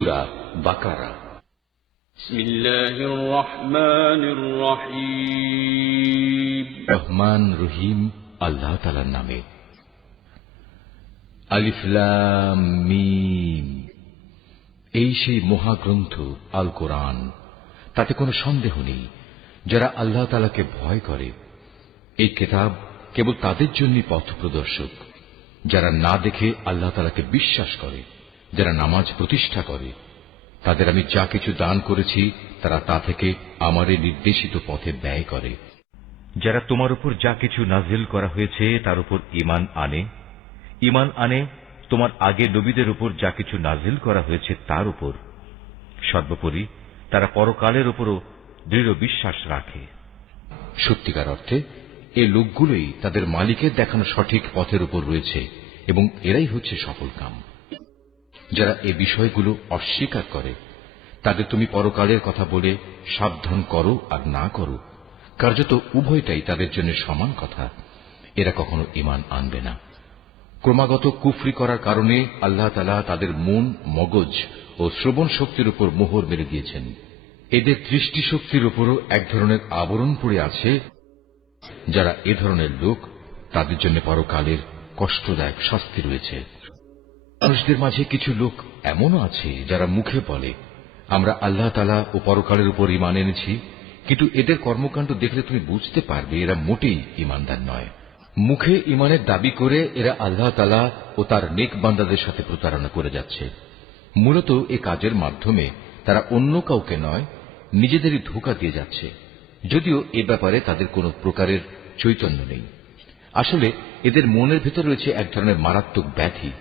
সূরা বাকারা। বিসমিল্লাহির রহমানির রহিম। রহমান রহিম আল্লাহ তাআলার নামে। আলিফ লাম মিম। এই সেই মহাগ্রন্থ আল কোরআন, তাতে কোনো সন্দেহ নেই। যারা আল্লাহ তাআলাকে ভয় করে, এই কিতাব কেবল তাদের জন্যই পথ প্রদর্শক। যারা না দেখে আল্লাহ তাআলাকে বিশ্বাস করে, যারা নামাজ প্রতিষ্ঠা করে, তাদের আমি যা কিছু দান করেছি তারা তা থেকে আমারই নির্দেশিত পথে ব্যয় করে। যারা তোমার উপর যা কিছু নাজিল করা হয়েছে তার উপর ঈমান আনে তোমার আগে নবীদের উপর যা কিছু নাজিল করা হয়েছে তার উপর। সর্বোপরি তারা পরকালের উপরও দৃঢ় বিশ্বাস রাখে। সত্যিকার অর্থে এই লোকগুলোই তাদের মালিকের দেখানো সঠিক পথের উপর রয়েছে এবং এরাই হচ্ছে সফলকাম। যারা এ বিষয়গুলো অস্বীকার করে, তাদের তুমি পরকালের কথা বলে সাবধান করো আর না করো, কার্যত উভয়টাই তাদের জন্য সমান কথা। এরা কখনো ঈমান আনবে না। ক্রমাগত কুফরি করার কারণে আল্লাহ তাআলা তাদের মন, মগজ ও শ্রবণ শক্তির উপর মোহর মেরে দিয়েছেন। এদের দৃষ্টিশক্তির উপরও এক ধরনের আবরণ পড়ে আছে। যারা এ ধরনের লোক, তাদের জন্য পরকালের কষ্টদায়ক শাস্তি রয়েছে। মানুষদের মাঝে কিছু লোক এমনও আছে যারা মুখে বলে, আমরা আল্লাহ তাআলা ও পরকালের উপর ঈমান এনেছি, কিন্তু এদের কর্মকাণ্ড দেখলে তুমি বুঝতে পারবে এরা মোটেই ঈমানদার নয়। মুখে ঈমানের দাবি করে এরা আল্লাহ তাআলা ও তার নেক বান্দাদের সাথে প্রতারণা করে যাচ্ছে। মূলত এ কাজের মাধ্যমে তারা অন্য কাউকে নয়, নিজেদেরই ধোঁকা দিয়ে যাচ্ছে, যদিও এ ব্যাপারে তাদের কোনো প্রকারের চৈতন্য নেই। আসলে এদের মনের ভেতর রয়েছে এক ধরনের মারাত্মক ব্যাধি।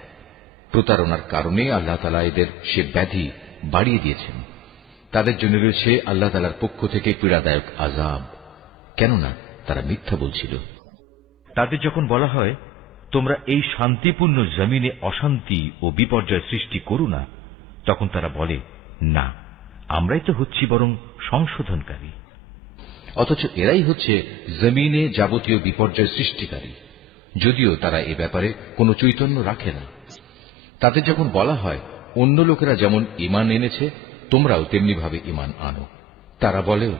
প্রতারণার কারণে আল্লাহ তাআলা এদের সে ব্যাধি বাড়িয়ে দিয়েছেন। তাদের জন্য রয়েছে আল্লাহ তাআলার পক্ষ থেকে পীড়াদায়ক আযাব, কেননা তারা মিথ্যা বলছিল। তাদের যখন বলা হয়, তোমরা এই শান্তিপূর্ণ জমিনে অশান্তি ও বিপর্যয় সৃষ্টি করো না, তখন তারা বলে, না, আমরাই তো হচ্ছি বরং সংশোধনকারী। অথচ এরাই হচ্ছে জমিনে যাবতীয় বিপর্যয় সৃষ্টিকারী, যদিও তারা এ ব্যাপারে কোনো চৈতন্য রাখে না। তাদের যখন বলা হয়, অন্য লোকেরা যেমন ঈমান এনেছে, তোমরাও তেমনি ভাবে ঈমান আনো, তারা বলে,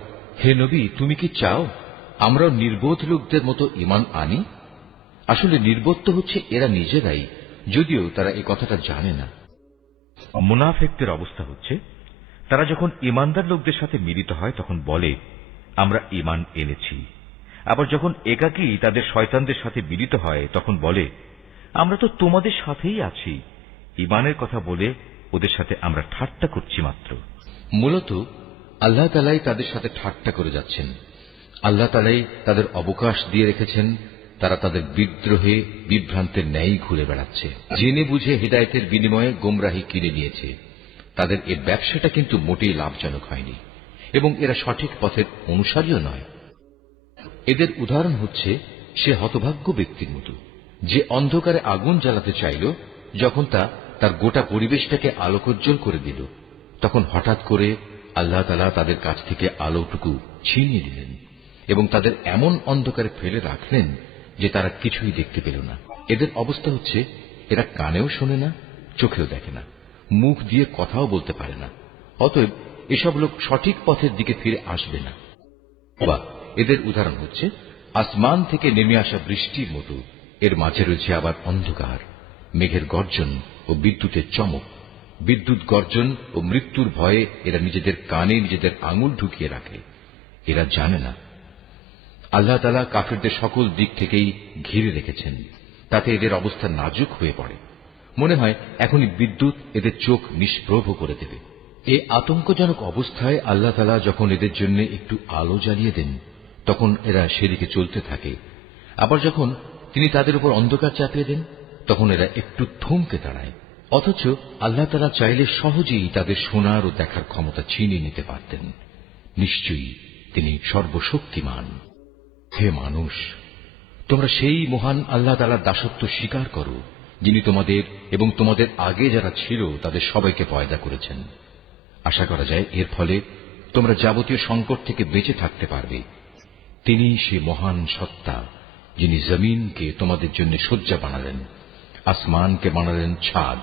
হে নবী, তুমি কি চাও আমরাও নির্বোধ লোকদের মতো ঈমান আনি? আসলে নির্বোধ তো হচ্ছে এরা নিজেরাই, যদিও তারা এই কথাটা জানে না। মুনাফিকদের অবস্থা হচ্ছে, তারা যখন ঈমানদার লোকদের সাথে মিলিত হয় তখন বলে, আমরা ঈমান এনেছি। আবার যখন একাকী তাদের শয়তানদের সাথে মিলিত হয় তখন বলে, আমরা তো তোমাদের সাথেই আছি। ঈমানের কথা বলে ওদের সাথে আমরা ঠাট্টা করছি মাত্র। মূলত আল্লাহ তাআলাই তাদের সাথে ঠাট্টা করে যাচ্ছেন। আল্লাহ তাআলাই তাদের অবকাশ দিয়ে রেখেছেন। তারা তাদের বিদ্রোহে বিভ্রান্তের ন্যায় ঘুরে বেড়াচ্ছে, জেনে বুঝে হিদায়াতের বিনিময়ে গোমরাহি কিনে নিয়েছে। তাদের এ ব্যবসাটা কিন্তু মোটেই লাভজনক হয়নি এবং এরা সঠিক পথের অনুসারীও নয়। এদের উদাহরণ হচ্ছে সে হতভাগ্য ব্যক্তির মতো, যে অন্ধকারে আগুন জ্বালাতে চাইল, যখন তা তার গোটা পরিবেশটাকে আলোকোজ্জ্বল করে দিল, তখন হঠাৎ করে আল্লাহ তাআলা তাদের কাছ থেকে আলোটুকু ছিনিয়ে দিলেন এবং তাদের এমন অন্ধকারে ফেলে রাখলেন যে তারা কিছুই দেখতে পেল না। এদের অবস্থা হচ্ছে, এরা কানেও শোনে না, চোখেও দেখে না, মুখ দিয়ে কথাও বলতে পারে না। অতএব এসব লোক সঠিক পথের দিকে ফিরে আসবে না। বা এদের উদাহরণ হচ্ছে আসমান থেকে নেমে আসা বৃষ্টির মতো, এর মাঝে রয়েছে আবার অন্ধকার, মেঘের গর্জন ও বিদ্যুতের চমক। বিদ্যুৎ গর্জন ও মৃত্যুর ভয়ে এরা নিজেদের কানে নিজেদের আঙুল ঢুকিয়ে রাখে। এরা জানে না আল্লাহ তাআলা কাফিরদের সকল দিক থেকেই ঘিরে রেখেছেন, তাতে এদের অবস্থা নাজুক হয়ে পড়ে। মনে হয় এখনই বিদ্যুৎ এদের চোখ নিষ্প্রভ করে দেবে। এই আতঙ্কজনক অবস্থায় আল্লাহ তাআলা যখন এদের জন্য একটু আলো জ্বালিয়ে দেন, তখন এরা সেদিকে চলতে থাকে। আবার যখন তিনি তাদের উপর অন্ধকার চাপিয়ে দেন, তখন এরা একটু থমকে দাঁড়ায়। অথচ আল্লাহ তাআলা চাইলে সহজেই তাদের শোনার ও দেখার ক্ষমতা ছিনিয়ে নিতে পারতেন। নিশ্চয়ই তিনি সর্বশক্তিমান। হে মানুষ, তোমরা সেই মহান আল্লাহ তাআলার দাসত্ব স্বীকার করো, যিনি তোমাদের এবং তোমাদের আগে যারা ছিল তাদের সবাইকে পয়দা করেছেন। আশা করা যায় এর ফলে তোমরা যাবতীয় সংকট থেকে বেঁচে থাকতে পারবে। তিনি সে মহান সত্তা, যিনি জমিনকে তোমাদের জন্য শয্যা বানালেন, আসমানকে বানালেন ছাদ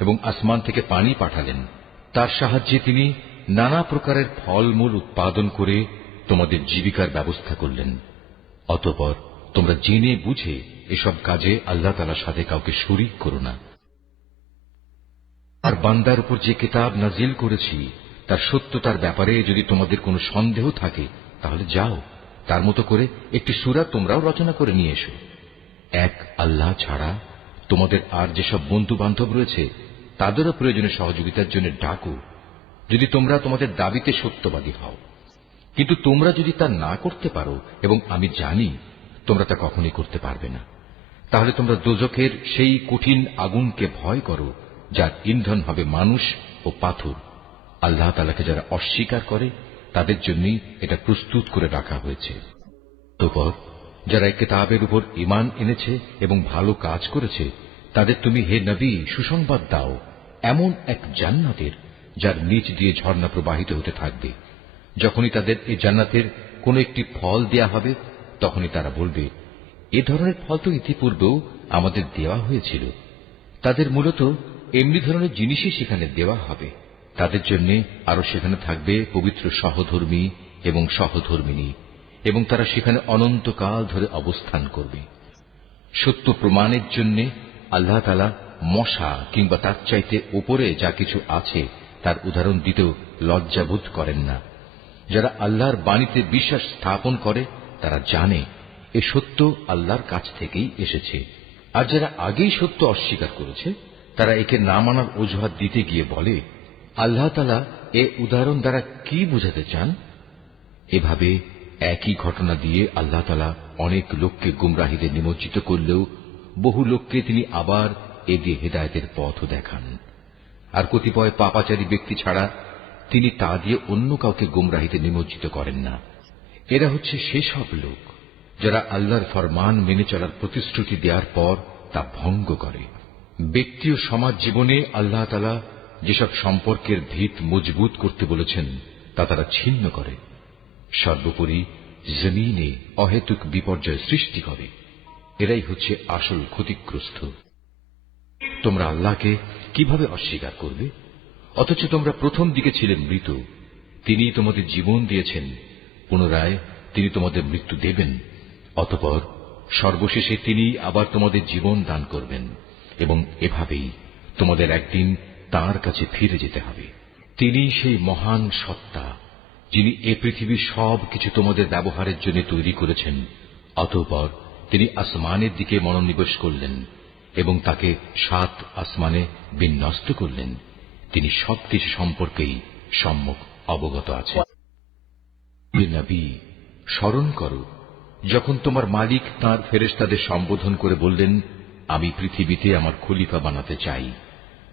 এবং আসমান থেকে পানি পাঠালেন, তার সাহায্যে তিনি নানা প্রকারের ফলমূল উৎপাদন করে তোমাদের জীবিকার ব্যবস্থা করলেন। অতঃপর তোমরা জেনে বুঝে এসব কাজে আল্লাহ তাআলার সাথে কাউকে শরীক করো না। আর বান্দার উপর যে কিতাব নাজিল করেছি তার সত্যতার ব্যাপারে যদি তোমাদের কোনো সন্দেহ থাকে তাহলে যাও, তার মতো করে একটি সূরা তোমরাও রচনা করে নিয়ে এসো। এক আল্লাহ ছাড়া তোমাদের আর যেসব বন্ধু বান্ধব রয়েছে তাদেরও প্রয়োজনে সহযোগিতার জন্য ডাকো, যদি তোমরা তোমাদের দাবিতে সত্যবাদী হও। কিন্তু তোমরা যদি তা না করতে পারো, এবং আমি জানি তোমরা তা কখনই করতে পারবে না, তাহলে তোমরা দোজখের সেই কঠিন আগুনকে ভয় করো যার ইন্ধন হবে মানুষ ও পাথর। আল্লাহ তাআলাকে যারা অস্বীকার করে তাদের জন্যই এটা প্রস্তুত করে রাখা হয়েছে। অতঃপর যারা এই কিতাবের উপর ঈমান এনেছে এবং ভালো কাজ করেছে তাদের তুমি হে নবী সুসংবাদ দাও এমন এক জান্নাতের যার নিচ দিয়ে ঝর্ণা প্রবাহিত হতে থাকবে। যখনই তাদের এই জান্নাতের কোন একটি ফল দেয়া হবে তখনই তারা বলবে, এ ধরনের ফল তো ইতিপূর্বেও আমাদের দেওয়া হয়েছিল। তাদের মূলত এমনি ধরনের জিনিসই সেখানে দেওয়া হবে। তাদের জন্য আরো সেখানে থাকবে পবিত্র সহধর্মী এবং সহধর্মিনী, এবং তারা সেখানে অনন্তকাল ধরে অবস্থান করবে। সত্য প্রমাণের জন্য আল্লাহ তাআলা মশা কিংবা তার চাইতে উপরে যা কিছু আছে তার উদাহরণ দিতেও লজ্জাবোধ করেন না। যারা আল্লাহর বাণীতে বিশ্বাস স্থাপন করে তারা জানে এ সত্য আল্লাহর কাছ থেকেই এসেছে। আর যারা আগেই সত্য অস্বীকার করেছে তারা একে না মানার অজুহাত দিতে গিয়ে বলে, আল্লাহ তাআলা এ উদাহরণ দ্বারা কি বুঝাতে চান? এভাবে একই ঘটনা দিয়ে আল্লাহ তাআলা অনেক লোককে গুমরাহিতে নিমজ্জিত করলেও বহু লোককে তিনি আবার এ দিয়ে হেদায়েতের পথও দেখান। আর কতিপয় পাপাচারী ব্যক্তি ছাড়া তিনি তা দিয়ে অন্য কাউকে গুমরাহিতে নিমজ্জিত করেন না। এরা হচ্ছে সেসব লোক যারা আল্লাহর ফরমান মেনে চলার প্রতিশ্রুতি দেওয়ার পর তা ভঙ্গ করে। ব্যক্তি ও সমাজ জীবনে আল্লাহ তাআলা যেসব সম্পর্কের ভিত মজবুত করতে বলেছেন তা তারা ছিন্ন করে। সর্বোপরি জমিনে অহেতুক বিপর্যয় সৃষ্টি করে। এরাই হচ্ছে আসল ক্ষতিগ্রস্ত। তোমরা আল্লাহকে কিভাবে অস্বীকার করবে অথচ তোমরা প্রথম দিকে ছিলে মৃত? তিনি তোমাদের জীবন দিয়েছেন, পুনরায় তিনি তোমাদের মৃত্যু দেবেন। অতঃপর সর্বশেষে তিনি আবার তোমাদের জীবন দান করবেন, এবং এভাবেই তোমাদের একদিন তাঁর কাছে ফিরে যেতে হবে। তিনি সেই মহান সত্তা যিনি এ পৃথিবীর সব কিছু তোমাদের ব্যবহারের জন্য তৈরি করেছেন। অতঃপর তিনি আসমানের দিকে মনোনিবেশ করলেন এবং তাকে 7 আসমানে বিন্যস্ত করলেন। তিনি সবকিছু সম্পর্কেই সম্যক অবগত আছেন। নবী, স্মরণ করো যখন তোমার মালিক তাঁর ফেরেশতাদের সম্বোধন করে বললেন, আমি পৃথিবীতে আমার খলিফা বানাতে চাই।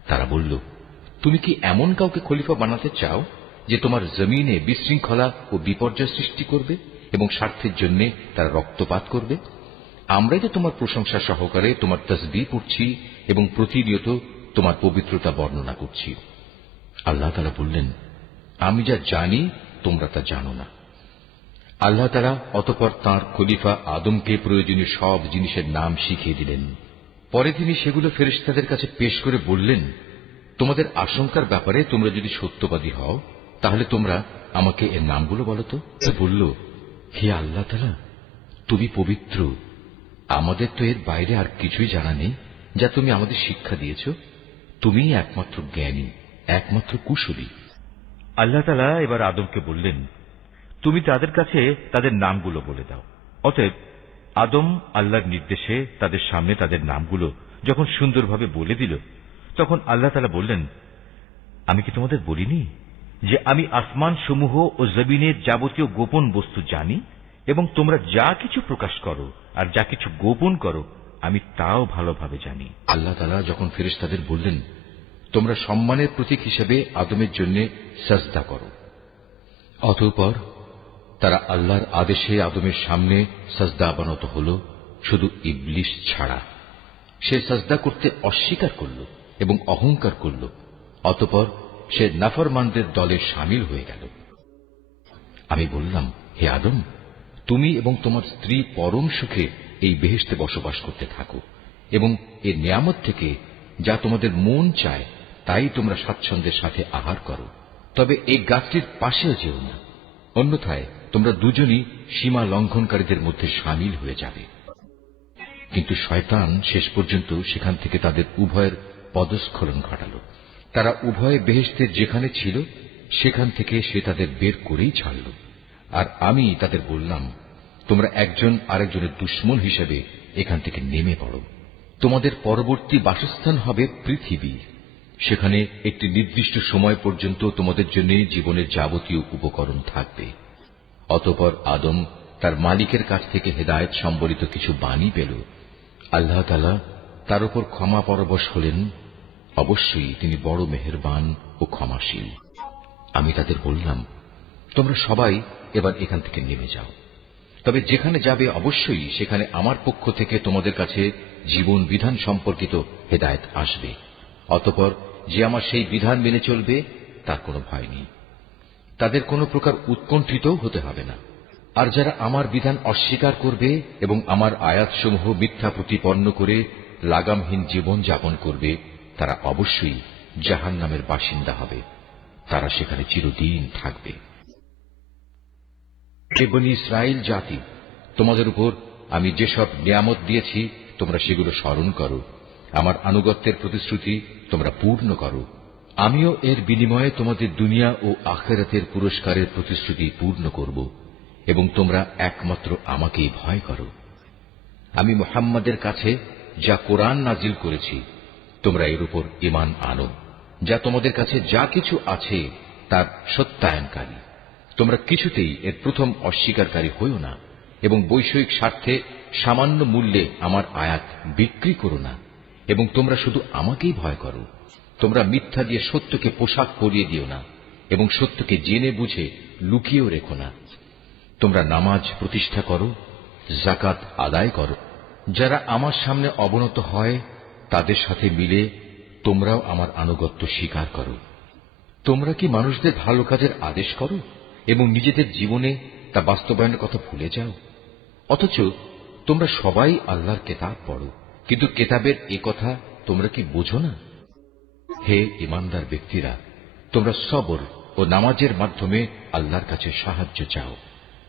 তারা বলল, তুমি কি এমন কাউকে খলিফা বানাতে চাও যে তোমার জমিনে বিশৃঙ্খলা ও বিপর্যয় সৃষ্টি করবে এবং স্বার্থের জন্য তারা রক্তপাত করবে? আমরাই তো তোমার প্রশংসা সহকারে তোমার তাসবিহ পড়ছি এবং প্রতিনিয়ত তোমার পবিত্রতা বর্ণনা করছি। আল্লাহ তাআলা বললেন, আমি যা জানি তোমরা তা জানো না। আল্লাহ তাআলা অতঃপর তাঁর খলিফা আদমকে প্রয়োজনীয় সব জিনিসের নাম শিখিয়ে দিলেন। পরে তিনি সেগুলো ফেরেশতাদের কাছে পেশ করে বললেন, তোমাদের আশঙ্কার ব্যাপারে তোমরা যদি সত্যবাদী হও তাহলে তোমরা আমাকে এর নামগুলো বলো তো। বলল, হে আল্লাহ তাআলা, তুমি পবিত্র, আমাদের তো এর বাইরে আর কিছুই জানা নেই যা তুমি আমাদের শিক্ষা দিয়েছ। তুমিই একমাত্র জ্ঞানী, একমাত্র কুশলী। আল্লাহ তাআলা এবার আদমকে বললেন, তুমি তাদের কাছে তাদের নামগুলো বলে দাও। অতএব আদম আল্লাহর নির্দেশে তাদের সামনে তাদের নামগুলো যখন সুন্দরভাবে বলে দিল, তখন আল্লাহ তাআলা বললেন, আমি কি তোমাদের বলিনি যে আমি আসমান সমূহ ও জমিনের যাবতীয় গোপন বস্তু জানি, এবং তোমরা যা কিছু প্রকাশ করো আর যা কিছু গোপন করো আমি তাও ভালোভাবে জানি। আল্লাহ তাআলা যখন ফেরেশতাদের বললেন, তোমরা সম্মানের প্রতীক হিসেবে আদমের জন্য সাজদা করো, অতঃপর তারা আল্লাহর আদেশে আদমের সামনে সাজদা অবনত হল, শুধু ইবলিস ছাড়া। সে সাজদা করতে অস্বীকার করল এবং অহংকার করল। অতঃপর সে নাফরমানদের দলে শামিল হয়ে গেল। আমি বললাম, হে আদম, তুমি এবং তোমার স্ত্রী পরম সুখে এই বেহেশতে বসবাস করতে থাকো, এবং এর নিয়ামত থেকে যা তোমাদের মন চায় তাই তোমরা স্বাচ্ছন্দ্যের সাথে আহার করো, তবে এই গাছটির পাশেও যেও না, অন্যথায় তোমরা দুজনই সীমা লঙ্ঘনকারীদের মধ্যে সামিল হয়ে যাবে। কিন্তু শয়তান শেষ পর্যন্ত সেখান থেকে তাদের উভয়ের পদস্খলন ঘটাল। তারা উভয়ে বেহেশতের যেখানে ছিল সেখান থেকে সে তাদের বের করেই ছাড়ল। আর আমি তাদের বললাম, তোমরা একজন আরেকজনের দুশমন হিসেবে এখান থেকে নেমে পড়ো। তোমাদের পরবর্তী বাসস্থান হবে পৃথিবী, সেখানে একটি নির্দিষ্ট সময় পর্যন্ত তোমাদের জন্য জীবনের যাবতীয় উপকরণ থাকবে। অতঃপর আদম তার মালিকের কাছ থেকে হেদায়েত সম্বলিত কিছু বাণী পেল। আল্লাহ তাআলা তার উপর ক্ষমা পরবশ হলেন, অবশ্যই তিনি বড় মেহেরবান ও ক্ষমাশীল। আমি তাদের বললাম, তোমরা সবাই এবার এখান থেকে নেমে যাও, তবে যেখানে যাবে অবশ্যই সেখানে আমার পক্ষ থেকে তোমাদের কাছে জীবন বিধান সম্পর্কিত হেদায়েত আসবে। অতঃপর যে আমার সেই বিধান মেনে চলবে তার কোনো ভয় নেই, তাদের কোনো প্রকার উৎকণ্ঠিতও হতে হবে না। আর যারা আমার বিধান অস্বীকার করবে এবং আমার আয়াতসমূহ মিথ্যা প্রতিপন্ন করে লাগামহীন জীবন যাপন করবে, তারা অবশ্যই জাহান্নামের বাসিন্দা হবে, তারা সেখানে চিরদিন থাকবে। হে বনী ইসরাইল জাতি, তোমাদের উপর আমি যেসব নিয়ামত দিয়েছি তোমরা সেগুলো স্মরণ করো, আমার আনুগত্যের প্রতিশ্রুতি তোমরা পূর্ণ করো। আমিও এর বিনিময়ে তোমাদের দুনিয়া ও আখিরাতের পুরস্কারের প্রতিশ্রুতি পূর্ণ করব, এবং তোমরা একমাত্র আমাকেই ভয় করো। আমি মুহাম্মাদের কাছে যা কোরআন নাজিল করেছি তোমরা এর উপর ঈমান আনো, যা তোমাদের কাছে যা কিছু আছে তার সত্যায়নকারী। তোমরা কিছুতেই এর প্রথম অস্বীকারী হইও না, এবং বৈষয়িক স্বার্থে সামান্য মূল্যে আমার আয়াত বিক্রি করো না, এবং তোমরা শুধু আমাকেই ভয় করো। তোমরা মিথ্যা দিয়ে সত্যকে পোশাক পরিয়ে দিও না, এবং সত্যকে জেনে বুঝে লুকিয়েও রেখো না। তোমরা নামাজ প্রতিষ্ঠা করো, যাকাত আদায় করো। যারা আমার সামনে অবনত হয় তাদের সাথে মিলে তোমরাও আমার আনুগত্য স্বীকার করো। তোমরা কি মানুষদের ভালো কাজের আদেশ করো এবং নিজেদের জীবনে তা বাস্তবায়নের কথা ভুলে যাও? অথচ তোমরা সবাই আল্লাহর কেতাব পড়ো, কিন্তু কেতাবের এ কথা তোমরা কি বোঝো না? হে ঈমানদার ব্যক্তিরা, তোমরা সবর ও নামাজের মাধ্যমে আল্লাহর কাছে সাহায্য চাও।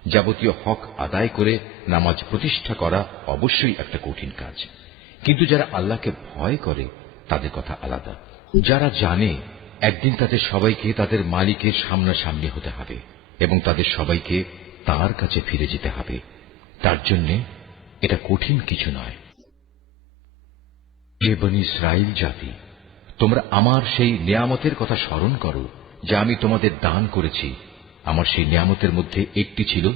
যাবতীয় হক আদায় করে নামাজ প্রতিষ্ঠা করা অবশ্যই একটা কঠিন কাজ, কিন্তু যারা আল্লাহকে ভয় করে তাদের কথা আলাদা। যারা জানে একদিন তাদের সবাইকে তাদের মালিকের সামনাসামনি হতে হবে এবং তাদের সবাইকে তাঁর কাছে ফিরে যেতে হবে, তার জন্য এটা কঠিন কিছু নয়। হে বনী ইসরাইল জাতি, তোমরা আমার সেই নিয়ামতের কথা স্মরণ করো যা আমি তোমাদের দান করেছি। আমার সেই নিয়ামতের মধ্যে একটি ছিল,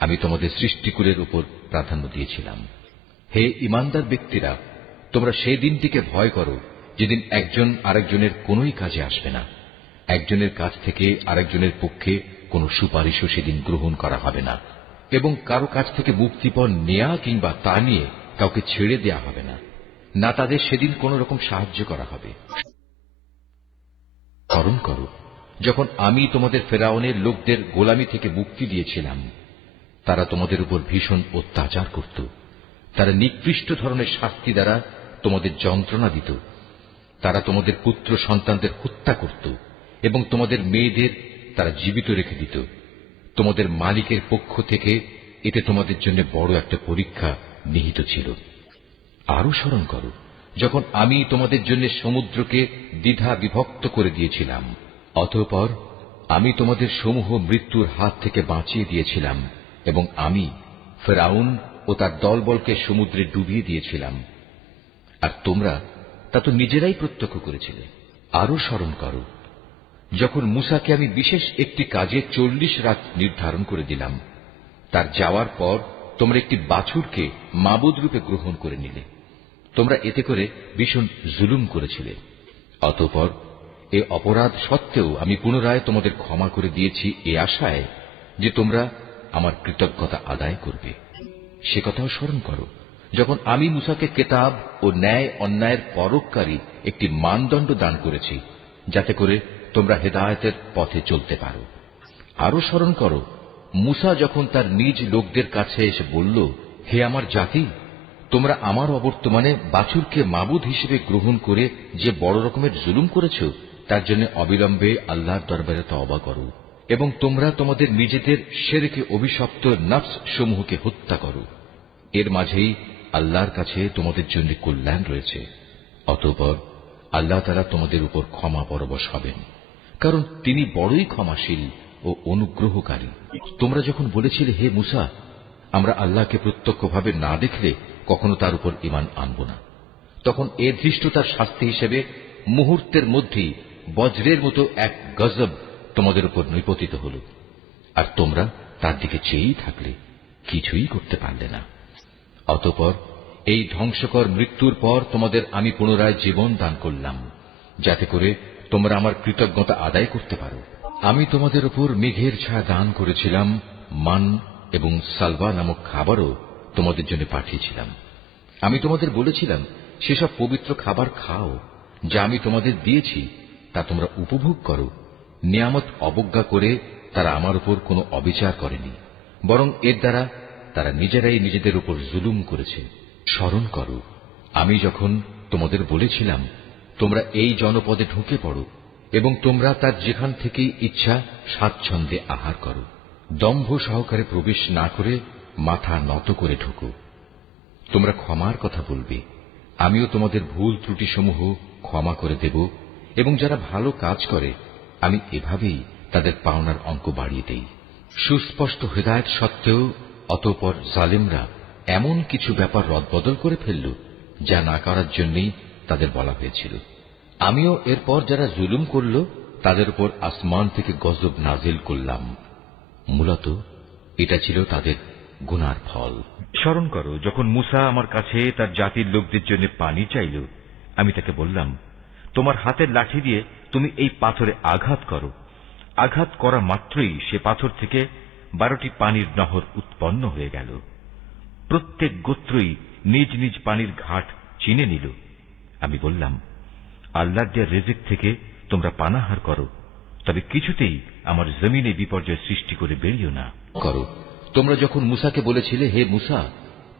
আমি তোমাদের সৃষ্টিকুলের উপর প্রাধান্য দিয়েছিলাম। হে ঈমানদার ব্যক্তিরা, তোমরা সেই দিনটিকে ভয় করো যেদিন একজন আরেকজনের কোনোই কাজে আসবে না। একজনের কাছ থেকে আরেকজনের পক্ষে কোনো সুপারিশও সেদিন গ্রহণ করা হবে না, এবং কারো কাছ থেকে মুক্তিপণ নেয়া কিংবা তা নিয়ে কাউকে ছেড়ে দেয়া হবে না, না তাদের সেদিন কোন রকম সাহায্য করা হবে। স্মরণ করো যখন আমি তোমাদের ফেরাউনের লোকদের গোলামি থেকে মুক্তি দিয়েছিলাম। তারা তোমাদের উপর ভীষণ অত্যাচার করত, তারা নিকৃষ্ট ধরনের শাস্তি দ্বারা তোমাদের যন্ত্রণা দিত। তারা তোমাদের পুত্র সন্তানদের হত্যা করত এবং তোমাদের মেয়েদের তারা জীবিত রেখে দিত। তোমাদের মালিকের পক্ষ থেকে এতে তোমাদের জন্য বড় একটা পরীক্ষা নিহিত ছিল। আরো স্মরণ করো যখন আমি তোমাদের জন্য সমুদ্রকে দ্বিধা বিভক্ত করে দিয়েছিলাম, অতঃপর আমি তোমাদের সমূহ মৃত্যুর হাত থেকে বাঁচিয়ে দিয়েছিলাম, এবং আমি ফেরাউন ও তার দলবলকে সমুদ্রে ডুবিয়ে দিয়েছিলাম, আর তোমরা তা তো নিজেরাই প্রত্যক্ষ করেছিলে। আরো স্মরণ করো যখন মূসাকে আমি বিশেষ একটি কাজে 40 রাত নির্ধারণ করে দিলাম, তার যাওয়ার পর তোমরা একটি বাছুরকে মাবুদ রূপে গ্রহণ করে নিলে। তোমরা এতে করে ভীষণ জুলুম করেছিলে। অতঃপর এ অপরাধ সত্ত্বেও আমি পুনরায় তোমাদের ক্ষমা করে দিয়েছি এ আশায় যে তোমরা আমার কৃতজ্ঞতা আদায় করবে। সে কথাও স্মরণ করো যখন আমি মূসাকে কেতাব ও ন্যায় অন্যায়ের পরককারী একটি মানদণ্ড দান করেছি, যাতে করে তোমরা হেদায়েতের পথে চলতে পারো। আরো স্মরণ করো মূসা যখন তার নিজ লোকদের কাছে এসে বলল, হে আমার জাতি, তোমরা আমার অবর্তমানে বাছুরকে মাবুদ হিসেবে গ্রহণ করে যে বড় রকমের জুলুম করেছ, তার জন্য অবিলম্বে আল্লাহর দরবারে তওবা করো এবং তোমরা তোমাদের নিজেদের শিরকে অভিশপ্ত নফস সমূহকে হত্যা করো। এর মাঝেই আল্লাহর কাছে তোমাদের জন্য কল্যাণ রয়েছে। অতঃপর আল্লাহ তাআলা তোমাদের উপর ক্ষমা পরবশ হবেন, কারণ তিনি বড়ই ক্ষমাশীল ও অনুগ্রহকারী। তোমরা যখন বলেছিলে, হে মুসা, আমরা আল্লাহকে প্রত্যক্ষভাবে না দেখলে কখনো তার উপর ঈমান আনব না, তখন এর ধৃষ্টতার শাস্তি হিসেবে মুহূর্তের মধ্যেই বজ্রের মতো এক গজব তোমাদের উপর নিপতিত হল, আর তোমরা তার দিকে চেয়েই থাকলে, কিছুই করতে পারলে না। অতঃপর এই ধ্বংসকর মৃত্যুর পর তোমাদের আমি পুনরায় জীবন দান করলাম, যাতে করে তোমরা আমার কৃতজ্ঞতা আদায় করতে পারো। আমি তোমাদের উপর মেঘের ছায়া দান করেছিলাম, মান এবং সালওয়া নামক খাবারও তোমাদের জন্য পাঠিয়েছিলাম। আমি তোমাদের বলেছিলাম, সেসব পবিত্র খাবার খাও যা আমি তোমাদের দিয়েছি, তা তোমরা উপভোগ করো। নিয়ামত অবজ্ঞা করে তারা আমার উপর কোনো অবিচার করেনি, বরং এর দ্বারা তারা নিজেরাই নিজেদের উপর জুলুম করেছে। স্মরণ করো, আমি যখন তোমাদের বলেছিলাম, তোমরা এই জনপদে ঢুকে পড়ো এবং তোমরা তার যেখান থেকেই ইচ্ছা স্বাচ্ছন্দ্যে আহার করো। দম্ভ সহকারে প্রবেশ না করে মাথা নত করে ঢুকো। তোমরা ক্ষমার কথা বলবে, আমিও তোমাদের ভুল ত্রুটিসমূহ ক্ষমা করে দেব, এবং যারা ভালো কাজ করে আমি এভাবেই তাদের পাওনার অঙ্ক বাড়িয়ে দেই। সুস্পষ্ট হেদায়েত সত্ত্বেও অতঃপর জালেমরা এমন কিছু ব্যাপার রদবদল করে ফেলল, যা না করার জন্যই তাদের বলা হয়েছিল। আমিও এরপর যারা জুলুম করল তাদের উপর আসমান থেকে গজব নাজিল করলাম। মূলত এটা ছিল তাদের গুনার ফল। স্মরণ করো, যখন মুসা আমার কাছে তার জাতির লোকদের জন্য পানি চাইল, আমি তাকে বললাম, তোমার হাতের লাঠি দিয়ে তুমি এই পাথরে আঘাত করো। আঘাত করা মাত্রই সে পাথর থেকে 12টি পানির নহর উৎপন্ন হয়ে গেল। প্রত্যেক গোত্রই নিজ নিজ পানির ঘাট চিনে নিল। আমি বললাম, আল্লাহর দেয়া রিজিক থেকে তোমরা পানাহার করো, তবে কিছুতেই আমার জমিনে বিপর্যয় সৃষ্টি করে বেরিও না। করো, তোমরা যখন মুসাকে বলেছিলে, হে মুসা,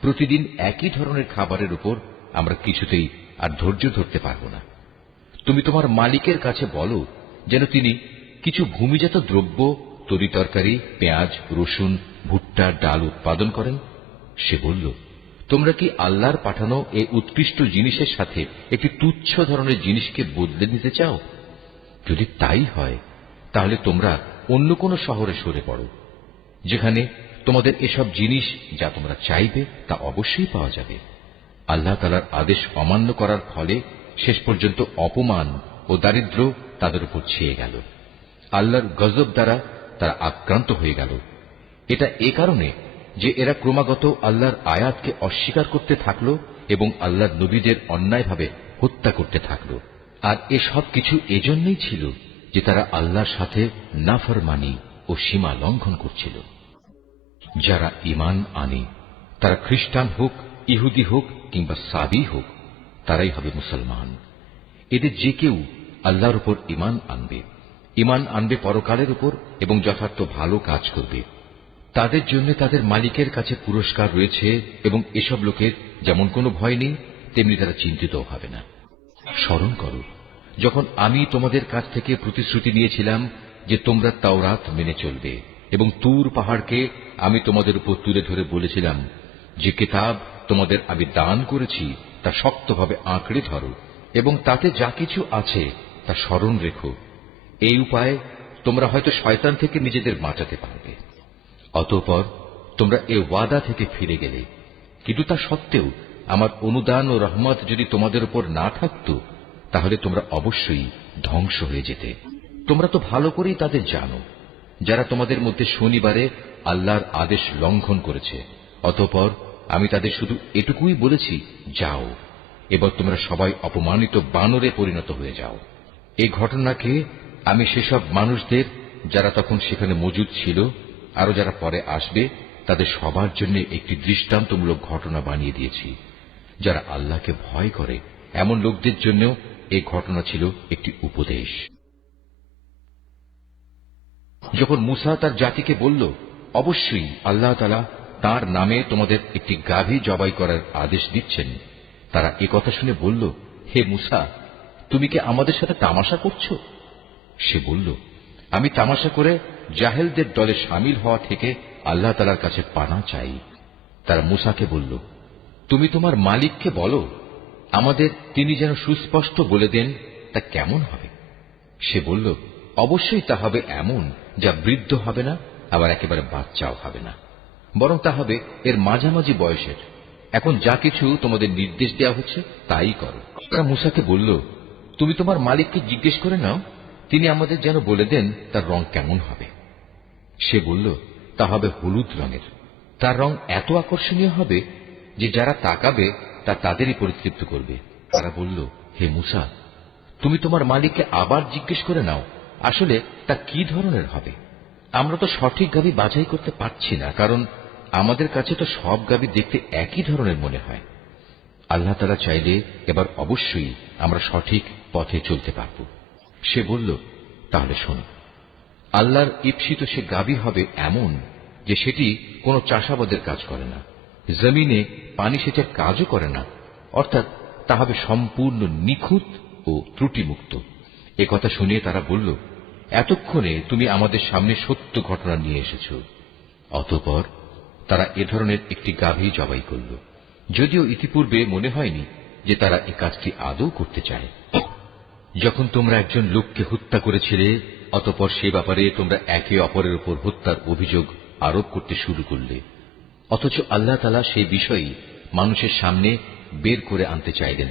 প্রতিদিন একই ধরনের খাবারের উপর আমরা কিছুতেই আর ধৈর্য ধরতে পারব না। তুমি তোমার মালিকের কাছে বলো যেন তিনি কিছু ভূমিজাত দ্রব্য, তরিতরকারি, পেঁয়াজ, রসুন, ভুট্টা, ডাল উৎপাদন করেন। সে বলল, তোমরা কি আল্লাহর পাঠানো এই উৎকৃষ্ট জিনিসের সাথে একটি তুচ্ছ ধরনের জিনিসকে বদলে নিতে চাও? যদি তাই হয়, তাহলে তোমরা অন্য কোনো শহরে সরে পড়ো, যেখানে তোমাদের এসব জিনিস যা তোমরা চাইবে তা অবশ্যই পাওয়া যাবে। আল্লাহ তাআলার আদেশ অমান্য করার ফলে শেষ পর্যন্ত অপমান ও দারিদ্র তাদের উপর ছেয়ে গেল। আল্লাহর গজব দ্বারা তারা আক্রান্ত হয়ে গেল। এটা এ কারণে যে এরা ক্রমাগত আল্লাহর আয়াতকে অস্বীকার করতে থাকল এবং আল্লাহর নবীদের অন্যায়ভাবে হত্যা করতে থাকল। আর এসব কিছু এজন্যই ছিল যে তারা আল্লাহর সাথে নাফরমানি ও সীমা লঙ্ঘন করছিল। যারা ঈমান আনে, তারা খ্রিস্টান হোক, ইহুদি হোক কিংবা সাবি হোক, তারাই হবে মুসলমান। এদের যে কেউ আল্লাহর উপর ঈমান আনবে পরকালের উপর এবং যথার্থ ভালো কাজ করবে, তাদের জন্য তাদের মালিকের কাছে পুরস্কার রয়েছে, এবং এসব লোকের যেমন কোনো ভয় নেই, তেমনি তারা চিন্তিতও হবে না। স্মরণ করো, যখন আমি তোমাদের কাছ থেকে প্রতিশ্রুতি নিয়েছিলাম যে তোমরা তাওরাত মেনে চলবে, এবং তুর পাহাড়কে আমি তোমাদের উপর তুলে ধরে বলেছিলাম, যে কিতাব তোমাদের আমি দান করেছি তা শক্তভাবে আঁকড়ে ধরো এবং তাতে যা কিছু আছে তা স্মরণ রেখো। এই উপায়ে তোমরা হয়তো শয়তান থেকে নিজেদের বাঁচাতে পারবে। অতঃপর তোমরা এ ওয়াদা থেকে ফিরে গেলে, কিন্তু তা সত্ত্বেও আমার অনুদান ও রহমত যদি তোমাদের উপর না থাকত, তাহলে তোমরা অবশ্যই ধ্বংস হয়ে যেতে। তোমরা তো ভালো করেই তাদের জানো যারা তোমাদের মধ্যে শনিবারে আল্লাহর আদেশ লঙ্ঘন করেছে। অতঃপর আমি তাদের শুধু এটুকুই বলেছি, যাও, এবার তোমরা সবাই অপমানিত বানরে পরিণত হয়ে যাও। এই ঘটনাকে আমি সেসব মানুষদের যারা তখন সেখানে মজুদ ছিল, আরো যারা পরে আসবে, তাদের সবার জন্য একটি দৃষ্টান্তমূলক ঘটনা বানিয়ে দিয়েছি। যারা আল্লাহকে ভয় করে এমন লোকদের জন্য এই ঘটনা ছিল একটি উপদেশ। যখন মুসা তার জাতিকে বলল, অবশ্যই আল্লাহ তাআলা তার নামে তোমাদের একটি গাভী জবাই করার আদেশ দিচ্ছেন, তারা একথা শুনে বলল, হে মূসা, তুমি কি আমাদের সাথে তামাশা করছো? সে বলল, আমি তামাশা করে জাহেলদের দলে শামিল হওয়া থেকে আল্লাহ তাআলার কাছে পানা চাই। তারা মূসাকে বলল, তুমি তোমার মালিককে বলো আমাদের তিনি যেন সুস্পষ্ট বলে দেন তা কেমন হবে। সে বলল, অবশ্যই তা হবে এমন যা বৃদ্ধ হবে না, আবার একেবারে বাচ্চাও হবে না, বরং তা হবে এর মাঝামাঝি বয়সের। এখন যা কিছু তোমাদের নির্দেশ দেওয়া হচ্ছে তাই করো। তারা মূসাকে বলল, তুমি তোমার মালিককে জিজ্ঞেস করে নাও, তিনি আমাদের যেন বলে দেন তার রং কেমন হবে। সে বলল, তা হবে হলুদ রঙের। তার রং এত আকর্ষণীয় হবে যে যারা তাকাবে তা তাদেরই পরিতৃপ্ত করবে। তারা বলল, হে মূসা, তুমি তোমার মালিককে আবার জিজ্ঞেস করে নাও আসলে তা কি ধরনের হবে। আমরা তো সঠিক গাভী বাছাই করতে পারছি না, কারণ আমাদের কাছে তো সব গাভী দেখতে একই ধরনের মনে হয়। আল্লাহ তাআলা চাইলে এবার অবশ্যই আমরা সঠিক পথে চলতে পারব। সে বলল, তাহলে শোনো, আল্লাহর ঈপ্সিত সে গাভী হবে এমন যে সেটি কোনো চাষাবাদের কাজ করে না, জমিনে পানি সেচের কাজও করে না, অর্থাৎ তা হবে সম্পূর্ণ নিখুঁত ও ত্রুটিমুক্ত। একথা শুনিয়ে তারা বলল, এতক্ষণে তুমি আমাদের সামনে সত্য ঘটনা নিয়ে এসেছ। অতঃপর তারা এ ধরনের একটি গাভী জবাই করল, যদিও ইতিপূর্বে মনে হয়নি যে তারা এ কাজটি আদৌ করতে চায়। যখন তোমরা একজন লোককে হত্যা করেছিলে, অতঃপর সে ব্যাপারে তোমরা একে অপরের উপর হত্যার অভিযোগ আরোপ করতে শুরু করলে, অথচ আল্লাহ তাআলা সেই বিষয়ই মানুষের সামনে বের করে আনতে চাইলেন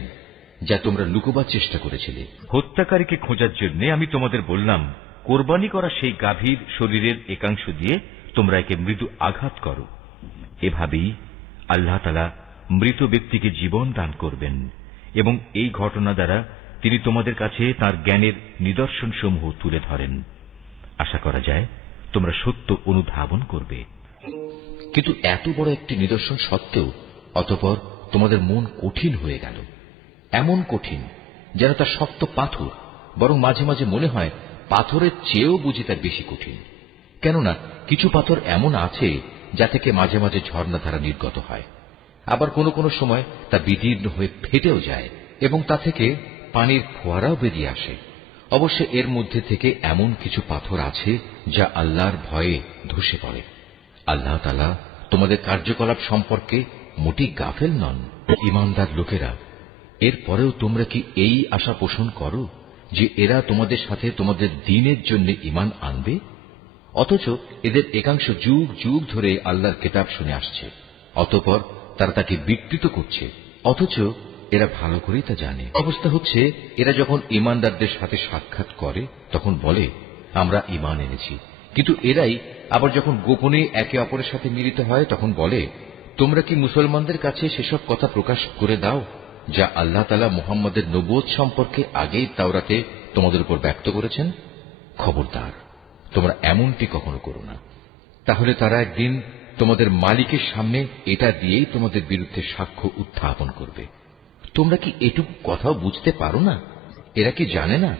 যা তোমরা লুকোবার চেষ্টা করেছিলে। হত্যাকারীকে খোঁজার জন্য আমি তোমাদের বললাম, কোরবানি করা সেই গাভীর শরীরের একাংশ দিয়ে তোমরা একে মৃদু আঘাত করো। এভাবেই আল্লাহ তাআলা মৃত ব্যক্তিকে জীবন দান করবেন এবং এই ঘটনা দ্বারা তিনি তোমাদের কাছে তাঁর জ্ঞানের নিদর্শনসমূহ তুলে ধরেন। আশা করা যায় তোমরা সত্য অনুধাবন করবে। কিন্তু এত বড় একটি নিদর্শন সত্ত্বেও অতঃপর তোমাদের মন কঠিন হয়ে গেল, এমন কঠিন যেন তা শক্ত পাথর, বরং মাঝে মাঝে মনে হয় পাথরের চেয়েও বুঝি তা বেশি কঠিন। কেননা কিছু পাথর এমন আছে যা থেকে মাঝে মাঝে ঝর্ণাধারা নির্গত হয়, আবার কোনো কোনো সময় তা বিদীর্ণ হয়ে ফেটেও যায় এবং তা থেকে পানির ফোয়ারাও বেরিয়ে আসে। অবশ্য এর মধ্যে থেকে এমন কিছু পাথর আছে যা আল্লাহর ভয়ে ধসে পড়ে। আল্লাহ তাআলা তোমাদের কার্যকলাপ সম্পর্কে মোটেই গাফেল নন। ঈমানদার লোকেরা, এরপরেও তোমরা কি এই আশা পোষণ করো যে এরা তোমাদের সাথে তোমাদের দ্বীনের জন্য ঈমান আনবে? অথচ এদের একাংশ যুগ যুগ ধরে আল্লাহর কিতাব শুনে আসছে, অতঃপর তারা তাকে বিকৃত করছে, অথচ এরা ভালো করেই তা জানে। অবস্থা হচ্ছে, এরা যখন ঈমানদারদের সাথে সাক্ষাৎ করে তখন বলে, আমরা ঈমান এনেছি, কিন্তু এরাই আবার যখন গোপনে একে অপরের সাথে মিলিত হয় তখন বলে, তোমরা কি মুসলমানদের কাছে সেসব কথা প্রকাশ করে দাও যা আল্লাহ তাআলা মুহাম্মদের নবুয়ত সম্পর্কে আগেই তাওরাতে তোমাদের উপর ব্যক্ত করেছেন। খবরদার, তোমরা এমনটি কখনো করো না, তাহলে তারা একদিন তোমাদের মালিকের সামনে এটা দিয়েই তোমাদের বিরুদ্ধে সাক্ষ্য উত্থাপন করবে। তোমরা কি এটুকু কথাও বুঝতে পারো না? এরা কি জানে না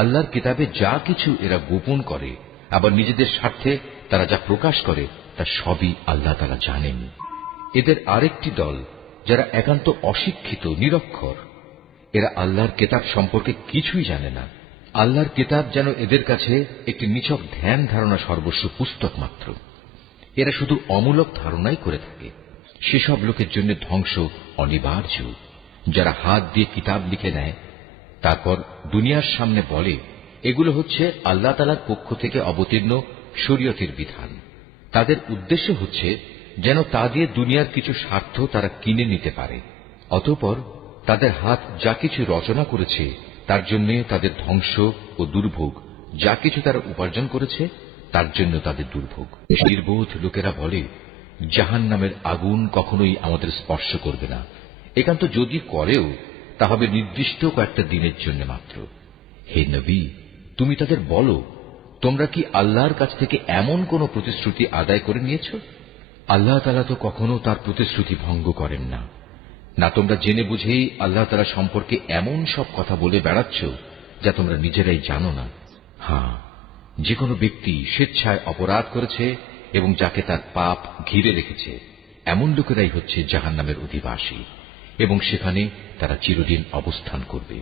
আল্লাহর কিতাবে যা কিছু এরা গোপন করে, আবার নিজেদের স্বার্থে তারা যা প্রকাশ করে তা সবই আল্লাহ তাআলা জানেন। এদের আরেকটি দল যারা একান্ত অশিক্ষিত, নিরক্ষর, এরা আল্লাহর কিতাব সম্পর্কে কিছুই জানে না। আল্লাহর কিতাব যেন এদের কাছে একটি নিছক ধ্যান ধারণা সর্বস্ব পুস্তক মাত্র। এরা শুধু অমূলক ধারণাই করে থাকে। সেসব লোকের জন্য ধ্বংস অনিবার্য যারা হাত দিয়ে কিতাব লিখে নেয়, তারপর দুনিয়ার সামনে বলে এগুলো হচ্ছে আল্লাহ তাআলার পক্ষ থেকে অবতীর্ণ শরীয়তের বিধান। তাদের উদ্দেশ্য হচ্ছে যেন তা দিয়ে দুনিয়ার কিছু স্বার্থ তারা কিনে নিতে পারে। অতঃপর তাদের হাত যা কিছু রচনা করেছে তার জন্য তাদের ধ্বংস ও দুর্ভোগ, যা কিছু তারা উপার্জন করেছে তার জন্য তাদের দুর্ভোগ। নির্বোধ লোকেরা বলে, জাহান্নামের আগুন কখনোই আমাদের স্পর্শ করবে না, একান্ত যদি করেও তা হবে নির্দিষ্ট কয়েকটা দিনের জন্য মাত্র। হে নবী, তুমি তাদের বলো, তোমরা কি আল্লাহর কাছ থেকে এমন কোন প্রতিশ্রুতি আদায় করে নিয়েছ? আল্লাহ তাআলা তো কখনো তার প্রতিশ্রুতি ভঙ্গ করেন না। না তোমরা জেনে বুঝেই আল্লাহ তাআলা সম্পর্কে এমন সব কথা বলে বেড়াচ্ছ যা তোমরা নিজেরাই জানো না। হ্যাঁ, যে কোনো ব্যক্তি স্বেচ্ছায় অপরাধ করেছে এবং যাকে তার পাপ ঘিরে রেখেছে, এমন লোকেরাই হচ্ছে জাহান্নামের অধিবাসী, এবং সেখানে তারা চিরদিন অবস্থান করবে।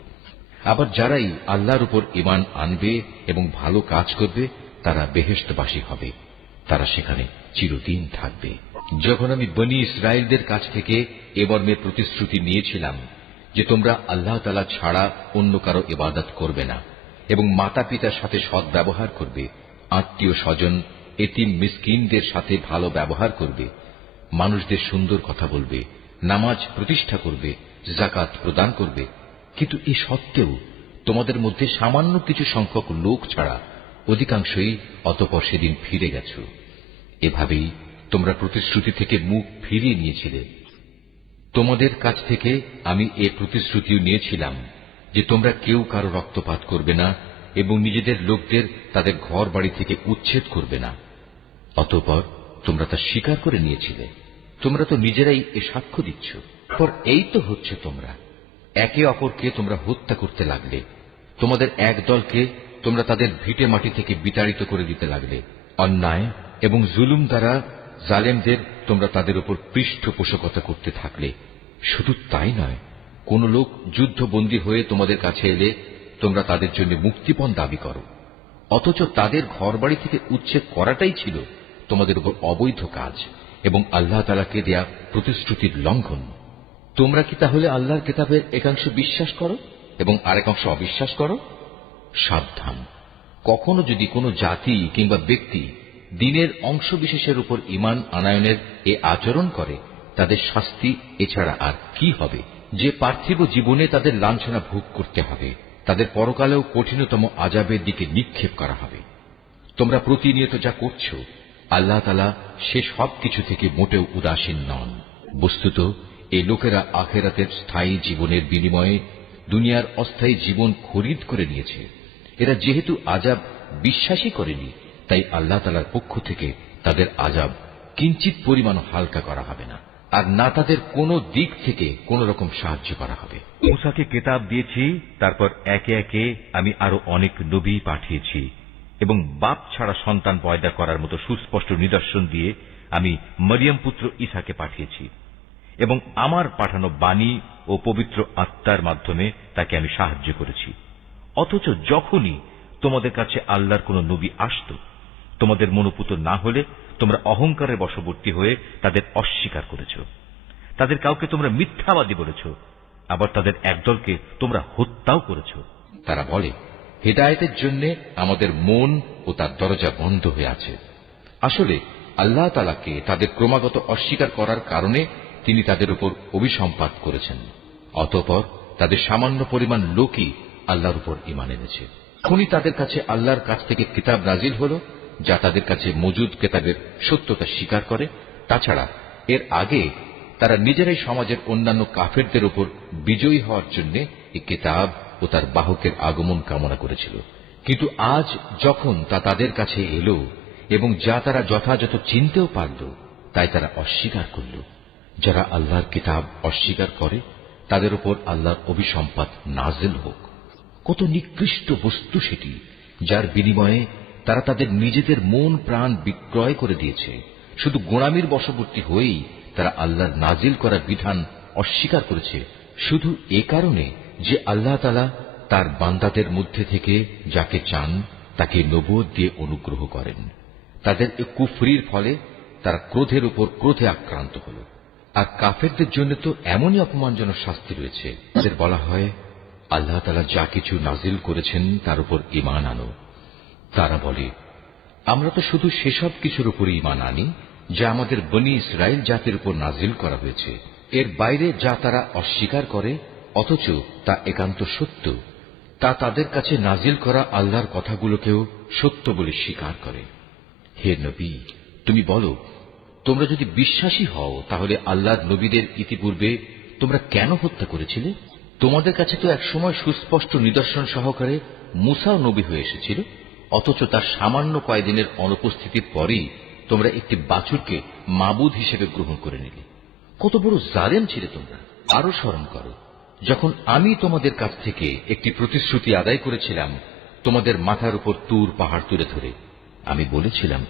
আবার যারাই আল্লাহর উপর ঈমান আনবে এবং ভালো কাজ করবে, তারা বেহেশতবাসী হবে, তারা সেখানে চিরদিন থাকবে। যখন আমি বনী ইসরায়েলদের কাছ থেকে এ মর্মে প্রতিশ্রুতি নিয়েছিলাম যে তোমরা আল্লাহ তাআলা ছাড়া অন্য কারো ইবাদত করবে না এবং মাতা পিতার সাথে সৎ ব্যবহার করবে, আত্মীয় স্বজন, এতিম মিসকিনদের সাথে ভালো ব্যবহার করবে, মানুষদের সুন্দর কথা বলবে, নামাজ প্রতিষ্ঠা করবে, যাকাত প্রদান করবে, কিন্তু এ সত্ত্বেও তোমাদের মধ্যে সামান্য কিছু সংখ্যক লোক ছাড়া অধিকাংশই অতঃপর সেদিন ফিরে গেছ। এভাবেই তোমরা প্রতিশ্রুতি থেকে মুখ ফিরিয়ে নিয়েছিলে। তোমাদের কাছ থেকে আমি এ প্রতিশ্রুতিও নিয়েছিলাম যে তোমরা কেউ কারো রক্তপাত করবে না এবং নিজেদের লোকদের তাদের ঘর বাড়ি থেকে উচ্ছেদ করবে না। অতঃপর তোমরা তা স্বীকার করে নিয়েছিলে। তোমরা তো নিজেরাই এ সাক্ষ্য দিচ্ছ। পর এই তো হচ্ছে, তোমরা একে অপরকে তোমরা হত্যা করতে লাগলে। তোমাদের এক দলকে তোমরা তাদের ভিটে মাটি থেকে বিতাড়িত করে দিতে লাগলে। অন্যায় এবং জুলুম দ্বারা জালেমদের তোমরা তাদের উপর পৃষ্ঠপোষকতা করতে থাকলে। শুধু তাই নয়, কোন লোক যুদ্ধবন্দী হয়ে তোমাদের কাছে এলে তোমরা তাদের জন্য মুক্তিপণ দাবি করো, অথচ তাদের ঘরবাড়ি থেকে উচ্ছেদ করাটাই ছিল তোমাদের উপর অবৈধ কাজ এবং আল্লাহ তাআলাকে দেয়া প্রতিশ্রুতির লঙ্ঘন। তোমরা কি তাহলে আল্লাহর কিতাবের একাংশ বিশ্বাস করো এবং আরেকাংশ অবিশ্বাস করো? সাবধান, কখনো যদি কোনো জাতি কিংবা ব্যক্তি দ্বীনের অংশ বিশেষের উপর ঈমান আনয়নের এ আচরণ করে, তাদের শাস্তি এছাড়া আর কি হবে? যে পার্থিব জীবনে তাদের লাঞ্ছনা ভোগ করতে হবে, তাদের পরকালেও কঠিনতম আযাবের দিকে নিক্ষেপ করা হবে। তোমরা প্রতিনিয়ত যা করছ, আল্লাহ তাআলা সে সব কিছু থেকে মোটেও উদাসীন নন। বস্তুত এই লোকেরা আখিরাতের স্থায়ী জীবনের বিনিময়ে দুনিয়ার অস্থায়ী জীবন খরিদ করে নিয়েছে। এরা যেহেতু আযাব বিশ্বাসই করেনি, তাই আল্লাহ তাআলার পক্ষ থেকে তাদের আযাব কিঞ্চিত পরিমাণ হালকা করা হবে না, আর না তাদের কোন দিক থেকে কোন রকম সাহায্য করা হবে। মূসাকে কিতাব দিয়েছি, তারপর একে একে আমি আরো অনেক নবী পাঠিয়েছি এবং বাপ ছাড়া সন্তান পয়দা করার মতো সুস্পষ্ট নিদর্শন দিয়ে আমি মরিয়ম পুত্র ঈসাকে পাঠিয়েছি এবং আমার পাঠানো বাণী ও পবিত্র আত্মার মাধ্যমে তাকে আমি সাহায্য করেছি। অথচ যখনই তোমাদের কাছে আল্লাহর কোন নবী আসত, তোমাদের মনোপুত না হলে তোমরা অহংকারের বশবর্তী হয়ে তাদের অস্বীকার করেছ। তাদের কাউকে তোমরা মিথ্যাবাদী বলেছ, আবার তাদের একদলকে তোমরা হত্যাও করেছ। তারা বলে, হেদায়েতের জন্য আমাদের মন ও তার দরজা বন্ধ হয়ে আছে। আসলে আল্লাহ তাআলাকে তাদের ক্রমাগত অস্বীকার করার কারণে তিনি তাদের উপর অভিসম্পাত করেছেন। অতঃপর তাদের সামান্য পরিমাণ লোকই আল্লাহর উপর ঈমান এনেছে। এখনই তাদের কাছে আল্লাহর কাছ থেকে কিতাব নাজিল হল, যা তাদের কাছে মজুদ কিতাবের সত্যতা স্বীকার করে। তাছাড়া এর আগে তারা নিজেরাই সমাজের অন্যান্য কাফেরদের উপর বিজয়ী হওয়ার জন্য এই কিতাব ও তার বাহকের আগমন কামনা করেছিল। কিন্তু আজ যখন তা তাদের কাছে এলো এবং যা তারা যথাযথ চিনতেও পারল, তাই তারা অস্বীকার করল। যারা আল্লাহর কিতাব অস্বীকার করে, তাদের উপর আল্লাহর অভিসম্পাত নাজিল হোক। কত নিকৃষ্ট বস্তু সেটি, যার বিনিময়ে তারা তাদের নিজেদের মন প্রাণ বিক্রয় করে দিয়েছে। শুধু গোঁড়ামির বশবর্তী হয়েই তারা আল্লাহর নাজিল করা বিধান অস্বীকার করেছে, শুধু এ কারণে যে আল্লাহ তাআলা তার বান্দাদের মধ্যে থেকে যাকে চান তাকে নবুয়ত দিয়ে অনুগ্রহ করেন। তাদের এ কুফরির ফলে তারা ক্রোধের উপর ক্রোধে আক্রান্ত হল। আর কাফেরদের জন্য তো এমনই অপমানজনক শাস্তি রয়েছে। তাদের বলা হয়, আল্লাহ তাআলা যা কিছু নাজিল করেছেন তার উপর ঈমান আনো। তারা বলে, আমরা তো শুধু সেসব কিছুর উপর ঈমান আনি যা আমাদের বনী ইসরাইল জাতির উপর নাজিল করা হয়েছে। এর বাইরে যা তারা অস্বীকার করে অথচ তা একান্ত সত্য, তা তাদের কাছে নাজিল করা আল্লাহর কথাগুলোকেও সত্য বলে স্বীকার করে। হে নবী, তুমি বলো, তোমরা যদি বিশ্বাসী হও তাহলে আল্লাহর নবীদের ইতিপূর্বে তোমরা কেন হত্যা করেছিলে? তোমাদের কাছে তো একসময় সুস্পষ্ট নিদর্শন সহকারে মূসাও নবী হয়ে এসেছিল, অথচ তার সামান্য কয়েকদিনের অনুপস্থিতির পরেই তোমরা একটি বাছুরকে মাবুদ হিসেবে গ্রহণ করে নিলে। কত বড় জালেম ছিলে তোমরা! আরো স্মরণ করো, যখন আমি তোমাদের কাছ থেকে একটি প্রতিশ্রুতি আদায় করেছিলাম, তোমাদের মাথার উপর তুর পাহাড় তুলে ধরে আমি বলেছিলাম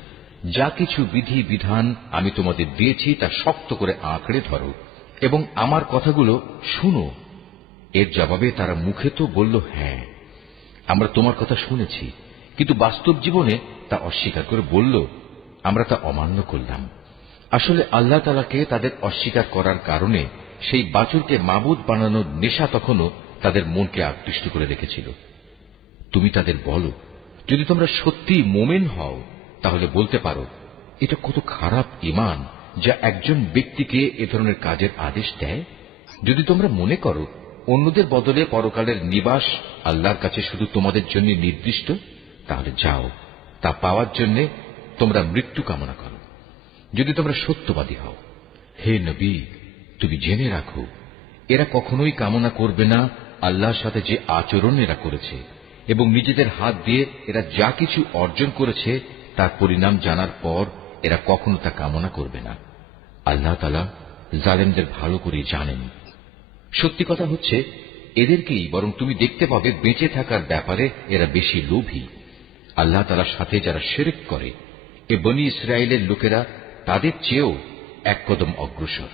যা কিছু বিধি বিধান আমি তোমাদের দিয়েছি তা শক্ত করে আঁকড়ে ধরো এবং আমার কথাগুলো শুনো। এর জবাবে তারা মুখে তো বলল, হ্যাঁ আমরা তোমার কথা শুনেছি, কিন্তু বাস্তব জীবনে তা অস্বীকার করে বলল, আমরা তা অমান্য করলাম। আসলে আল্লাহ তাআলাকে তাদের অস্বীকার করার কারণে সেই বাছুরকে মাবুদ বানানোর নেশা তখনও তাদের মনকে আকৃষ্ট করে রেখেছিল। তুমি তাদের বলো, যদি তোমরা সত্যি মোমেন হও তাহলে বলতে পারো, এটা কত খারাপ ঈমান যা একজন ব্যক্তিকে এ ধরনের কাজের আদেশ দেয়। যদি তোমরা মনে করো অন্যদের বদলে পরকালের নিবাস আল্লাহর কাছে শুধু তোমাদের জন্য নির্দিষ্ট, তাহলে যাও, তা পাওয়ার জন্য তোমরা মৃত্যু কামনা করো, যদি তোমরা সত্যবাদী হও। হে নবী, তুমি জেনে রাখো, এরা কখনোই কামনা করবে না আল্লাহর সাথে যে আচরণ এরা করেছে, এবং নিজেদের হাত দিয়ে এরা যা কিছু অর্জন করেছে তার পরিণাম জানার পর এরা কখনো তা কামনা করবে না। আল্লাহ তাআলা জালেমদের ভালো করে জানেন। সত্যি কথা হচ্ছে, এদেরকেই বরং তুমি দেখতে পাবে বেঁচে থাকার ব্যাপারে এরা বেশি লোভী। আল্লাহ তাআলার সাথে যারা শিরক করে, এ বনী ইসরায়েলের লোকেরা তাদের চেয়েও এক কদম অগ্রসর।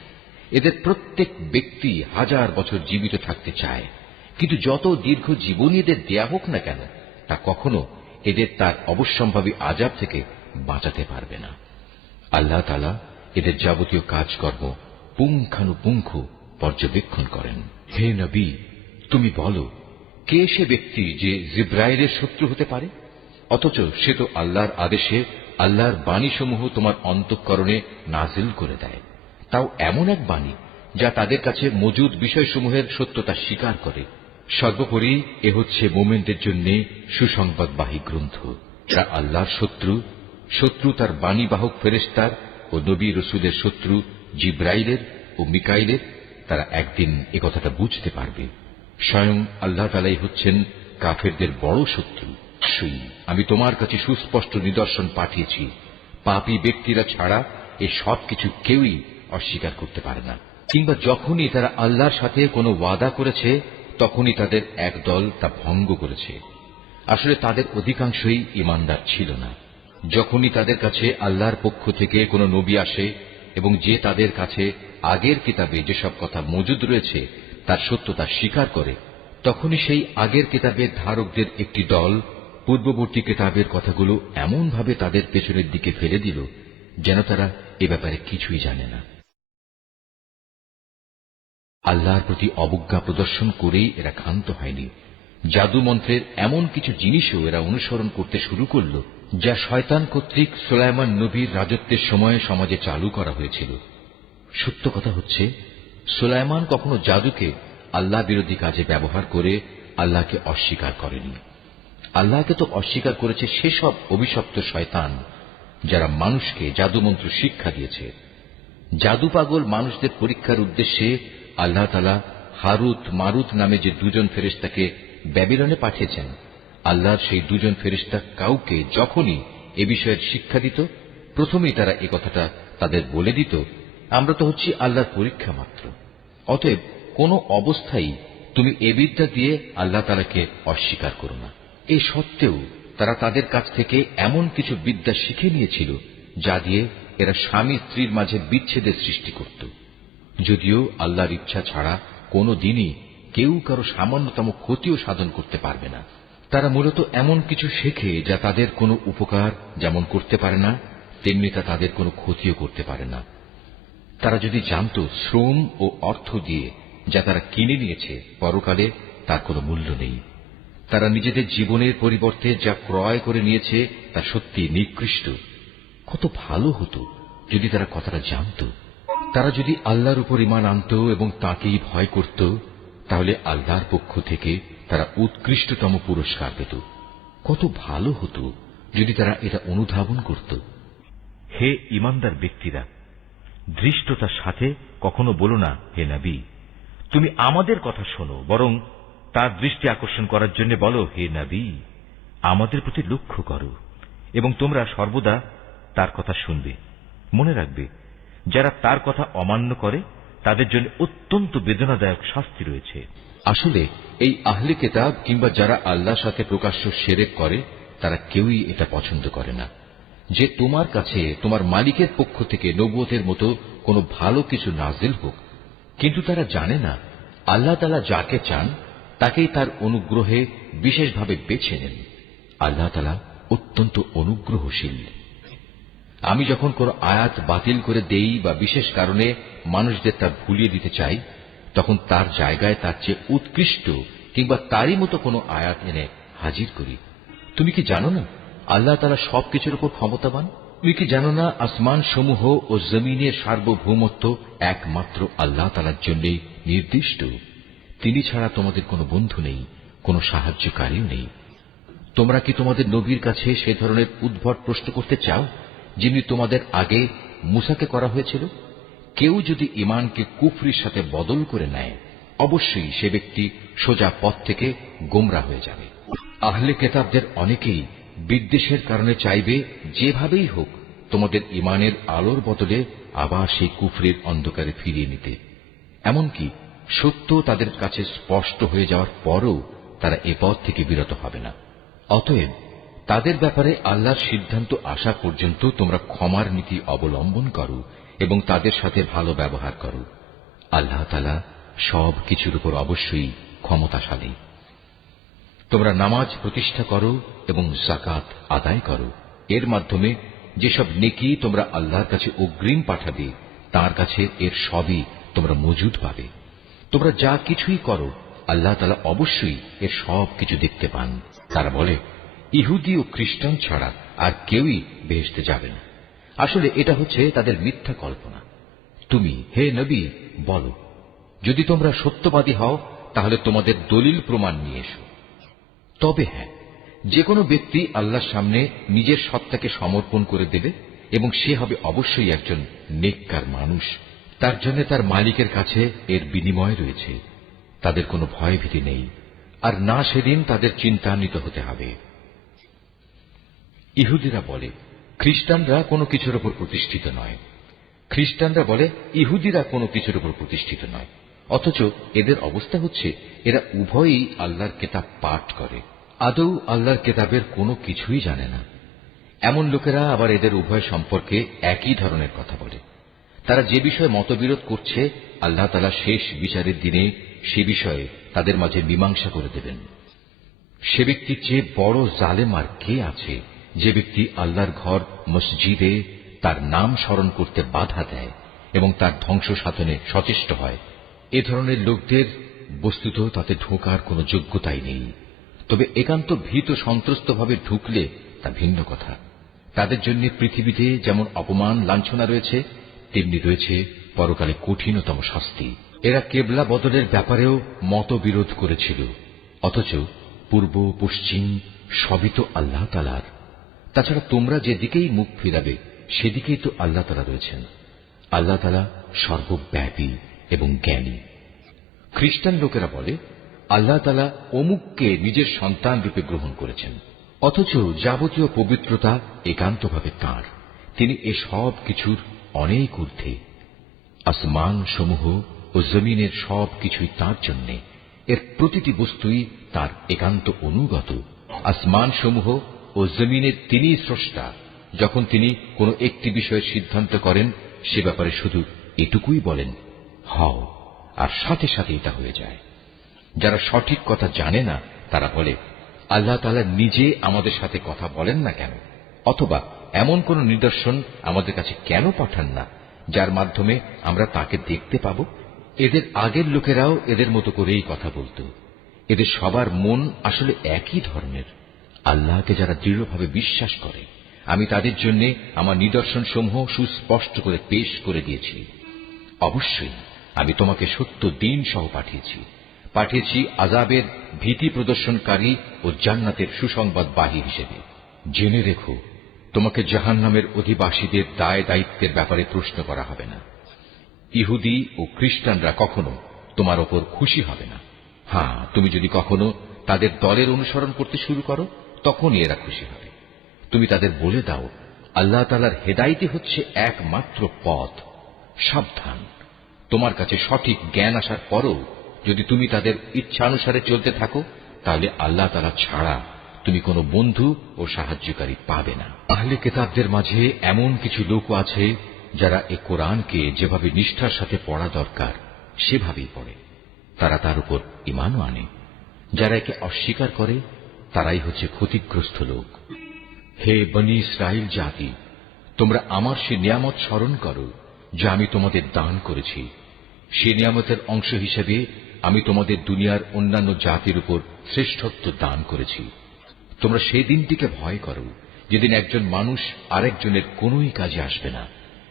এদের প্রত্যেক ব্যক্তি 1000 বছর জীবিত থাকতে চায়, কিন্তু যত দীর্ঘ জীবনী এদের দেয়া হোক না কেন, তা কখনো এদের তার অবশ্যম্ভাবী আযাব থেকে বাঁচাতে পারবে না। আল্লাহ তাআলা এদের যাবতীয় কাজকর্ম পুঙ্খানুপুঙ্খ পর্যবেক্ষণ করেন। হে নবী, তুমি বলো, কে সে ব্যক্তি যে জিব্রাইলের শত্রু হতে পারে, অথচ সে তো আল্লাহর আদেশে আল্লাহর বাণীসমূহ তোমার অন্তঃকরণে নাজিল করে দেয়, তাও এমন এক বাণী যা তাদের কাছে মজুদ বিষয়সমূহের সত্যতা স্বীকার করে। সর্বোপরি এ হচ্ছে মোমেনদের জন্য সুসংবাদবাহী গ্রন্থ। যারা আল্লাহর শত্রু তার বাণীবাহক ফেরেশতার ও নবী রসুলের শত্রু জিব্রাইলের ও মিকাইলের, তারা একদিন একথাটা বুঝতে পারবে। স্বয়ং আল্লাহ তাআলাই হচ্ছেন কাফেরদের বড় শত্রু। আমি তোমার কাছে সুস্পষ্ট নিদর্শন পাঠিয়েছি, পাপী ব্যক্তিরা ছাড়া এ সব কিছু কেউই অস্বীকার করতে পারে না। কিংবা যখনই তারা আল্লাহর সাথে কোনো ওয়াদা করেছে তখনই তাদের এক দল তা ভঙ্গ করেছে। আসলে তাদের অধিকাংশই ঈমানদার ছিল না। যখনই তাদের কাছে আল্লাহর পক্ষ থেকে কোনো নবী আসে এবং যে তাদের কাছে আগের কিতাবে যেসব কথা মজুদ রয়েছে তার সত্যতা স্বীকার করে, তখনই সেই আগের কিতাবের ধারকদের একটি দল পূর্ববর্তী কিতাবের কথাগুলো এমনভাবে তাদের পেছনের দিকে ফেলে দিল যেন তারা এ ব্যাপারে কিছুই জানে না। আল্লাহর প্রতি অবজ্ঞা প্রদর্শন করেই এরা ক্ষান্ত হয়নি। জাদু মন্ত্রের এমন কিছু জিনিসও এরা অনুসরণ করতে শুরু করল যা শয়তান কর্তৃক সুলাইমান নবীর রাজত্বের সময়ে সমাজে চালু করা হয়েছিল। সত্য কথা হচ্ছে, সুলাইমান কখনো জাদুকে আল্লাহ বিরোধী কাজে ব্যবহার করে আল্লাহকে অস্বীকার করেনি। আল্লাহকে তো অস্বীকার করেছে সেসব অভিশপ্ত শয়তান যারা মানুষকে জাদুমন্ত্র শিক্ষা দিয়েছে। জাদু পাগল মানুষদের পরীক্ষার উদ্দেশ্যে আল্লাহ তাআলা হারুত মারুত নামে যে দুজন ফেরেশতাকে ব্যাবিলনে পাঠিয়েছেন, আল্লাহর সেই দুজন ফেরেশতা কাউকে যখনই এ বিষয়ের শিক্ষা দিত, প্রথমেই তারা এ কথাটা তাদের বলে দিত, আমরা তো হচ্ছি আল্লাহর পরীক্ষা মাত্র। অতএব কোন অবস্থায় তুমি এ বিদ্যা দিয়ে আল্লাহ তাআলাকে অস্বীকার করো না। এ সত্ত্বেও তারা তাদের কাছ থেকে এমন কিছু বিদ্যা শিখে নিয়েছিল যা দিয়ে এরা স্বামী স্ত্রীর মাঝে বিচ্ছেদের সৃষ্টি করত। যদিও আল্লাহর ইচ্ছা ছাড়া কোনো দিনই কেউ কারো সামান্যতম ক্ষতিও সাধন করতে পারবে না। তারা মূলত এমন কিছু শেখে যা তাদের কোনো উপকার যেমন করতে পারে না, তেমনি তা তাদের কোনো ক্ষতিও করতে পারে না। তারা যদি জানত শ্রম ও অর্থ দিয়ে যা তারা কিনে নিয়েছে পরকালে তার কোনো মূল্য নেই, তারা নিজেদের জীবনের পরিবর্তে যা ক্রয় করে নিয়েছে তা সত্যি নিকৃষ্ট। কত ভালো হতো যদি তারা কথাটা জানত। তারা যদি আল্লাহর উপর ঈমান আনত এবং তাঁকেই ভয় করত, তাহলে আল্লাহর পক্ষ থেকে তারা উৎকৃষ্টতম পুরস্কার পেত। কত ভালো হতো যদি তারা এটা অনুধাবন করত। হে ঈমানদার ব্যক্তিরা, ধৃষ্টতার সাথে কখনো বলো না, হে নবী তুমি আমাদের কথা শোনো, বরং তার দৃষ্টি আকর্ষণ করার জন্য বলো, হে নবী আমাদের প্রতি লক্ষ্য করো এবং তোমরা সর্বদা তার কথা শুনবে। মনে রাখবে, যারা তার কথা অমান্য করে তাদের জন্য অত্যন্ত বেদনাদায়ক শাস্তি রয়েছে। আসলে এই আহলে কিতাব কিংবা যারা আল্লাহর সাথে প্রকাশ্য শিরক করে তারা কেউই এটা পছন্দ করে না। যে তোমার কাছে তোমার মালিকের পক্ষ থেকে নবুয়তের মতো কোনো ভালো কিছু নাজিল হোক, কিন্তু তারা জানে না আল্লাহ তাআলা যাকে চান তাকেই তার অনুগ্রহে বিশেষভাবে বেছে নেন। আল্লাহ তাআলা অত্যন্ত অনুগ্রহশীল। আমি যখন কোনো আয়াত বাতিল করে দেই বা বিশেষ কারণে মানুষদের তা ভুলিয়ে দিতে চাই, তখন তার জায়গায় তার চেয়ে উৎকৃষ্ট কিংবা তারই মতো কোনো আয়াত এনে হাজির করি। তুমি কি জানো না আল্লাহ তাআলা সবকিছুর উপর ক্ষমতাবান? তুমি কি জানো না আসমান সমূহ ও জমিনের সার্বভৌমত্ব একমাত্র আল্লাহ তাআলার জন্যই নির্দিষ্ট? তিনি ছাড়া তোমাদের কোনো বন্ধু নেই, কোনো সাহায্যকারীও নেই। তোমরা কি তোমাদের নবীর কাছে সে ধরনের উদ্ভট প্রশ্ন করতে চাও যিনি তোমাদের আগে মূসাকে করা হয়েছিল? কেউ যদি ঈমানকে কুফরির সাথে বদল করে নেয়, অবশ্যই সে ব্যক্তি সোজা পথ থেকে গোমরা হয়ে যাবে। আহলে কিতাবদের অনেকেই বিদ্বেষের কারণে চাইবে যেভাবেই হোক তোমাদের ঈমানের আলোর বদলে আবার সেই কুফরির অন্ধকারে ফিরিয়ে নিতে। এমনকি সত্য তাদের কাছে স্পষ্ট হয়ে যাওয়ার পরও তারা এ পথ থেকে বিরত হবে না। অতএব তাদের ব্যাপারে আল্লাহর সিদ্ধান্ত আসা পর্যন্ত তোমরা ক্ষমার নীতি অবলম্বন করো এবং তাদের সাথে ভালো ব্যবহার করো। আল্লাহ তাআলা সব কিছুর উপর অবশ্যই ক্ষমতাশালী। তোমরা নামাজ প্রতিষ্ঠা করো এবং যাকাত আদায় করো। এর মাধ্যমে যেসব নেকি তোমরা আল্লাহর কাছে অগ্রিম পাঠাবে, তার কাছে এর সবই তোমরা মজুদ পাবে। তোমরা যা কিছুই করো আল্লাহ তাআলা অবশ্যই এর সব কিছু দেখতে পান। তারা বলে ইহুদি ও খ্রিস্টান ছাড়া আর কেউই বেহেশতে যাবে না। আসলে এটা হচ্ছে তাদের মিথ্যা কল্পনা। তুমি হে নবী বলো, যদি তোমরা সত্যবাদী হও তাহলে তোমাদের দলিল প্রমাণ নিয়ে এসো। তবে হ্যাঁ, যে কোনো ব্যক্তি আল্লাহর সামনে নিজের সত্তাকে সমর্পণ করে দেবে এবং সে হবে অবশ্যই একজন নেককার মানুষ। তার জন্য তার মালিকের কাছে এর বিনিময় রয়েছে। তাদের কোনো ভয়ভীতি নেই, আর না সেদিন তাদের চিন্তান্বিত হতে হবে। ইহুদিরা বলে খ্রিস্টানরা কোনো কিছুর উপর প্রতিষ্ঠিত নয়, খ্রিস্টানরা বলে ইহুদিরা কোনো কিছুর উপর প্রতিষ্ঠিত নয়। অথচ এদের অবস্থা হচ্ছে এরা উভয়ই আল্লাহর কিতাব পাঠ করে, আদৌ আল্লাহর কিতাবের কোনো কিছুই জানে না। এমন লোকেরা আবার এদের উভয় সম্পর্কে একই ধরনের কথা বলে। তারা যে বিষয়ে মতবিরোধ করছে আল্লাহ তাআলা শেষ বিচারের দিনে সে বিষয়ে তাদের মাঝে মীমাংসা করে দেবেন। সে ব্যক্তির চেয়ে বড় জালেম আর কে আছে যে ব্যক্তি আল্লাহর ঘর মসজিদে তার নাম স্মরণ করতে বাধা দেয় এবং তার ধ্বংস সাধনে সচেষ্ট হয়। এ ধরনের লোকদের বস্তুত তাতে ঢোকার কোনো যোগ্যতাই নেই। তবে একান্ত ভীত সন্ত্রস্তভাবে ঢুকলে তা ভিন্ন কথা। তাদের জন্য পৃথিবীতে যেমন অপমান লাঞ্ছনা রয়েছে, তেমনি রয়েছে পরকালে কঠিনতম শাস্তি। এরা কেবলা বদলের ব্যাপারেও মতবিরোধ করেছিল, অথচ পূর্ব পশ্চিম সবই তো আল্লাহ তাআলার। তাছাড়া তোমরা যেদিকেই মুখ ফিরাবে সেদিকেই তো আল্লাহ তাআলা রয়েছেন। আল্লাহ তাআলা সর্বব্যাপী এবং জ্ঞানী। খ্রিস্টান লোকেরা বলে আল্লাহ তাআলা অমুককে নিজের সন্তান রূপে গ্রহণ করেছেন, অথচ যাবতীয় পবিত্রতা একান্তভাবে তাঁর। তিনি এ সব কিছুর অনেক ঊর্ধ্বে। আসমান সমূহ ও জমিনের সব কিছুই তাঁর জন্যে। এর প্রতিটি বস্তুই তাঁর একান্ত অনুগত। আসমান সমূহ ও জমিনের তিনিই স্রষ্টা। যখন তিনি কোনো একটি বিষয়ের সিদ্ধান্ত করেন সে ব্যাপারে শুধু এটুকুই বলেন হও, আর সাথে সাথেই তা হয়ে যায়। যারা সঠিক কথা জানে না তারা বলে আল্লাহ তাআলা নিজে আমাদের সাথে কথা বলেন না কেন, অথবা এমন কোন নিদর্শন আমাদের কাছে কেন পাঠান না যার মাধ্যমে আমরা তাকে দেখতে পাব। এদের আগের লোকেরাও এদের মতো করেই কথা বলত। এদের সবার মন আসলে একই ধরনের। আল্লাহকে যারা দৃঢ়ভাবে বিশ্বাস করে আমি তাদের জন্য আমার নিদর্শন সমূহ সুস্পষ্ট করে পেশ করে দিয়েছি। অবশ্যই আমি তোমাকে সত্য দিন সহ পাঠিয়েছি আযাবের ভীতি প্রদর্শনকারী ও জান্নাতের সুসংবাদবাহী হিসেবে। জেনে রেখো, তোমাকে জাহান্নামের অধিবাসীদের দায় দায়িত্বের ব্যাপারে প্রশ্ন করা হবে না। ইহুদি ও খ্রিস্টানরা কখনো তোমার ওপর খুশি হবে না। হ্যাঁ, তুমি যদি কখনো তাদের দলের অনুসরণ করতে শুরু করো তখনই এরা খুশি হবে। তুমি তাদের বলে দাও আল্লাহ তাআলার হেদায়েতই হচ্ছে একমাত্র পথ। সাবধান, তোমার কাছে সঠিক জ্ঞান আসার পরও যদি তুমি তাদের ইচ্ছানুসারে চলতে থাকো তাহলে আল্লাহ তাআলা ছাড়া তুমি কোনো বন্ধু ও সাহায্যকারী পাবে না। আহলে কিতাবদের মাঝে এমন কিছু লোক আছে যারা এ কোরআনকে যেভাবে নিষ্ঠার সাথে পড়া দরকার সেভাবেই পড়ে, তারা তার উপর ঈমানও আনে। যারা একে অস্বীকার করে তারাই হচ্ছে ক্ষতিগ্রস্ত লোক। হে বনী ইসরাইল জাতি, তোমরা আমার সে নিয়ামত স্মরণ করো যা আমি তোমাদের দান করেছি। সে নিয়ামতের অংশ হিসেবে আমি তোমাদের দুনিয়ার অন্যান্য জাতির উপর শ্রেষ্ঠত্ব দান করেছি। তোমরা সেই দিনটিকে ভয় করো যেদিন একজন মানুষ আরেকজনের কোনোই কাজে আসবে না।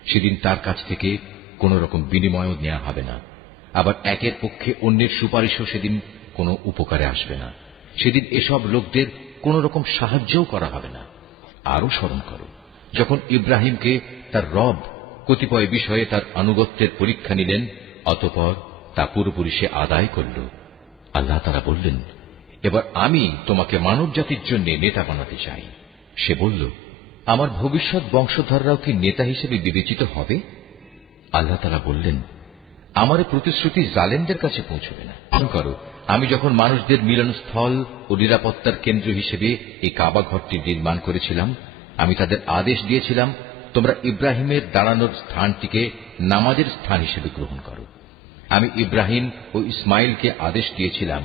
সেদিন তার কাছ থেকে কোন রকম বিনিময়ও নেওয়া হবে না। আবার একের পক্ষে অন্যের সুপারিশও সেদিন কোনো উপকারে আসবে না। সেদিন এসব লোকদের কোন রকম সাহায্যও করা হবে না। আরো স্মরণ করো যখন ইব্রাহিমকে তার রব কতিপয় বিষয়ে তার আনুগত্যের পরীক্ষা নিলেন, অতঃপর তা পুরোপুরি সে আদায় করল। আল্লাহ তাআলা বললেন, এবার আমি তোমাকে মানব জাতির জন্য নেতা বানাতে চাই। সে বলল, আমার ভবিষ্যৎ বংশধররাও কি নেতা হিসেবে বিবেচিত হবে? আল্লাহ তাআলা বললেন, আমার প্রতিশ্রুতি জালেমদের কাছে পৌঁছবে না। করো, আমি যখন মানুষদের মিলনস্থল ও নিরাপত্তার কেন্দ্র হিসেবে এই কাবা ঘরটি নির্মাণ করেছিলাম, আমি তাদের আদেশ দিয়েছিলাম, তোমরা ইব্রাহিমের দাঁড়ানোর স্থানটিকে নামাজের স্থান হিসেবে গ্রহণ করো। আমি ইব্রাহিম ও ইসমাইলকে আদেশ দিয়েছিলাম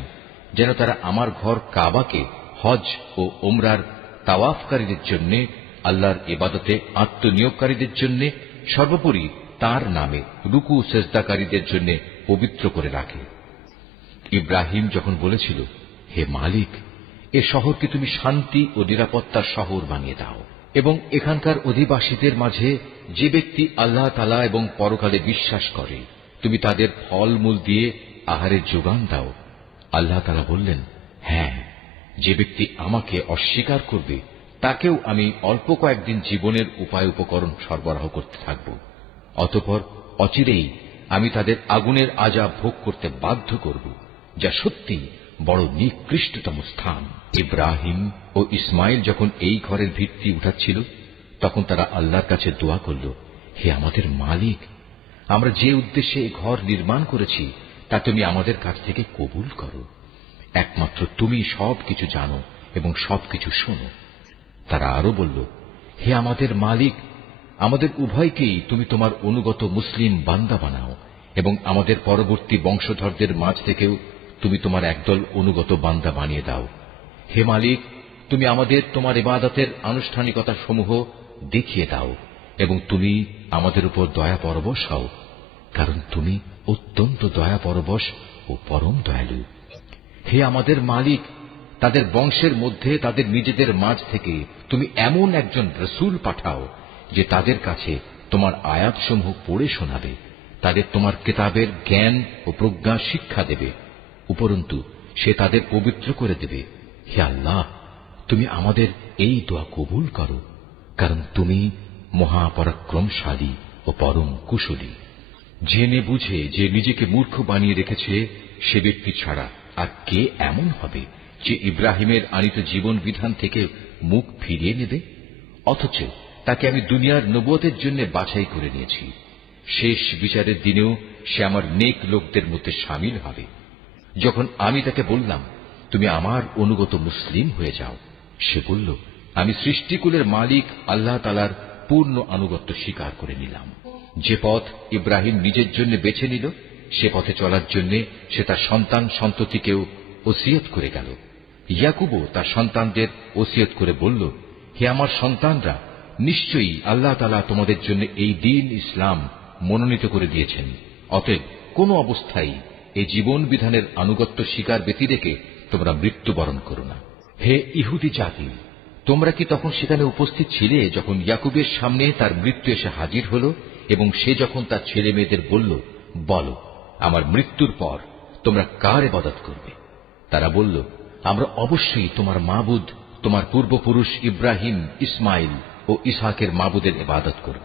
যেন তারা আমার ঘর কাবাকে হজ ও ওমরার তাওয়াফকারীদের জন্য, আল্লাহর ইবাদতে আত্মনিয়োগকারীদের জন্য, সর্বোপরি তার নামে রুকু সেজদাকারীদের জন্য পবিত্র করে রাখে। ইব্রাহিম যখন বলেছিল, হে মালিক, এ শহরকে তুমি শান্তি ও নিরাপত্তার শহর বানিয়ে দাও এবং এখানকার অধিবাসীদের মাঝে যে ব্যক্তি আল্লাহ তাআলা এবং পরকালে বিশ্বাস করে তুমি তাদের ফলমূল দিয়ে আহারের যোগান দাও। আল্লাহ তাআলা বললেন, হ্যাঁ, যে ব্যক্তি আমাকে অস্বীকার করবে তাকেও আমি অল্প কয়েকদিন জীবনের উপায় উপকরণ সরবরাহ করতে থাকব। অতঃপর অচিরেই আমি তাদের আগুনের আযাব ভোগ করতে বাধ্য করব, যা সত্যি বড় নিকৃষ্টতম স্থান। ইব্রাহিম ও ইসমাইল যখন এই ঘরের ভিত্তি উঠাচ্ছিল তখন তারা আল্লাহর কাছে দোয়া করল, হে আমাদের মালিক, আমরা যে উদ্দেশ্যে এই ঘর নির্মাণ করেছি তা তুমি আমাদের কাছ থেকে কবুল করো। একমাত্র তুমি সবকিছু জানো এবং সবকিছু শোনো। তারা আরো বলল, হে আমাদের মালিক, আমাদের উভয়কেই তুমি তোমার অনুগত মুসলিম বান্দা বানাও এবং আমাদের পরবর্তী বংশধরদের মাঝ থেকেও তুমি তোমার একদল অনুগত বান্দা বানিয়ে দাও। হে মালিক, তুমি আমাদের তোমার ইবাদতের আনুষ্ঠানিকতা সমূহ দেখিয়ে দাও এবং তুমি আমাদের উপর দয়া পরবশ হও, কারণ তুমি অত্যন্ত দয়া পরবশ ও পরম দয়ালু। হে আমাদের মালিক, তাদের বংশের মধ্যে তাদের নিজেদের মাঝ থেকে তুমি এমন একজন রসূল পাঠাও যে তাদের কাছে তোমার আয়াতসমূহ পড়ে শোনাবে, তাদের তোমার কিতাবের জ্ঞান ও প্রজ্ঞা শিক্ষা দেবে, উপরন্তু সে তাদের পবিত্র করে দেবে। হে আল্লাহ, তুমি আমাদের এই দোয়া কবুল করো, কারণ তুমি মহাপরাক্রমশালী ও পরম কুশলী। জেনে বুঝে যে নিজেকে মূর্খ বানিয়ে রেখেছে সে ব্যক্তি ছাড়া আর কে এমন হবে যে ইব্রাহিমের আনিত জীবন বিধান থেকে মুখ ফিরিয়ে নেবে? অথচ তাকে আমি দুনিয়ার নবুয়তের জন্য বাছাই করে নিয়েছি। শেষ বিচারের দিনেও সে আমার নেক লোকদের মধ্যে শামিল হবে। যখন আমি তাকে বললাম, তুমি আমার অনুগত মুসলিম হয়ে যাও, সে বলল, আমি সৃষ্টিকুলের মালিক আল্লাহ তাআলার পূর্ণ আনুগত্য স্বীকার করে নিলাম। যে পথ ইব্রাহিম নিজের জন্য বেছে নিল সে পথে চলার জন্য সে তার সন্তান সন্ততিকেও ওসিয়ত করে গেল। ইয়াকুবও তার সন্তানদের ওসিয়ত করে বলল, হে আমার সন্তানরা, নিশ্চয়ই আল্লাহ তাআলা তোমাদের জন্য এই দ্বীন ইসলাম মনোনীত করে দিয়েছেন। অতএব কোন অবস্থায় এই জীবন বিধানের আনুগত্য স্বীকার ব্যতি রেখে তোমরা মৃত্যুবরণ করো না। হে ইহুদি জাতি, তোমরা কি তখন সেখানে উপস্থিত ছিলে যখন ইয়াকুবের সামনে তার মৃত্যু এসে হাজির হল এবং সে যখন তার ছেলে মেয়েদের বলল, বলো, আমার মৃত্যুর পর তোমরা কার ইবাদত করবে? তারা বলল, আমরা অবশ্যই তোমার মাবুদ, তোমার পূর্বপুরুষ ইব্রাহিম, ইসমাইল ও ইসহাকের মাবুদের ইবাদত করব।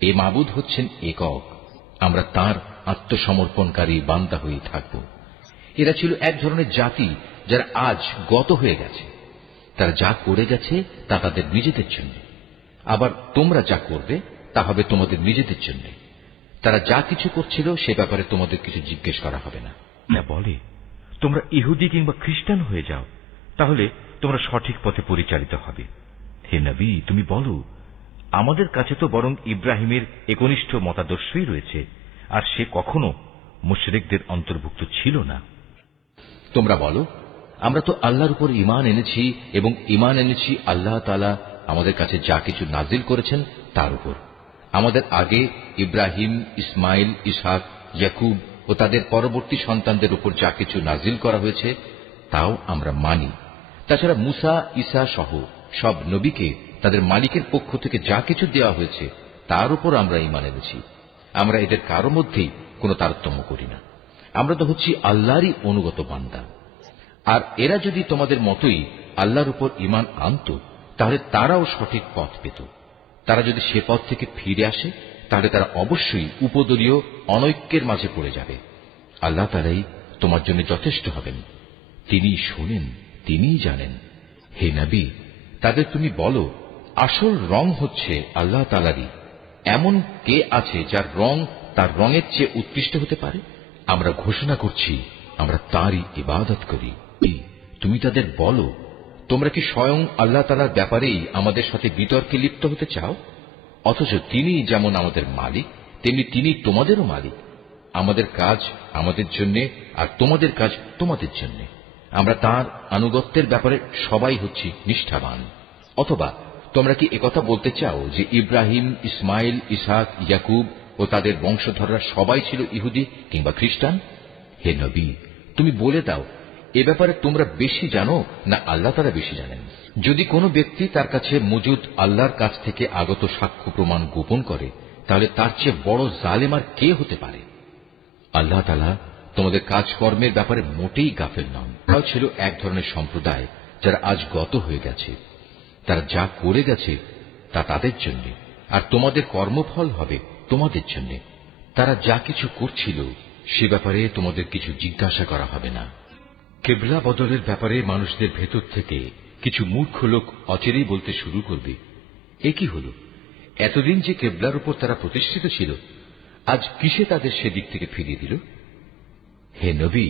এ মাবুদ হচ্ছেন একক, আমরা তার আত্মসমর্পণকারী বান্দা হয়ে থাকব। এরা ছিল এক ধরনের জাতি যারা আজ গত হয়ে গেছে। তারা যা করে গেছে তা তাদের নিজেদের জন্য, আবার তোমরা যা করবে তা হবে তোমাদের নিজেদের জন্য। তারা যা কিছু করছিল সে ব্যাপারে তোমাদের কিছু জিজ্ঞেস করা হবে না। বলে, তোমরা ইহুদি কিংবা খ্রিস্টান হয়ে যাও, তাহলে তোমরা সঠিক পথে পরিচালিত হবে। হে নবী, তুমি বলো, আমাদের কাছে তো বরং ইব্রাহিমের একনিষ্ঠ মতাদর্শই রয়েছে, আর সে কখনো মুশরিকদের অন্তর্ভুক্ত ছিল না। তোমরা বলো, আমরা তো আল্লাহর উপর ঈমান এনেছি এবং ঈমান এনেছি আল্লাহ তাআলা আমাদের কাছে যা কিছু নাজিল করেছেন তার উপর। আমাদের আগে ইব্রাহিম, ইসমাইল, ইসহাক, ইয়াকুব ও তাদের পরবর্তী সন্তানদের উপর যা কিছু নাজিল করা হয়েছে তাও আমরা মানি। তাছাড়া মুসা, ঈসা সহ সব নবীকে তাদের মালিকের পক্ষ থেকে যা কিছু দেওয়া হয়েছে তার উপর আমরা ঈমান এনেছি। আমরা এদের কারো মধ্যেই কোনো তারতম্য করি না। আমরা তো হচ্ছি আল্লাহরই অনুগত বান্দা। আর এরা যদি তোমাদের মতোই আল্লাহর উপর ঈমান আনত তাহলে তারাও সঠিক পথ পেত। তারা যদি সে পথ থেকে ফিরে আসে তাহলে তারা অবশ্যই উপদলীয় অনৈক্যের মাঝে পড়ে যাবে। আল্লাহ তাআলাই তোমার জন্য যথেষ্ট হবেন, তিনি শোনেন, তিনিই জানেন। হে নবী, তাদের তুমি বলো, আসল রং হচ্ছে আল্লাহ তাআলারই। এমন কে আছে যার রং তার রঙের চেয়ে উৎকৃষ্ট হতে পারে? আমরা ঘোষণা করছি আমরা তাঁরই ইবাদত করি। তুমি তাদের বলো, তোমরা কি স্বয়ং আল্লাহ তাআলার ব্যাপারেই আমাদের সাথে বিতর্কে লিপ্ত হতে চাও? অথচ তিনি যেমন আমাদের মালিক তেমনি তিনি তোমাদেরও মালিক। আমাদের কাজ আমাদের জন্য আর তোমাদের কাজ তোমাদের জন্য। আমরা তাঁর আনুগত্যের ব্যাপারে সবাই হচ্ছি নিষ্ঠাবান। অথবা তোমরা কি একথা বলতে চাও যে ইব্রাহিম, ইসমাইল, ইসহাক, ইয়াকুব ও তাদের বংশধররা সবাই ছিল ইহুদি কিংবা খ্রিস্টান? হে নবী, তুমি বলে দাও, এ ব্যাপারে তোমরা বেশি জানো না আল্লাহ তাআলা বেশি জানেন? যদি কোনো ব্যক্তি তার কাছে মজুদ আল্লাহর কাছ থেকে আগত সাক্ষ্য প্রমাণ গোপন করে তাহলে তার চেয়ে বড় জালেম আর কে হতে পারে? আল্লাহ তাআলা তোমাদের কাজকর্মের ব্যাপারে মোটেই গাফেল নন। তারাও ছিল এক ধরনের সম্প্রদায় যারা আজ গত হয়ে গেছে। তারা যা করে গেছে তা তাদের জন্য, আর তোমাদের কর্মফল হবে তোমাদের জন্য। তারা যা কিছু করছিল সে ব্যাপারে তোমাদের কিছু জিজ্ঞাসা করা হবে না। কিবলা বদলের ব্যাপারে মানুষদের ভেতর থেকে কিছু মূর্খ লোক অচিরেই বলতে শুরু করবে, এ কি হল? এতদিন যে কিবলার উপর তারা প্রতিষ্ঠিত ছিল, আজ কিসে তাদের সেদিক থেকে ফিরিয়ে দিল? হে নবী,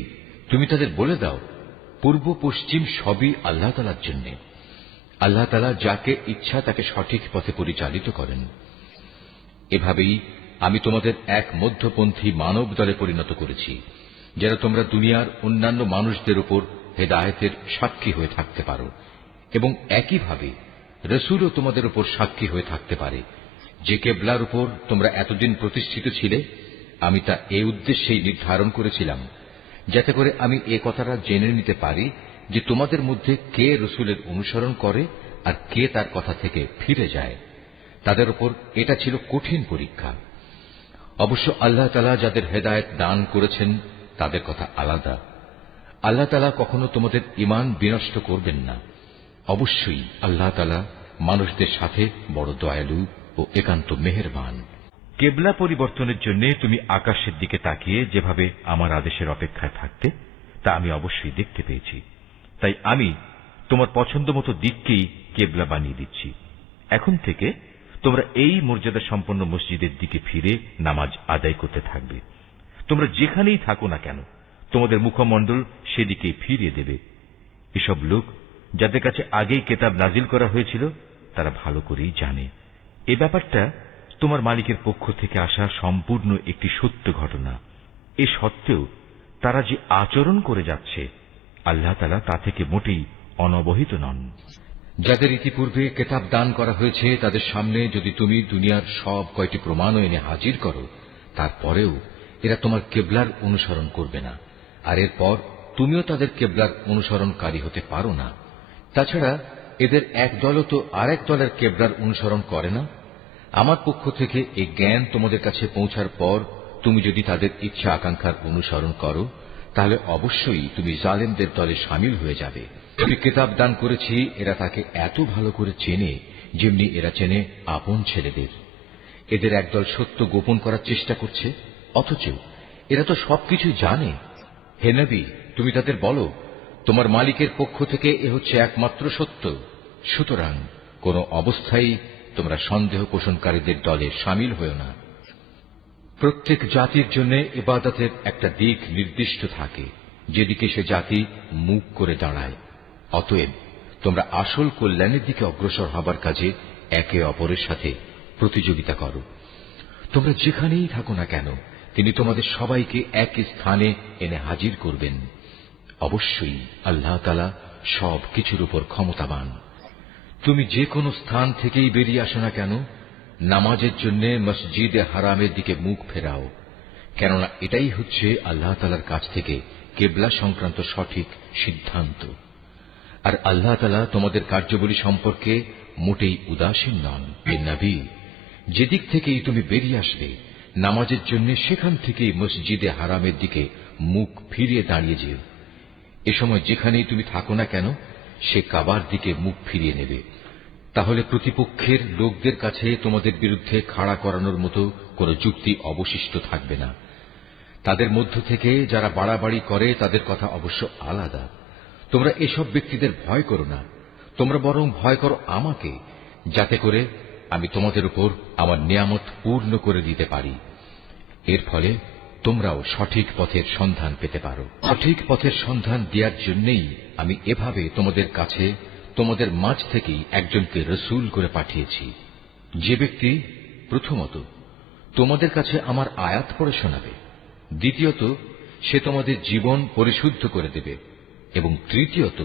তুমি তাদের বলে দাও, পূর্ব পশ্চিম সবই আল্লাহ তাআলার জন্য। আল্লাহ তাআলা যাকে ইচ্ছা তাকে সঠিক পথে পরিচালিত করেন। এভাবেই আমি তোমাদের এক মধ্যপন্থী মানব দলে পরিণত করেছি, যেন তোমরা দুনিয়ার অন্যান্য মানুষদের উপর হেদায়েতের সাক্ষী হয়ে থাকতে পারো, এবং একইভাবে রসুলও তোমাদের উপর সাক্ষী হয়ে থাকতে পারে। যে কেবলার উপর তোমরা এতদিন প্রতিষ্ঠিত ছিলে, আমি তা এই উদ্দেশ্যেই নির্ধারণ করেছিলাম যাতে করে আমি এ কথাটা জেনে নিতে পারি যে তোমাদের মধ্যে কে রসুলের অনুসরণ করে আর কে তার কথা থেকে ফিরে যায়। তাদের উপর এটা ছিল কঠিন পরীক্ষা। অবশ্য আল্লাহ তাআলা যাদের হেদায়েত দান করেছেন তাদের কথা আলাদা। আল্লাহ তাআলা কখনো তোমাদের ঈমান বিনষ্ট করবেন না। অবশ্যই আল্লাহ তাআলা মানুষদের সাথে বড় দয়ালু ও একান্ত মেহেরবান। কেবলা পরিবর্তনের জন্য তুমি আকাশের দিকে তাকিয়ে যেভাবে আমার আদেশের অপেক্ষায় থাকতে তা আমি অবশ্যই দেখতে পেয়েছি। তাই আমি তোমার পছন্দ মতো দিককেই কেবলা বানিয়ে দিচ্ছি। এখন থেকে তোমরা এই মর্যাদা সম্পন্ন মসজিদের দিকে ফিরে নামাজ আদায় করতে থাকবে। তোমরা যেখানেই থাকো না কেন তোমাদের মুখমণ্ডল সেদিকেই ফিরিয়ে দেবে। এসব লোক যাদের কাছে আগেই কেতাব নাজিল করা হয়েছিল তারা ভালো করেই জানে এ ব্যাপারটা তোমার মালিকের পক্ষ থেকে আসা সম্পূর্ণ একটি সত্য ঘটনা। এ সত্ত্বেও তারা যে আচরণ করে যাচ্ছে আল্লাহ তাআলা তা থেকে মোটেই অনবহিত নন। যাদের ইতিপূর্বে কেতাব দান করা হয়েছে তাদের সামনে যদি তুমি দুনিয়ার সব কয়টি প্রমাণও এনে হাজির করো, তারপরেও এরা তোমার কেবলার অনুসরণ করবে না, আর এরপর তুমিও তাদের কেবলার অনুসরণকারী হতে পারো না। তাছাড়া এদের এক দলও তো আর এক দলের কেবলার অনুসরণ করে না। আমার পক্ষ থেকে এই জ্ঞান তোমাদের কাছে পৌঁছার পর তুমি যদি তাদের ইচ্ছা আকাঙ্ক্ষার অনুসরণ করো তাহলে অবশ্যই তুমি জালেমদের দলে শামিল হয়ে যাবে। আমি কিতাব দান করেছি এরা তাকে এত ভালো করে চেনে যেমনি এরা চেনে আপন ছেলেদের। এদের একদল সত্য গোপন করার চেষ্টা করছে, অথচ এরা তো সবকিছু জানে। হে নবী, তুমি তাদের বলো, তোমার মালিকের পক্ষ থেকে এ হচ্ছে একমাত্র সত্য। সুতরাং কোন অবস্থায় তোমরা সন্দেহ পোষণকারীদের দলে শামিল হও না। প্রত্যেক জাতির জন্য ইবাদতের একটা দিক নির্দিষ্ট থাকে যেদিকে সে জাতি মুখ করে দাঁড়ায়। অতএব তোমরা আসল কল্যাণের দিকে অগ্রসর হবার কাজে একে অপরের সাথে প্রতিযোগিতা করো। তোমরা যেখানেই থাকো না কেন, তিনি তোমাদের সবাইকে এক স্থানে এনে হাজির করবেন। অবশ্যই আল্লাহ তাআলা সব কিছুর উপর ক্ষমতাবান। তুমি যে কোনো স্থান থেকেই বেরিয়ে আসো না কেন, নামাজের জন্য মসজিদে হারামের দিকে মুখ ফেরাও, কেননা এটাই হচ্ছে আল্লাহ তাআলার কাছ থেকে কিবলা সংক্রান্ত সঠিক সিদ্ধান্ত। আর আল্লাহ তাআলা তোমাদের কার্যাবলী সম্পর্কে মোটেই উদাসীন নন। হে নবী, যেদিক থেকেই তুমি বেরিয়ে আসবে নামাজের জন্য, সেখান থেকেই মসজিদে হারামের দিকে মুখ ফিরিয়ে দাঁড়িয়ে যেও। এ সময় যেখানেই তুমি থাকো না কেন, সে কাবার দিকে মুখ ফিরিয়ে নেবে। তাহলে প্রতিপক্ষের লোকদের কাছে তোমাদের বিরুদ্ধে খাড়া করানোর মতো কোনো যুক্তি অবশিষ্ট থাকবে না। তাদের মধ্য থেকে যারা বাড়াবাড়ি করে তাদের কথা অবশ্য আলাদা। তোমরা এসব ব্যক্তিদের ভয় করো না, তোমরা বরং ভয় করো আমাকে, যাতে করে আমি তোমাদের উপর আমার নিয়ামত পূর্ণ করে দিতে পারি। এর ফলে তোমরাও সঠিক পথের সন্ধান পেতে পারো। সঠিক পথের সন্ধান দেওয়ার জন্যই আমি এভাবে তোমাদের কাছে, তোমাদের মাঝ থেকেই একজনকে রসুল করে পাঠিয়েছি, যে ব্যক্তি প্রথমত তোমাদের কাছে আমার আয়াত পড়ে শোনাবে, দ্বিতীয়ত সে তোমাদের জীবন পরিশুদ্ধ করে দেবে, এবং তৃতীয়ত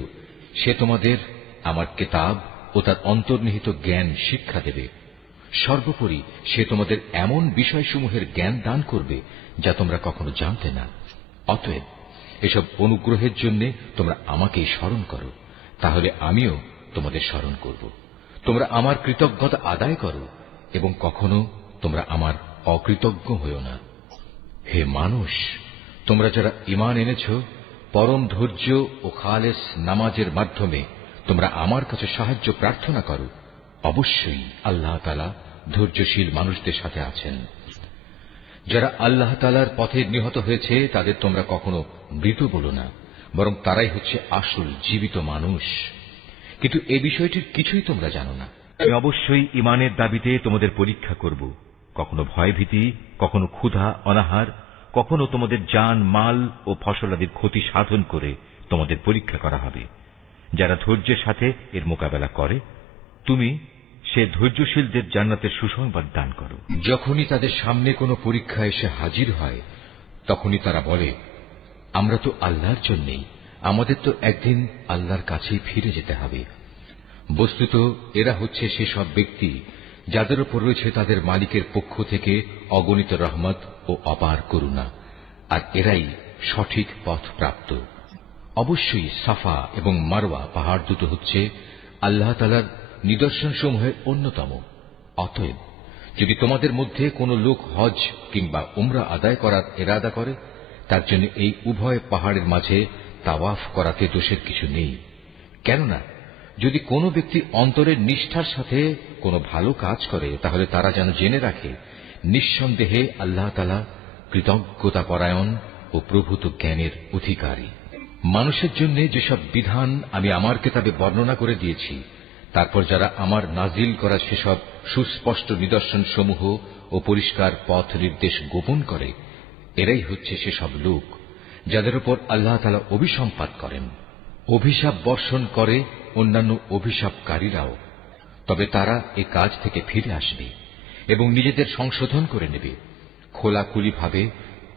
সে তোমাদের আমার কিতাব ও তার অন্তর্নিহিত জ্ঞান শিক্ষা দেবে। সর্বোপরি সে তোমাদের এমন বিষয়সমূহের জ্ঞান দান করবে যা তোমরা কখনো জানতে না। অতএব এসব অনুগ্রহের জন্য তোমরা আমাকেই স্মরণ করো, তাহলে আমিও তোমাদের স্মরণ করব। তোমরা আমার কৃতজ্ঞতা আদায় করো এবং কখনো তোমরা আমার অকৃতজ্ঞ হইও না। হে মানুষ, তোমরা যারা ঈমান এনেছ, পরম ধৈর্য ও খালেস নামাজের মাধ্যমে তোমরা আমার কাছে সাহায্য প্রার্থনা করো। অবশ্যই আল্লাহ তাআলা ধৈর্যশীল মানুষদের সাথে আছেন। যারা আল্লাহ তাআলার পথে নিহত হয়েছে তাদের তোমরা কখনো মৃত বলো না, বরং তারাই হচ্ছে আসল জীবিত মানুষ। কিন্তু এ বিষয়টির কিছুই তোমরা জানো না। আমি অবশ্যই ঈমানের দাবিতে তোমাদের পরীক্ষা করব, কখনো ভয়ভীতি, কখনো ক্ষুধা অনাহার, কখনো তোমাদের জান মাল ও ফসলাদির ক্ষতি সাধন করে তোমাদের পরীক্ষা করা হবে। যারা ধৈর্যের সাথে এর মোকাবেলা করে, তুমি সে ধৈর্যশীলদের জান্নাতের সুসংবাদ দান করো। যখনই তাদের সামনে কোনো পরীক্ষা এসে হাজির হয়, তখনই তারা বলে, আমরা তো আল্লাহর জন্যেই, আমাদের তো একদিন আল্লাহর কাছেই ফিরে যেতে হবে। বস্তুত এরা হচ্ছে সেসব ব্যক্তি যাদের উপর রয়েছে তাদের মালিকের পক্ষ থেকে অগণিত রহমত ও অপার করুণা, আর এরাই সঠিক পথ প্রাপ্ত। অবশ্যই সাফা এবং মারওয়া পাহাড় দুটো হচ্ছে আল্লাহ তাআলার নিদর্শনসমূহের অন্যতম। অতএব যদি তোমাদের মধ্যে কোনো লোক হজ কিংবা উমরা আদায় করার ইরাদা করে, তার জন্য এই উভয় পাহাড়ের মাঝে তাওয়াফ করাতে দোষের কিছু নেই। কেননা যদি কোনো ব্যক্তি অন্তরের নিষ্ঠার সাথে কোনো ভালো কাজ করে, তাহলে তারা যেন জেনে রাখে, নিঃসন্দেহে আল্লাহ তাআলা কৃতজ্ঞতাপরায়ণ ও প্রভূত জ্ঞানের অধিকারী। মানুষের জন্য যেসব বিধান আমি আমার কিতাবে বর্ণনা করে দিয়েছি, তারপর যারা আমার নাজিল করা সেসব সুস্পষ্ট নিদর্শন সমূহ ও পরিষ্কার পথ নির্দেশ গোপন করে, এরাই হচ্ছে সেসব লোক যাদের উপর আল্লাহ তাআলা অভিসম্পাত করেন। অভিশাপ বর্ষণ করে অন্যান্য অভিশাপকারীরাও, তবে তারা এ কাজ থেকে ফিরে আসবে এবং নিজেদের সংশোধন করে নেবে। খোলাখুলিভাবে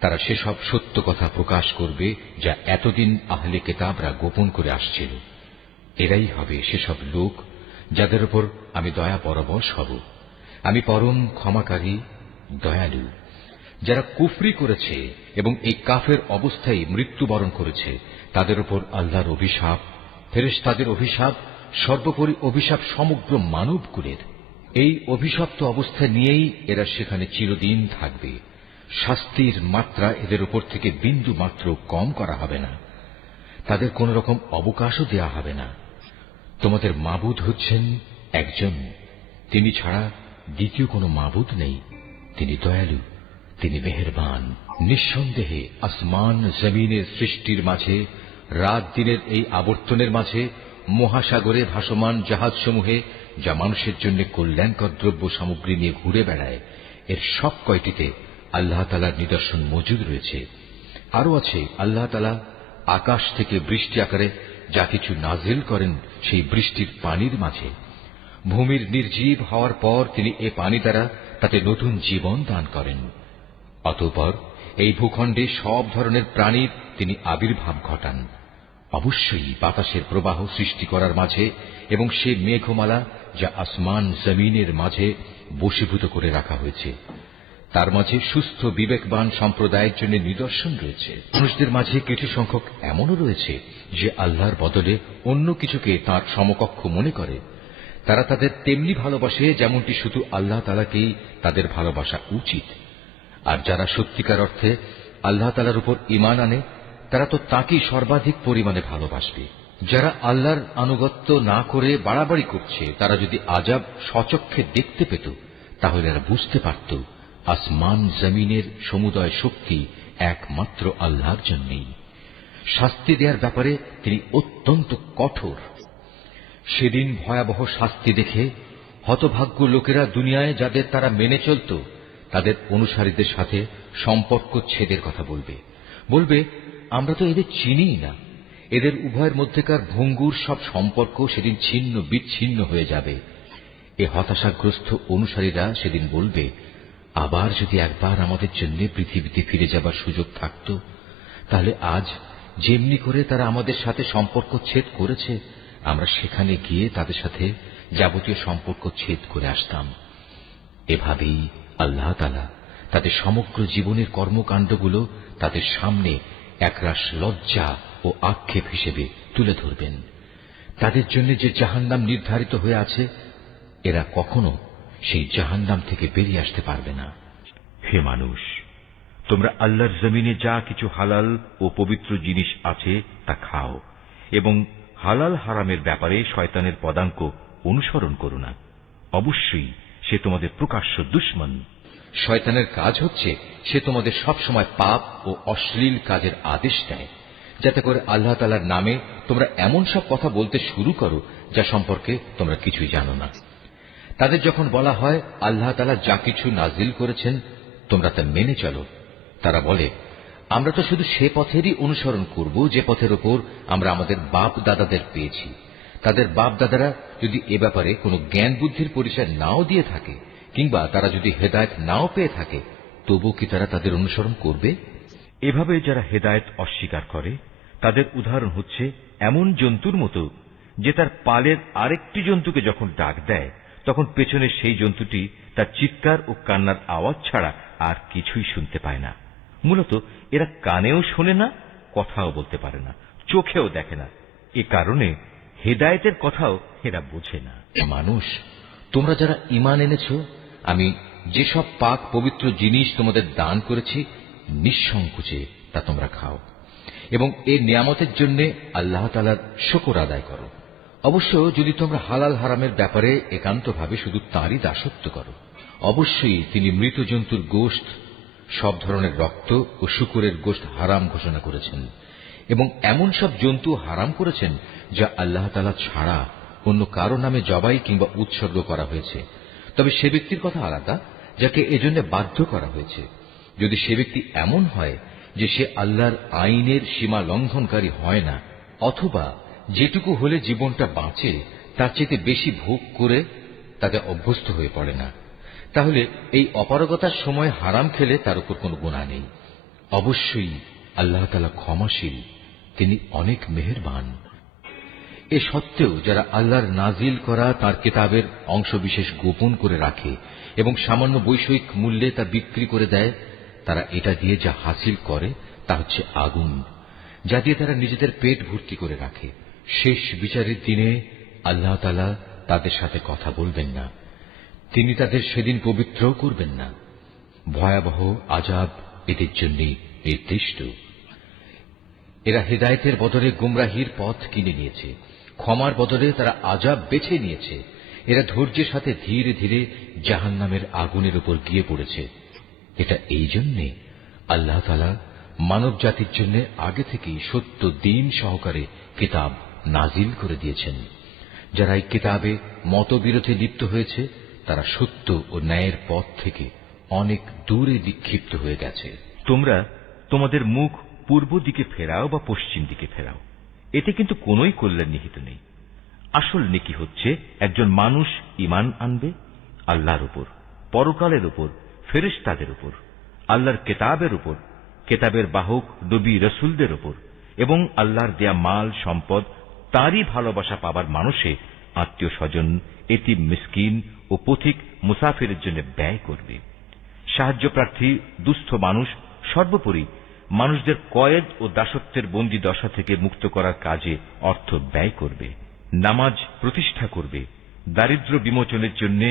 তারা সেসব সত্য কথা প্রকাশ করবে যা এতদিন আহলে কিতাবরা গোপন করে আসছিল। এরাই হবে সেসব লোক যাদের উপর আমি দয়া পরবশ হব। আমি পরম ক্ষমাকারী, দয়ালু। যারা কুফরি করেছে এবং এই কাফের অবস্থায় মৃত্যুবরণ করেছে, তাদের উপর আল্লাহর অভিশাপ, ফেরেশতাদের অভিশাপ, সর্বোপরি অভিশাপ সমগ্র মানবকুলের। এই অভিশপ্ত অবস্থা নিয়েই এরা সেখানে চিরদিন থাকবে। শাস্তির মাত্রা এদের উপর থেকে বিন্দু মাত্র কম করা হবে না, তাদের কোন রকম অবকাশও দেয়া হবে না। তোমাদের মাবুদ হচ্ছেন একজন, তিনি ছাড়া দ্বিতীয় কোনো মাবুদ নেই। তিনি দয়ালু, তিনি মেহেরবান। নিঃসন্দেহে আসমান জমিনের সৃষ্টির মাঝে, রাত দিনের এই আবর্তনের মাঝে, মহাসাগরে ভাসমান জাহাজসমূহে যা মানুষের জন্য কল্যাণকর দ্রব্য সামগ্রী নিয়ে ঘুরে বেড়ায়, এর সব কয়টিতে আল্লাহ তাআলার নিদর্শন মজুদ রয়েছে। আরো আছে আল্লাহ তাআলা আকাশ থেকে বৃষ্টি আকারে যা কিছু নাজিল করেন সেই বৃষ্টির পানির মাঝে। ভূমির নির্জীব হওয়ার পর তিনি এ পানি দ্বারা তাতে নতুন জীবন দান করেন। অতঃপর এই ভূখণ্ডে সব ধরনের প্রাণীর তিনি আবির্ভাব ঘটান। অবশ্যই বাতাসের প্রবাহ সৃষ্টি করার মাঝে এবং সে মেঘমালা যা আসমান জমিনের মাঝে বশীভূত করে রাখা হয়েছে, তার মাঝে সুস্থ বিবেকবান সম্প্রদায়ের জন্য নিদর্শন রয়েছে। মানুষদের মাঝে কিছু সংখ্যক এমনও রয়েছে যে আল্লাহর বদলে অন্য কিছুকে তাঁর সমকক্ষ মনে করে। তারা তাদের তেমনি ভালোবাসে যেমনটি শুধু আল্লাহ তাআলাকেই তাদের ভালোবাসা উচিত। আর যারা সত্যিকার অর্থে আল্লাহ তাআলার উপর ঈমান আনে তারা তো তাঁকেই সর্বাধিক পরিমাণে ভালোবাসবে। যারা আল্লাহর আনুগত্য না করে বাড়াবাড়ি করছে তারা যদি আযাব স্বচক্ষে দেখতে পেত তাহলে এরা বুঝতে পারত আসমান জমিনের সমুদয় শক্তি একমাত্র আল্লাহর জন্যই। শাস্তি দেওয়ার ব্যাপারে তিনি অত্যন্ত কঠোর। সেদিন ভয়াবহ শাস্তি দেখে হতভাগ্য লোকেরা দুনিয়ায় যাদের তারা মেনে চলত তাদের অনুসারীদের সাথে সম্পর্ক ছেদের কথা বলবে, আমরা তো এদের চিনিই না। এদের উভয়ের মধ্যেকার ভঙ্গুর সব সম্পর্ক সেদিন ছিন্ন বিচ্ছিন্ন হয়ে যাবে। এ হতাশাগ্রস্ত অনুসারীরা সেদিন বলবে, আবার যদি একবার আমাদের জন্য পৃথিবীতে ফিরে যাবার সুযোগ থাকত, তাহলে আজ যেমনি করে তারা আমাদের সাথে সম্পর্ক ছেদ করেছে আমরা সেখানে গিয়ে তাদের সাথে যাবতীয় সম্পর্ক ছেদ করে আসতাম। এভাবেই আল্লাহ তাআলা তাদের সমগ্র জীবনের কর্মকাণ্ডগুলো তাদের সামনে একরাশ লজ্জা ও আক্ষেপ হিসেবে তুলে ধরবেন। তাদের জন্য যে জাহান্নাম নির্ধারিত হয়ে আছে, এরা কখনো সেই জাহান্নাম থেকে বেরিয়ে আসতে পারবে না। হে মানুষ, তোমরা আল্লাহর জমিনে যা কিছু হালাল ও পবিত্র জিনিস আছে তা খাও এবং হালাল হারামের ব্যাপারে শয়তানের পদাঙ্ক অনুসরণ করো না। অবশ্যই সে তোমাদের প্রকাশ্য দুশমন। শয়তানের কাজ হচ্ছে সে তোমাদের সব সময় পাপ ও অশ্লীল কাজের আদেশ দেয়, যাতে করে আল্লাহ তাআলার নামে তোমরা এমন সব কথা বলতে শুরু করো যা সম্পর্কে তোমরা কিছুই জানো না। তাদের যখন বলা হয় আল্লাহ তাআলা যা কিছু নাজিল করেছেন তোমরা তা মেনে চলো, তারা বলে, আমরা তো শুধু সে পথেরই অনুসরণ করব যে পথের উপর আমরা আমাদের বাপ দাদাদের পেয়েছি। তাদের বাপ দাদারা যদি এ ব্যাপারে কোনো জ্ঞান বুদ্ধির পরিচয় নাও দিয়ে থাকে কিংবা তারা যদি হেদায়েত নাও পেয়ে থাকে, তবু কি তারা তাদের অনুসরণ করবে? এভাবে যারা হেদায়েত অস্বীকার করে তাদের উদাহরণ হচ্ছে এমন জন্তুর মতো যে তার পালের আরেকটি জন্তুকে যখন ডাক দেয় তখন পেছনে সেই জন্তুটি তার চিৎকার ও কান্নার আওয়াজ ছাড়া আর কিছুই শুনতে পায় না। মূলত এরা কানেও শোনে না, কথাও বলতে পারে না, চোখেও দেখে না। এ কারণে হেদায়েতের কথাও এরা বোঝে না। মানুষ, তোমরা যারা ঈমান এনেছ, আমি যেসব পাক পবিত্র জিনিস তোমাদের দান করেছি নিঃসংকোচে তা তোমরা খাও এবং এই নিয়ামতের জন্য আল্লাহ তাআলার শুকর আদায় করো। অবশ্য যদি তোমরা হালাল হারামের ব্যাপারে একান্তভাবে শুধু তাঁরই দাসত্ব করো। অবশ্যই তিনি মৃত জন্তুর গোশত, সব ধরনের রক্ত ও শূকরের গোশত হারাম ঘোষণা করেছেন এবং এমন সব জন্তু হারাম করেছেন যা আল্লাহ তাআলা ছাড়া অন্য কারো নামে জবাই কিংবা উৎসর্গ করা হয়েছে। তবে সে ব্যক্তির কথা আলাদা যাকে এজন্য বাধ্য করা হয়েছে। যদি সে ব্যক্তি এমন হয় যে সে আল্লাহর আইনের সীমা লঙ্ঘনকারী হয় না, অথবা যেটুকু হলে জীবনটা বাঁচে তার চেয়ে বেশি ভোগ করে তাতে অভ্যস্ত হয়ে পড়ে না, তাহলে এই অপারগতার সময় হারাম খেলে তার উপর কোনো গুনাহ নেই। অবশ্যই আল্লাহ তাআলা ক্ষমাশীল, তিনি অনেক মেহেরবান। এ সত্ত্বেও যারা আল্লাহর নাজিল করা তাঁর কিতাবের অংশবিশেষ গোপন করে রাখে এবং সামান্য বৈষয়িক মূল্যে তা বিক্রি করে দেয়, তারা এটা দিয়ে যা হাসিল করে তা হচ্ছে আগুন, যা দিয়ে তারা নিজেদের পেট ভর্তি করে রাখে। শেষ বিচারের দিনে আল্লাহ তাআলা তাদের সাথে কথা বলবেন না, তিনি তাদের সেদিন পবিত্রও করবেন না। ভয়াবহ আযাব এদের জন্য নির্দিষ্ট। এরা হেদায়েতের বদলে গুমরাহির পথ কিনে নিয়েছে, ক্ষমার বদলে তারা আযাব বেছে নিয়েছে। এরা ধৈর্যের সাথে ধীরে ধীরে জাহান্নামের আগুনের উপর গিয়ে পড়েছে। এটা এই জন্যে আল্লাহ তাআলা মানব জাতির জন্য আগে থেকেই সত্য দ্বীন সহকারে কিতাব নাজিল করে দিয়েছেন। যারা এই কিতাবে মতবিরোধে লিপ্ত হয়েছে তারা সত্য ও ন্যায়ের পথ থেকে অনেক দূরে বিক্ষিপ্ত হয়ে গেছে। তোমরা তোমাদের মুখ পূর্ব দিকে ফেরাও বা পশ্চিম দিকে ফেরাও, এতে কিন্তু কোনোই কল্যাণ নিহিত নেই। আসল নেকি হচ্ছে একজন মানুষ ঈমান আনবে আল্লাহর উপর, পরকালের উপর, ফেরেশতাদের উপর, আল্লাহর কেতাবের উপর, কেতাবের বাহক নবী রসুলদের উপর, এবং আল্লাহর দেয়া মাল সম্পদ তারই ভালোবাসা পাবার মানুষে আত্মীয় স্বজন, এতিম মিসকিন ও পথিক মুসাফিরের জন্য ব্যয় করবে। সাহায্য প্রার্থী দুস্থ মানুষ, সর্বোপরি মানুষদের কয়েদ ও দাসত্বের বন্দী দশা থেকে মুক্ত করার কাজে অর্থ ব্যয় করবে। নামাজ প্রতিষ্ঠা করবে, দারিদ্র বিমোচনের জন্য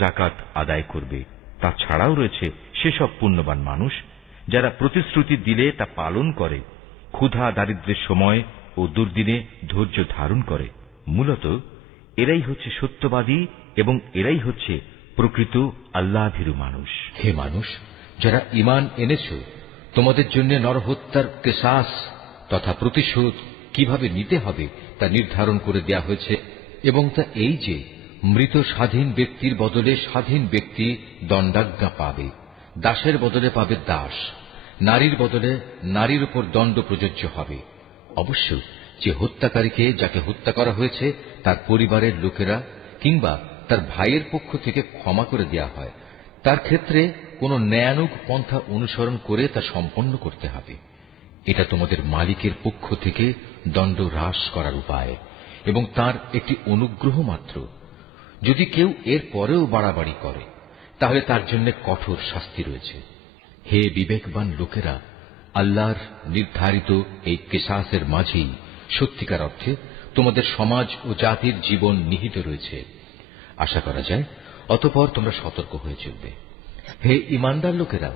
যাকাত আদায় করবে। তাছাড়াও রয়েছে সেসব পুণ্যবান মানুষ যারা প্রতিশ্রুতি দিলে তা পালন করে, ক্ষুধা দারিদ্র্যের সময় ও দুর্দিনে ধৈর্য ধারণ করে। মূলত এরাই হচ্ছে সত্যবাদী এবং এরাই হচ্ছে প্রকৃত আল্লাহভীরু মানুষ। হে মানুষ, যারা ঈমান এনেছ, তোমাদের জন্য নরহত্যার কিসাস তথা প্রতিশোধ কিভাবে নিতে হবে তা নির্ধারণ করে দেয়া হয়েছে, এবং তা এই যে মৃত স্বাধীন ব্যক্তির বদলে স্বাধীন ব্যক্তি দণ্ডাজ্ঞা পাবে, দাসের বদলে পাবে দাস, নারীর বদলে নারীর উপর দণ্ড প্রযোজ্য হবে। অবশ্য যে হত্যাকারীকে, যাকে হত্যা করা হয়েছে, তার পরিবারের লোকেরা কিংবা তার ভাইয়ের পক্ষ থেকে ক্ষমা করে দেয়া হয়, তার ক্ষেত্রে কোন ন্যায়ানুগ পন্থা অনুসরণ করে তা সম্পন্ন করতে হবে। এটা তোমাদের মালিকের পক্ষ থেকে দণ্ড হ্রাস করার উপায় এবং তার একটি অনুগ্রহ মাত্র। যদি কেউ এর পরেও বাড়াবাড়ি করে তাহলে তার জন্য কঠোর শাস্তি রয়েছে। হে বিবেকবান লোকেরা, আল্লাহর নির্ধারিত এই কিসাসের মাঝেই সত্যিকার অর্থে তোমাদের সমাজ ও জাতির জীবন নিহিত রয়েছে। আশা করা যায় অতঃপর তোমরা সতর্ক হয়ে চলবে। হে ঈমানদার লোকেরা,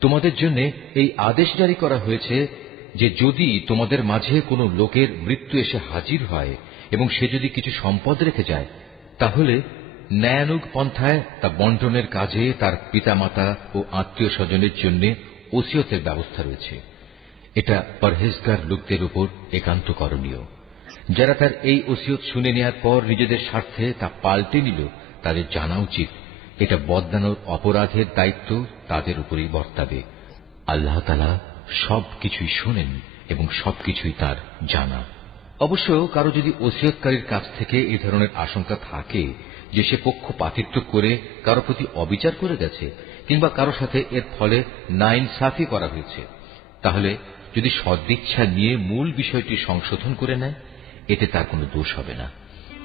তোমাদের জন্য এই আদেশ জারি করা হয়েছে যে যদি তোমাদের মাঝে কোনো লোকের মৃত্যু এসে হাজির হয় এবং সে যদি কিছু সম্পদ রেখে যায়, তাহলে ন্যায়ানুগ পন্থায় তা বন্টনের কাজে তার পিতামাতা ও আত্মীয় স্বজনের জন্য ওসিয়তের ব্যবস্থা রয়েছে। এটা পরহেজগার লোকদের উপর একান্ত করণীয়। যারা তার এই ওসিয়ত শুনে নেওয়ার পর নিজেদের স্বার্থে তা পাল্টে নিল, তাদের জানা উচিত এটা বদলানোর অপরাধের দায়িত্ব তাদের উপরেই বর্তাবে। আল্লাহ তাআলা সবকিছুই শোনেন এবং সবকিছুই তার জানা। অবশ্য কারো যদি ওসিয়তকারীর কাছ থেকে এই ধরনের আশঙ্কা থাকে যে সে পক্ষপাতিত্ব করে কারো প্রতি অবিচার করে গেছে কিংবা কারো সাথে এর ফলে নাইনসাফি করা হয়েছে, তাহলে যদি সদিচ্ছা নিয়ে মূল বিষয়টি সংশোধন করে নেয়, এতে তার কোনো দোষ হবে না।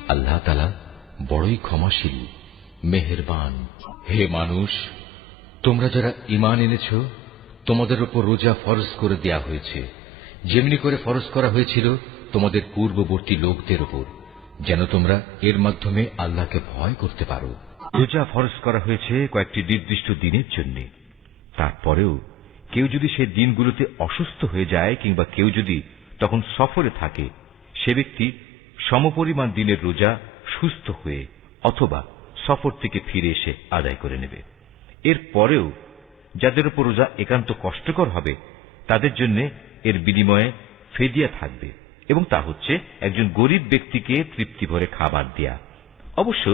আল্লাহ তাআলা বড়ই ক্ষমাশীল, মেহেরবান। হে মানুষ, তোমরা যারা ঈমান এনেছ, তোমাদের উপর রোজা ফরজ করে দেয়া হয়েছে, যেমনি করে ফরজ করা হয়েছিল তোমাদের পূর্ববর্তী লোকদের উপর, যেন তোমরা এর মাধ্যমে আল্লাহকে ভয় করতে পারো। রোজা ফরজ করা হয়েছে কয়েকটি নির্দিষ্ট দিনের জন্য। তারপরেও কেউ যদি সেই দিনগুলোতে অসুস্থ হয়ে যায় কিংবা কেউ যদি তখন সফরে থাকে, সে ব্যক্তি সমপরিমাণ দিনের রোজা সুস্থ হয়ে অথবা সফর থেকে ফিরে এসে আদায় করে নেবে। এর পরেও যাদের উপর রোজা একান্ত কষ্টকর হবে, তাদের জন্য এর বিনিময়ে ফেদিয়া থাকবে, এবং তা হচ্ছে একজন গরিব ব্যক্তিকে তৃপ্তি ভরে খাবার দেয়া। অবশ্য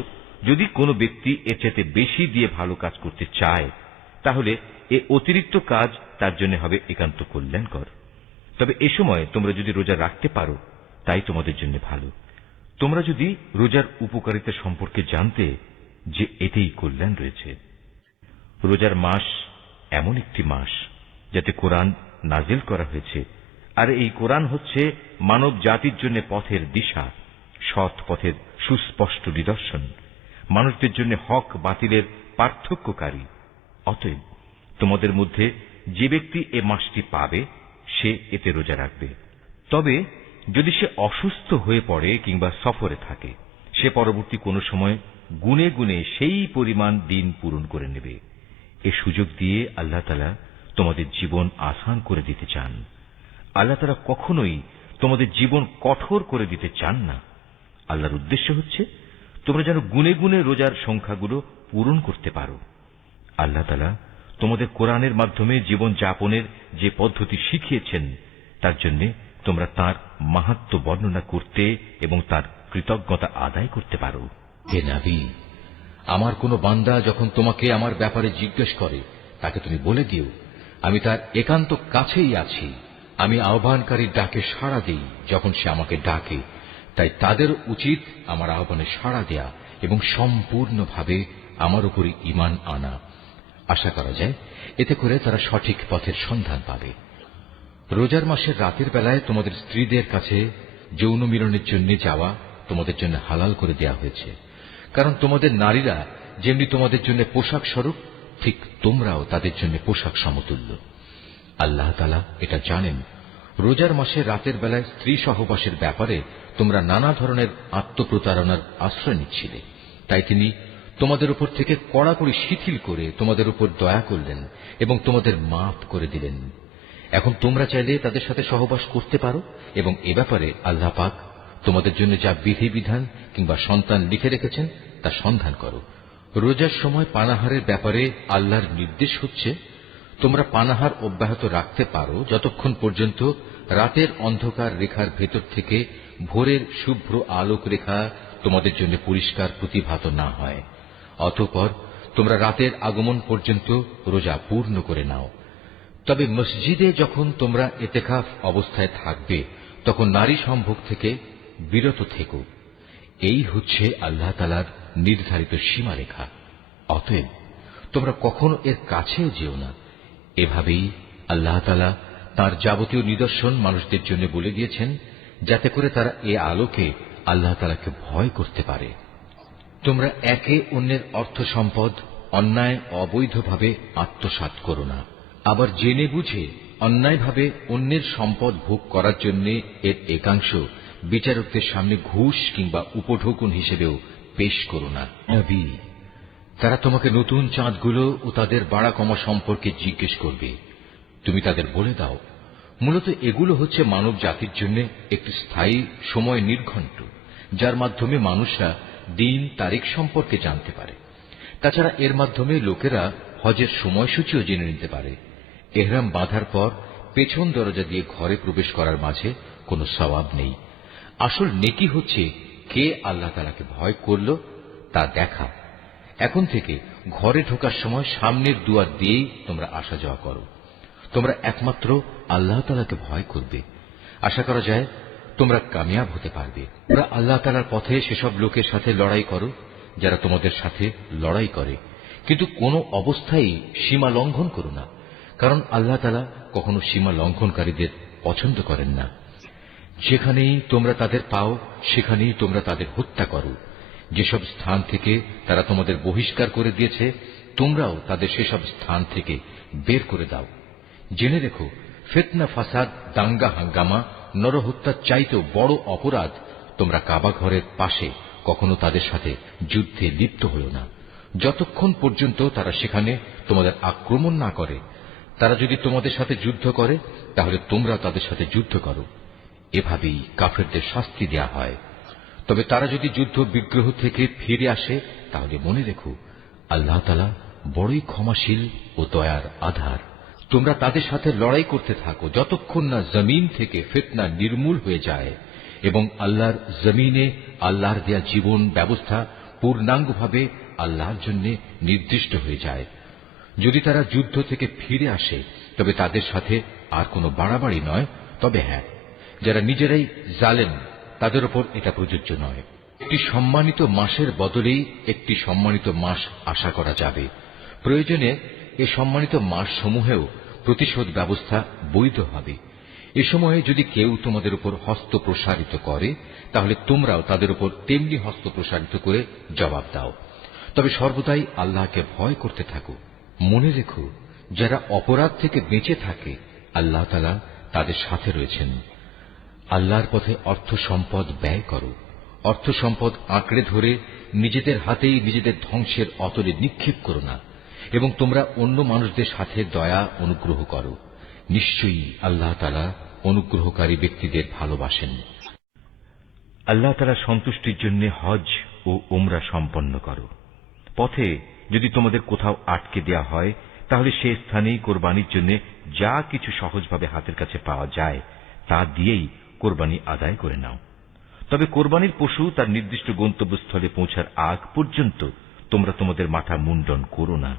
যদি কোনো ব্যক্তি এর চাইতে বেশি দিয়ে ভালো কাজ করতে চায়, তাহলে এ অতিরিক্ত কাজ তার জন্য হবে একান্ত কল্যাণকর। তবে এ সময় তোমরা যদি রোজা রাখতে পারো, তাই তোমাদের জন্য ভালো। তোমরা যদি রোজার উপকারিতা সম্পর্কে জানতে যে এতেই কল্যাণ রয়েছে। রোজার মাস এমন একটি মাস যাতে কোরআন নাজিল করা হয়েছে, আর এই কোরআন হচ্ছে মানব জাতির জন্য পথের দিশা, সৎ পথের সুস্পষ্ট নিদর্শন, মানুষদের জন্য হক বাতিলের পার্থক্যকারী। অতএব তোমাদের মধ্যে যে ব্যক্তি এ মাসটি পাবে, সে এতে রোজা রাখবে। তবে যদি সে অসুস্থ হয়ে পড়ে কিংবা সফরে থাকে, সে পরবর্তী কোনো সময় গুনে গুনে সেই পরিমাণ দিন পূরণ করে নেবে। এ সুযোগ দিয়ে আল্লাহ তাআলা তোমাদের জীবন আসান করে দিতে চান। আল্লাহ তাআলা কখনোই তোমাদের জীবন কঠোর করে দিতে চান না। আল্লাহর উদ্দেশ্য হচ্ছে তোমরা যেন গুনে গুনে রোজার সংখ্যাগুলো পূরণ করতে পারো। আল্লাহ তাআলা তোমাদের কোরআনের মাধ্যমে জীবন যাপনের যে পদ্ধতি শিখিয়েছেন, তার জন্য তোমরা তার মাহাত্ম্য বর্ণনা করতে এবং তার কৃতজ্ঞতা আদায় করতে পারো। হে নবী, আমার কোন বান্দা যখন তোমাকে আমার ব্যাপারে জিজ্ঞেস করে, তাকে তুমি বলে দিও, আমি তার একান্ত কাছেই আছি, আমি আহ্বানকারীর ডাকে সাড়া দিই যখন সে আমাকে ডাকে, তাই তাদের উচিত আমার আহ্বানে সাড়া দেয়া এবং সম্পূর্ণভাবে আমার উপরই ঈমান আনা। আশা করা যায় এতে করে তারা সঠিক পথের সন্ধান পাবে। রোজার মাসের রাতের বেলায় তোমাদের স্ত্রীদের কাছে যৌন মিলনের জন্য যাওয়া তোমাদের জন্য হালাল করে দেয়া হয়েছে, কারণ তোমাদের নারীরা যেমনি তোমাদের জন্য পোশাক স্বরূপ, ঠিক তোমরাও তাদের জন্য পোশাক সমতুল্য। আল্লাহ তাআলা এটা জানেন। রোজার মাসে রাতের বেলায় স্ত্রী সহবাসের ব্যাপারে তোমরা নানা ধরনের আত্মপ্রতারণার আশ্রয় নিচ্ছিলে, তাই তিনি তোমাদের উপর থেকে কড়াকড়ি শিথিল করে তোমাদের উপর দয়া করলেন এবং তোমাদের মাফ করে দিলেন। এখন তোমরা চাইলে তাদের সাথে সহবাস করতে পারো এবং এ ব্যাপারে আল্লাহ পাক তোমাদের জন্য যা বিধিবিধান কিংবা সন্তান লিখে রেখেছেন তা সন্ধান করো। রোজার সময় পানাহারের ব্যাপারে আল্লাহর নির্দেশ হচ্ছে, তোমরা পানাহার অব্যাহত রাখতে পারো যতক্ষণ পর্যন্ত রাতের অন্ধকার রেখার ভেতর থেকে ভোরের শুভ্র আলোক রেখা তোমাদের জন্য পরিষ্কার প্রতিভাত না হয়। অতঃপর তোমরা রাতের আগমন পর্যন্ত রোজা পূর্ণ করে নাও। তবে মসজিদে যখন তোমরা ইতিকাফ অবস্থায় থাকবে তখন নারী সম্ভোগ থেকে বিরত থেকো। এই হচ্ছে আল্লাহ তাআলার নির্ধারিত সীমারেখা। অতএব তোমরা কখনো এর কাছেও যেও না। এভাবেই আল্লাহ তাআলা তাঁর যাবতীয় নিদর্শন মানুষদের জন্য বলে দিয়েছেন, যাতে করে তারা এ আলোকে আল্লাহ তাআলাকে ভয় করতে পারে। তোমরা একে অন্যের অর্থ সম্পদ অন্যায় অবৈধভাবে আত্মসাৎ করো না। আবার জেনে বুঝে অন্যায়ভাবে অন্যের সম্পদ ভোগ করার জন্য এর একাংশ বিচারকদের সামনে ঘুষ কিংবা উপঢৌকন হিসেবেও পেশ করো না। নবী, তারা তোমাকে নতুন চাঁদগুলো ও তাদের বাড়া কমা সম্পর্কে জিজ্ঞেস করবে। তুমি তাদের বলে দাও, মূলত এগুলো হচ্ছে মানব জাতির জন্য একটি স্থায়ী সময় নির্ঘণ্ট, যার মাধ্যমে মানুষরা দিন তারিখ সম্পর্কে জানতে পারে। তাছাড়া এর মাধ্যমে লোকেরা হজের সময়সূচিও জেনে নিতে পারে। এহরাম বাঁধার পর পেছন দরজা দিয়ে ঘরে প্রবেশ করার মাঝে কোনো সওয়াব নেই। আসল নেকি হচ্ছে কে আল্লাহ তাআলাকে ভয় করল তা দেখা। এখন থেকে ঘরে ঢোকার সময় সামনের দুয়ার দিয়েই তোমরা আসা যাওয়া করো। তোমরা একমাত্র আল্লাহ তাআলাকে ভয় করবে। আশা করা যায় তোমরা কামিয়াব হতে পারবে। তোমরা আল্লাহ তাআলার পথে সেসব লোকের সাথে লড়াই করো যারা তোমাদের সাথে লড়াই করে, কিন্তু কোনো অবস্থায় সীমা লঙ্ঘন করো না, কারণ আল্লাহ তাআলা কখনো সীমা লঙ্ঘনকারীদের পছন্দ করেন না। যেখানেই তোমরা তাদের পাও সেখানেই তোমরা তাদের হত্যা করো। যেসব স্থান থেকে তারা তোমাদের বহিষ্কার করে দিয়েছে তোমরাও তাদের সেসব স্থান থেকে বের করে দাও। জেনে রেখো, ফিতনা, ফাসাদ, দাঙ্গা হাঙ্গামা, নরহত্যার চাইতেও বড় অপরাধ তোমরা কাবা ঘরের পাশে কখনো তাদের সাথে যুদ্ধে লিপ্ত হও না, যতক্ষণ পর্যন্ত তারা সেখানে তোমাদের আক্রমণ না করে। তারা যদি তোমাদের সাথে যুদ্ধ করে তাহলে তোমরা তাদের সাথে যুদ্ধ করো। এভাবেই কাফেরদের শাস্তি দেয়া হয়। তবে তারা যদি যুদ্ধ বিগ্রহ থেকে ফিরে আসে তাহলে মনে রেখো, আল্লাহ তাআলা বড়ই ক্ষমাশীল ও দয়ার আধার। তোমরা তাদের সাথে লড়াই করতে থাকো যতক্ষণ না জমিন থেকে ফিতনা নির্মূল হয়ে যায় এবং আল্লাহর জমিনে আল্লাহর দেয়া জীবন ব্যবস্থা পূর্ণাঙ্গভাবে আল্লাহর জন্য নির্দিষ্ট হয়ে যায়। যদি তারা যুদ্ধ থেকে ফিরে আসে তবে তাদের সাথে আর কোনো বাড়াবাড়ি নয়। তবে হ্যাঁ, যারা নিজেরাই জালেম তাদের উপর এটা প্রযোজ্য নয়। একটি সম্মানিত মাসের বদলেই একটি সম্মানিত মাস আশা করা যাবে। প্রয়োজনে এ সম্মানিত মাসসমূহেও প্রতিশোধ ব্যবস্থা বৈধ হবে। এ সময়ে যদি কেউ তোমাদের উপর হস্ত প্রসারিত করে তাহলে তোমরাও তাদের উপর তেমনি হস্ত প্রসারিত করে জবাব দাও। তবে সর্বদাই আল্লাহকে ভয় করতে থাকো। মনে রেখো, যারা অপরাধ থেকে বেঁচে থাকে আল্লাহ তাআলা তাদের সাথে রয়েছেন। আল্লাহর পথে অর্থ সম্পদ ব্যয় করো। অর্থ সম্পদ আঁকড়ে ধরে নিজেদের হাতেই নিজেদের ধ্বংসের অতলে নিক্ষেপ করো না, এবং তোমরা অন্য মানুষদের সাথে দয়া অনুগ্রহ করো। নিশ্চয়ই আল্লাহ তাআলা অনুগ্রহকারী ব্যক্তিদের ভালোবাসেন। আল্লাহ তাআলার সন্তুষ্টির জন্য হজ ও উমরা সম্পন্ন করো। পথে যদি তোমাদের কোথাও আটকে দেয়া হয় তাহলে সে স্থানেই কোরবানির জন্য যা কিছু সহজভাবে হাতের কাছে পাওয়া যায় তা দিয়েই কোরবানি আদায় করে নাও। তবে কোরবানির পশু তার নির্দিষ্ট গন্তব্যস্থলে পৌঁছার আগ পর্যন্ত তোমরা তোমাদের মাথা মুন্ডন করো না।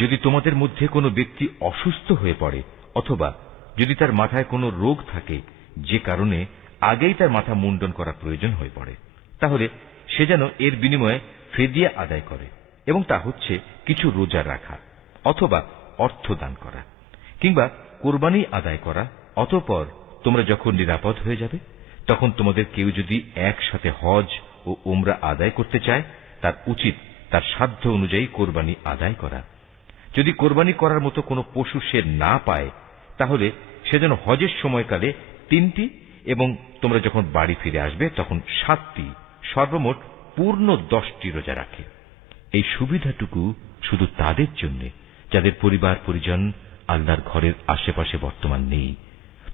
যদি তোমাদের মধ্যে কোনো ব্যক্তি অসুস্থ হয়ে পড়ে অথবা যদি তার মাথায় কোনো রোগ থাকে যে কারণে আগেই তার মাথা মুন্ডন করা প্রয়োজন হয়ে পড়ে, তাহলে সে যেন এর বিনিময়ে ফিদিয়া আদায় করে, এবং তা হচ্ছে কিছু রোজা রাখা অথবা অর্থ দান করা কিংবা কোরবানি আদায় করা। অতঃপর তোমরা যখন নিরাপদ হয়ে যাবে তখন তোমাদের কেউ যদি একসাথে হজ ও উমরা আদায় করতে চায়, তার উচিত তার সাধ্য অনুযায়ী কোরবানি আদায় করা। যদি কোরবানি করার মতো কোনো পশু সে না পায়, তাহলে সে যেন হজের সময়কালে 3টি এবং তোমরা যখন বাড়ি ফিরে আসবে তখন 7টি, সর্বমোট পূর্ণ 10টি রোজা রাখে। এই সুবিধাটুকু শুধু তাদের জন্য যাদের পরিবার পরিজন আল্লাহর ঘরের আশেপাশে বর্তমান নেই।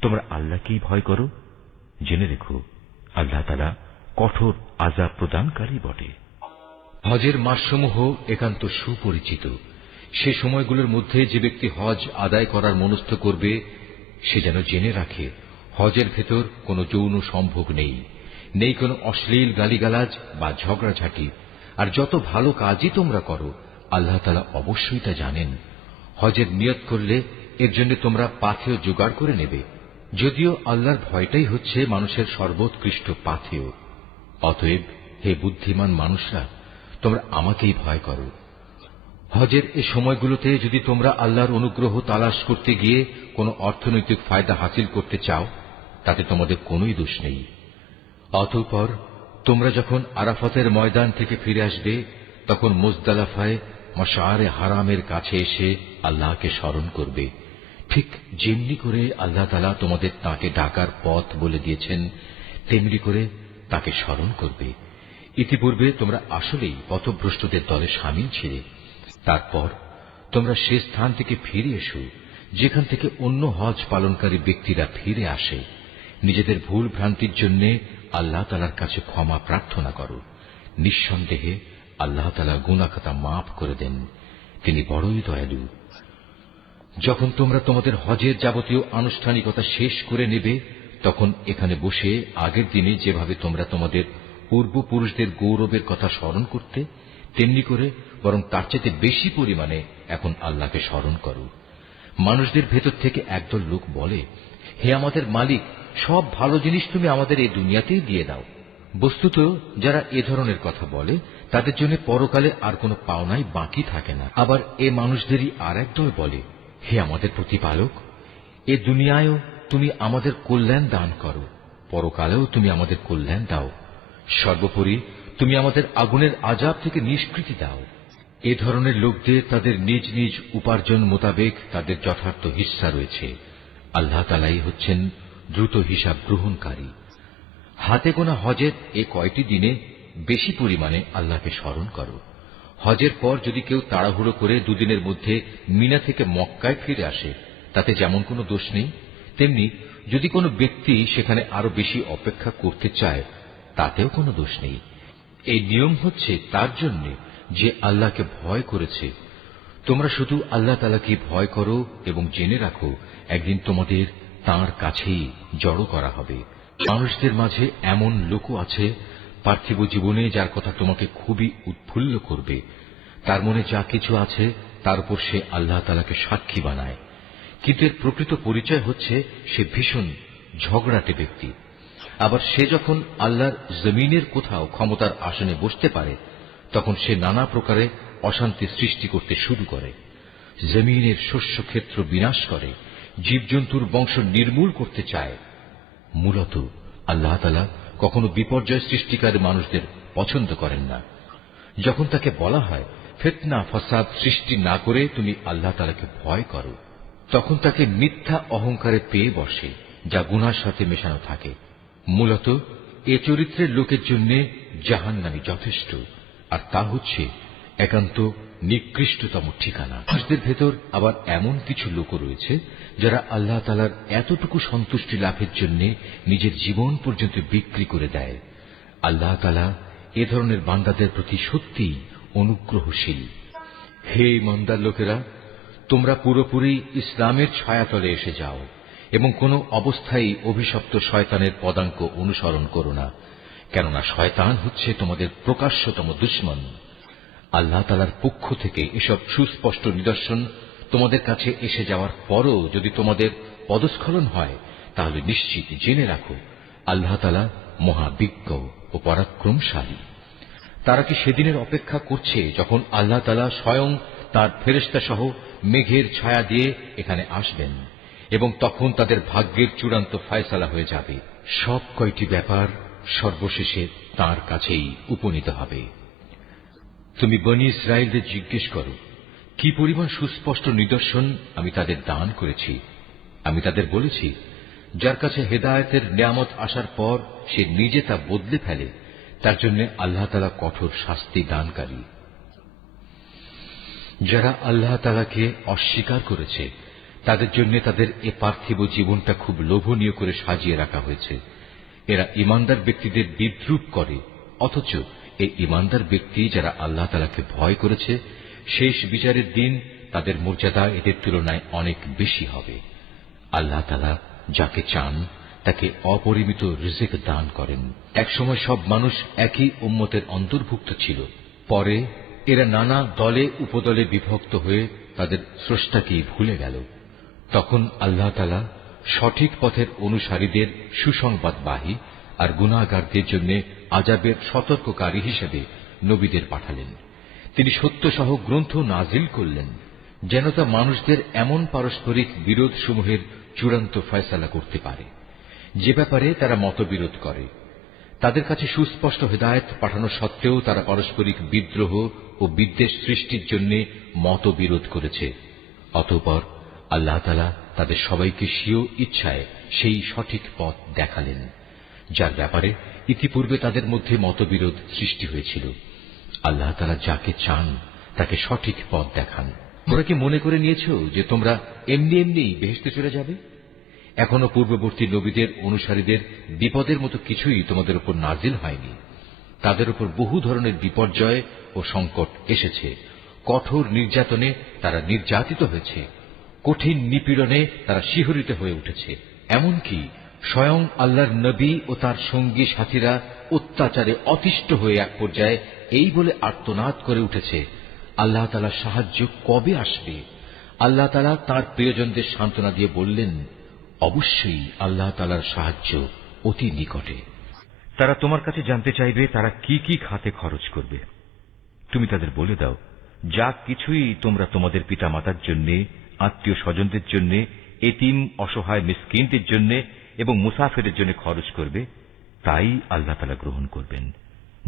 তোমরা আল্লাহকেই ভয় করো, জেনে রেখো আল্লাহ তাআলা কঠোর আযাব প্রদানকারী বটে। হজের মাসসমূহ একান্ত সুপরিচিত। সে সময়গুলোর মধ্যে যে ব্যক্তি হজ আদায় করার মনস্থ করবে সে যেন জেনে রাখে হজের ভেতর কোনো যৌন সম্ভোগ নেই, নেই কোনো অশ্লীল গালিগালাজ বা ঝগড়াঝাটি। আর যত ভালো কাজই তোমরা করো আল্লাহ তাআলা অবশ্যই তা জানেন। হজের নিয়ত করলে এর জন্য তোমরা পাথেয় জোগাড় করে নেবে, যদিও আল্লাহর ভয়টাই হচ্ছে মানুষের সর্বোৎকৃষ্ট পাথেয়। অতএব হে বুদ্ধিমান মানুষরা, তোমরা আমাকেই ভয় করো। হজের এ সময়গুলোতে যদি তোমরা আল্লাহর অনুগ্রহ তালাশ করতে গিয়ে কোনো অর্থনৈতিক ফায়দা হাসিল করতে চাও, তাতে তোমাদের কোনোই দোষ নেই। অতঃপর তোমরা যখন আরাফাতের ময়দান থেকে ফিরে আসবে তখন মুজদালিফায় মাশআরে হারামের কাছে এসে আল্লাহকে স্মরণ করবে, ঠিক যেমনি করে আল্লাহ তাআলা তোমাদের তাকে ডাকার পথ বলে দিয়েছেন তেমনি করে তাকে স্মরণ করবে। ইতিপূর্বে তোমরা আসলেই পথভ্রষ্টদের দলে শামিল ছিলে। তারপর তোমরা সে স্থান থেকে ফিরে এসো যেখান থেকে অন্য হজ পালনকারী ব্যক্তিরা ফিরে আসে। নিজেদের ভুল ভ্রান্তির জন্য আল্লাহ তাআলার কাছে ক্ষমা প্রার্থনা করো। নিঃসন্দেহে আল্লাহ তাআলা গুনাহ খাতা মাফ করে দেন, তিনি বড়ই দয়ালু। যখন তোমরা তোমাদের হজের যাবতীয় আনুষ্ঠানিকতা শেষ করে নেবে তখন এখানে বসে আগের দিনে যেভাবে তোমরা তোমাদের পূর্বপুরুষদের গৌরবের কথা স্মরণ করতে, তেমনি করে বরং তার চেয়ে বেশি পরিমাণে এখন আল্লাহকে স্মরণ করো। মানুষদের ভেতর থেকে একদল লোক বলে, হে আমাদের মালিক, সব ভালো জিনিস তুমি আমাদের এই দুনিয়াতেই দিয়ে দাও। বস্তুত যারা এ ধরনের কথা বলে তাদের জন্য পরকালে আর কোনো পাওনাই বাকি থাকে না। আবার এ মানুষদেরই আর একদল বলে, হে আমাদের প্রতিপালক, এ দুনিয়ায়ও তুমি আমাদের কল্যাণ দান করো, পরকালেও তুমি আমাদের কল্যাণ দাও, সর্বোপরি তুমি আমাদের আগুনের আযাব থেকে নিষ্কৃতি দাও। এ ধরনের লোকদের তাদের নিজ নিজ উপার্জন মোতাবেক তাদের যথার্থ হিস্সা রয়েছে। আল্লাহ তাআলাই হচ্ছেন দ্রুত হিসাব গ্রহণকারী। হাতে গোনা হজের এ কয়টি দিনে বেশি পরিমাণে আল্লাহকে স্মরণ করো। হজের পর যদি কেউ তাড়াহুড়ো করে দুদিনের মধ্যে মিনা থেকে মক্কায় ফিরে আসে তাতে যেমন কোনো দোষ নেই, তেমনি যদি কোনো ব্যক্তি সেখানে আরো বেশি অপেক্ষা করতে চায় তাতেও কোনো দোষ নেই। এই নিয়ম হচ্ছে তার জন্য যে আল্লাহকে ভয় করেছে। তোমরা শুধু আল্লাহ তাআলাকে ভয় করো এবং জেনে রাখো একদিন তোমাদের তাঁর কাছেই জড়ো করা হবে। মানুষদের মাঝে এমন লোকও আছে পার্থিব জীবনে যার কথা তোমাকে খুবই উৎফুল্ল করবে। তার মনে যা কিছু আছে তার উপর সে আল্লাহ তাআলাকে সাক্ষী বানায়, কিন্তু এর প্রকৃত পরিচয় হচ্ছে সে ভীষণ ঝগড়াটে ব্যক্তি। আবার সে যখন আল্লাহর জমিনের কোথাও ক্ষমতার আসনে বসতে পারে তখন সে নানা প্রকারে অশান্তি সৃষ্টি করতে শুরু করে, জমিনের শস্য ক্ষেত্র বিনাশ করে, জীবজন্তুর বংশ নির্মূল করতে চায়। মূলত আল্লাহ তাআলা কখনো বিপর্যয় সৃষ্টিকারী মানুষদের পছন্দ করেন না। যখন তাকে বলা হয় ফিতনা ফাসাদ সৃষ্টি না করে তুমি আল্লাহ তাআলাকে ভয় করো, তখন তাকে মিথ্যা অহংকারে পেয়ে বসে যা গুনাহর সাথে মেশানো থাকে। মূলত এ চরিত্রের লোকের জন্য জাহান্নামই যথেষ্ট, আর তা হচ্ছে একান্ত নিকৃষ্টতম ঠিকানা। মানুষদের ভেতর আবার এমন কিছু লোক রয়েছে যারা আল্লাহ তাআলার এতটুকু সন্তুষ্টি লাভের জন্য নিজের জীবন পর্যন্ত বিক্রি করে দেয়। আল্লাহ তাআলা এ ধরনের বান্দাদের প্রতি সত্যিই অনুগ্রহশীল। হে ইমানদার লোকেরা, তোমরা পুরোপুরি ইসলামের ছায়াতলে এসে যাও এবং কোনো অবস্থায় অভিশপ্ত শয়তানের পদাঙ্ক অনুসরণ করো না, কেননা শয়তান হচ্ছে তোমাদের প্রকাশ্যতম দুশমন। আল্লাহ তাআলার পক্ষ থেকে এসব সুস্পষ্ট নিদর্শন তোমাদের কাছে এসে যাওয়ার পরও যদি তোমাদের পদস্খলন হয়, তাহলে নিশ্চিত জেনে রাখো আল্লাহ তাআলা মহাবিজ্ঞ ও পরাক্রমশালী। তারা কি সেদিনের অপেক্ষা করছে যখন আল্লাহ তাআলা স্বয়ং তার ফেরেশতা সহ মেঘের ছায়া দিয়ে এখানে আসবেন এবং তখন তাদের ভাগ্যের চূড়ান্ত ফয়সালা হয়ে যাবে। সব কয়টি ব্যাপার সর্বশেষে তার কাছেই উপনীত হবে। তুমি বনী ইসরায়েলদের জিজ্ঞেস করো, কি পরিমাণ সুস্পষ্ট নিদর্শন আমি তাদের দান করেছি। আমি তাদের বলেছি, যার কাছে হেদায়েতের নিয়ামত আসার পর সে নিজে তা বদলে ফেলে, তার জন্য আল্লাহ তাআলা কঠোর শাস্তি দানকারী। যারা আল্লাহ তাআলাকে অস্বীকার করেছে তাদের জন্য তাদের এ পার্থিব জীবনটা খুব লোভনীয় করে সাজিয়ে রাখা হয়েছে। এরা ঈমানদার ব্যক্তিদের বিদ্রূপ করে, অথচ এই ঈমানদার ব্যক্তি যারা আল্লাহ তাআলাকে ভয় করেছে, শেষ বিচারের দিন তাদের মর্যাদা এদের তুলনায় অনেক বেশি হবে। আল্লাহ তাআলা যাকে চান তাকে অপরিমিত রিজিক দান করেন। একসময় সব মানুষ একই উম্মতের অন্তর্ভুক্ত ছিল, পরে এরা নানা দলে উপদলে বিভক্ত হয়ে তাদের স্রষ্টাকেই ভুলে গেল। তখন আল্লাহ তাআলা সঠিক পথের অনুসারীদের সুসংবাদবাহী আর গুনাহগারদের জন্য আযাবের সতর্ককারী হিসেবে নবীদের পাঠালেন। তিনি সত্যসহ গ্রন্থ নাজিল করলেন, যেন তা মানুষদের এমন পারস্পরিক বিরোধ সমূহের চূড়ান্ত ফয়সালা করতে পারে যে ব্যাপারে তারা মতবিরোধ করে। তাদের কাছে সুস্পষ্ট হেদায়েত পাঠানো সত্ত্বেও তারা পারস্পরিক বিদ্রোহ ও বিদ্বেষ সৃষ্টির জন্য মতবিরোধ করেছে। অতঃপর আল্লাহ তাআলা তাদের সবাইকে স্বীয় ইচ্ছায় সেই সঠিক পথ দেখালেন, যার ব্যাপারে ইতিপূর্বে তাদের মধ্যে মতবিরোধ সৃষ্টি হয়েছিল। আল্লাহ তাআলা যাকে চান তাকে সঠিক পথ দেখান। তোমরা কি মনে করে নিয়েছ যে তোমরা এমনি এমনি বেহেশতে চলে যাবে? এখনো পূর্ববর্তী নবীদের অনুসারীদের বিপদের মতো কিছুই তোমাদের উপর নাজিল হয়নি। তাদের উপর বহু ধরনের বিপর্যয় ও সংকট এসেছে। কঠোর নির্যাতনে তারা নির্যাতিত হয়েছে, কঠিন নিপীড়নে তারা শিহরিত হয়ে উঠেছে। এমনকি স্বয়ং আল্লাহর নবী ও তার সঙ্গী সাথীরা অত্যাচারে অতিষ্ঠ হয়ে এক পর্যায়ে এই বলে আর্তনাদ করে উঠেছে, আল্লাহ তাআলার সাহায্য কবে আসবে? আল্লাহ তাআলা তাঁর প্রিয়জনদের সান্ত্বনা দিয়ে বললেন, অবশ্যই আল্লাহ তাআলার সাহায্য অতি নিকটে। তারা তোমার কাছে জানতে চাইবে তারা কি কি খাতে খরচ করবে। তুমি তাদের বলে দাও, যা কিছুই তোমরা তোমাদের পিতামাতার জন্য, আত্মীয় স্বজনদের জন্য, এতিম অসহায় মিসকিনদের জন্য এবং মুসাফিরের জন্য খরচ করবে, তাই আল্লাহ তাআলা গ্রহণ করবেন।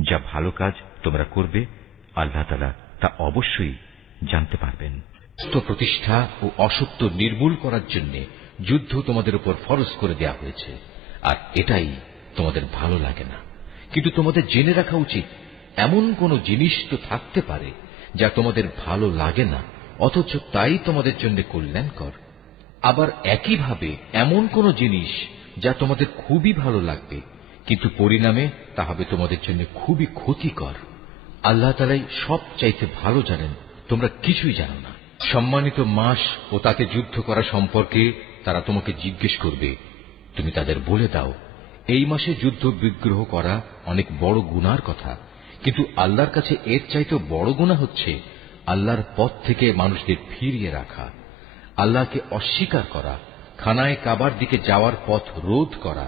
যা ভালো কাজ তোমরা করবে আল্লাহ তাআলা তা অবশ্যই জানতে পারবেন। সত্য প্রতিষ্ঠা ও অসত্য নির্মূল করার জন্য যুদ্ধ তোমাদের উপর ফরজ করে দেয়া হয়েছে, আর এটাই তোমাদের ভালো লাগে না। কিন্তু তোমাদের জেনে রাখা উচিত, এমন কোন জিনিস তো থাকতে পারে যা তোমাদের ভালো লাগে না, অথচ তাই তোমাদের জন্য কল্যাণকর। আবার একইভাবে এমন কোন জিনিস যা তোমাদের খুবই ভালো লাগবে, কিন্তু পরিণামে তা হবে তোমাদের জন্য খুবই ক্ষতিকর। আল্লাহ তাআলাই সব চাইতে ভালো জানেন, তোমরা কিছুই জানো না। সম্মানিত মাস ও তাতে যুদ্ধ করা সম্পর্কে তারা তোমাকে জিজ্ঞেস করবে। তুমি তাদের বলে দাও, এই মাসে যুদ্ধ বিগ্রহ করা অনেক বড় গুনার কথা, কিন্তু আল্লাহর কাছে এর চাইতে বড় গুনাহ হচ্ছে আল্লাহর পথ থেকে মানুষদের ফিরিয়ে রাখা, আল্লাহকে অস্বীকার করা, খানায়ে কাবার দিকে যাওয়ার পথ রোধ করা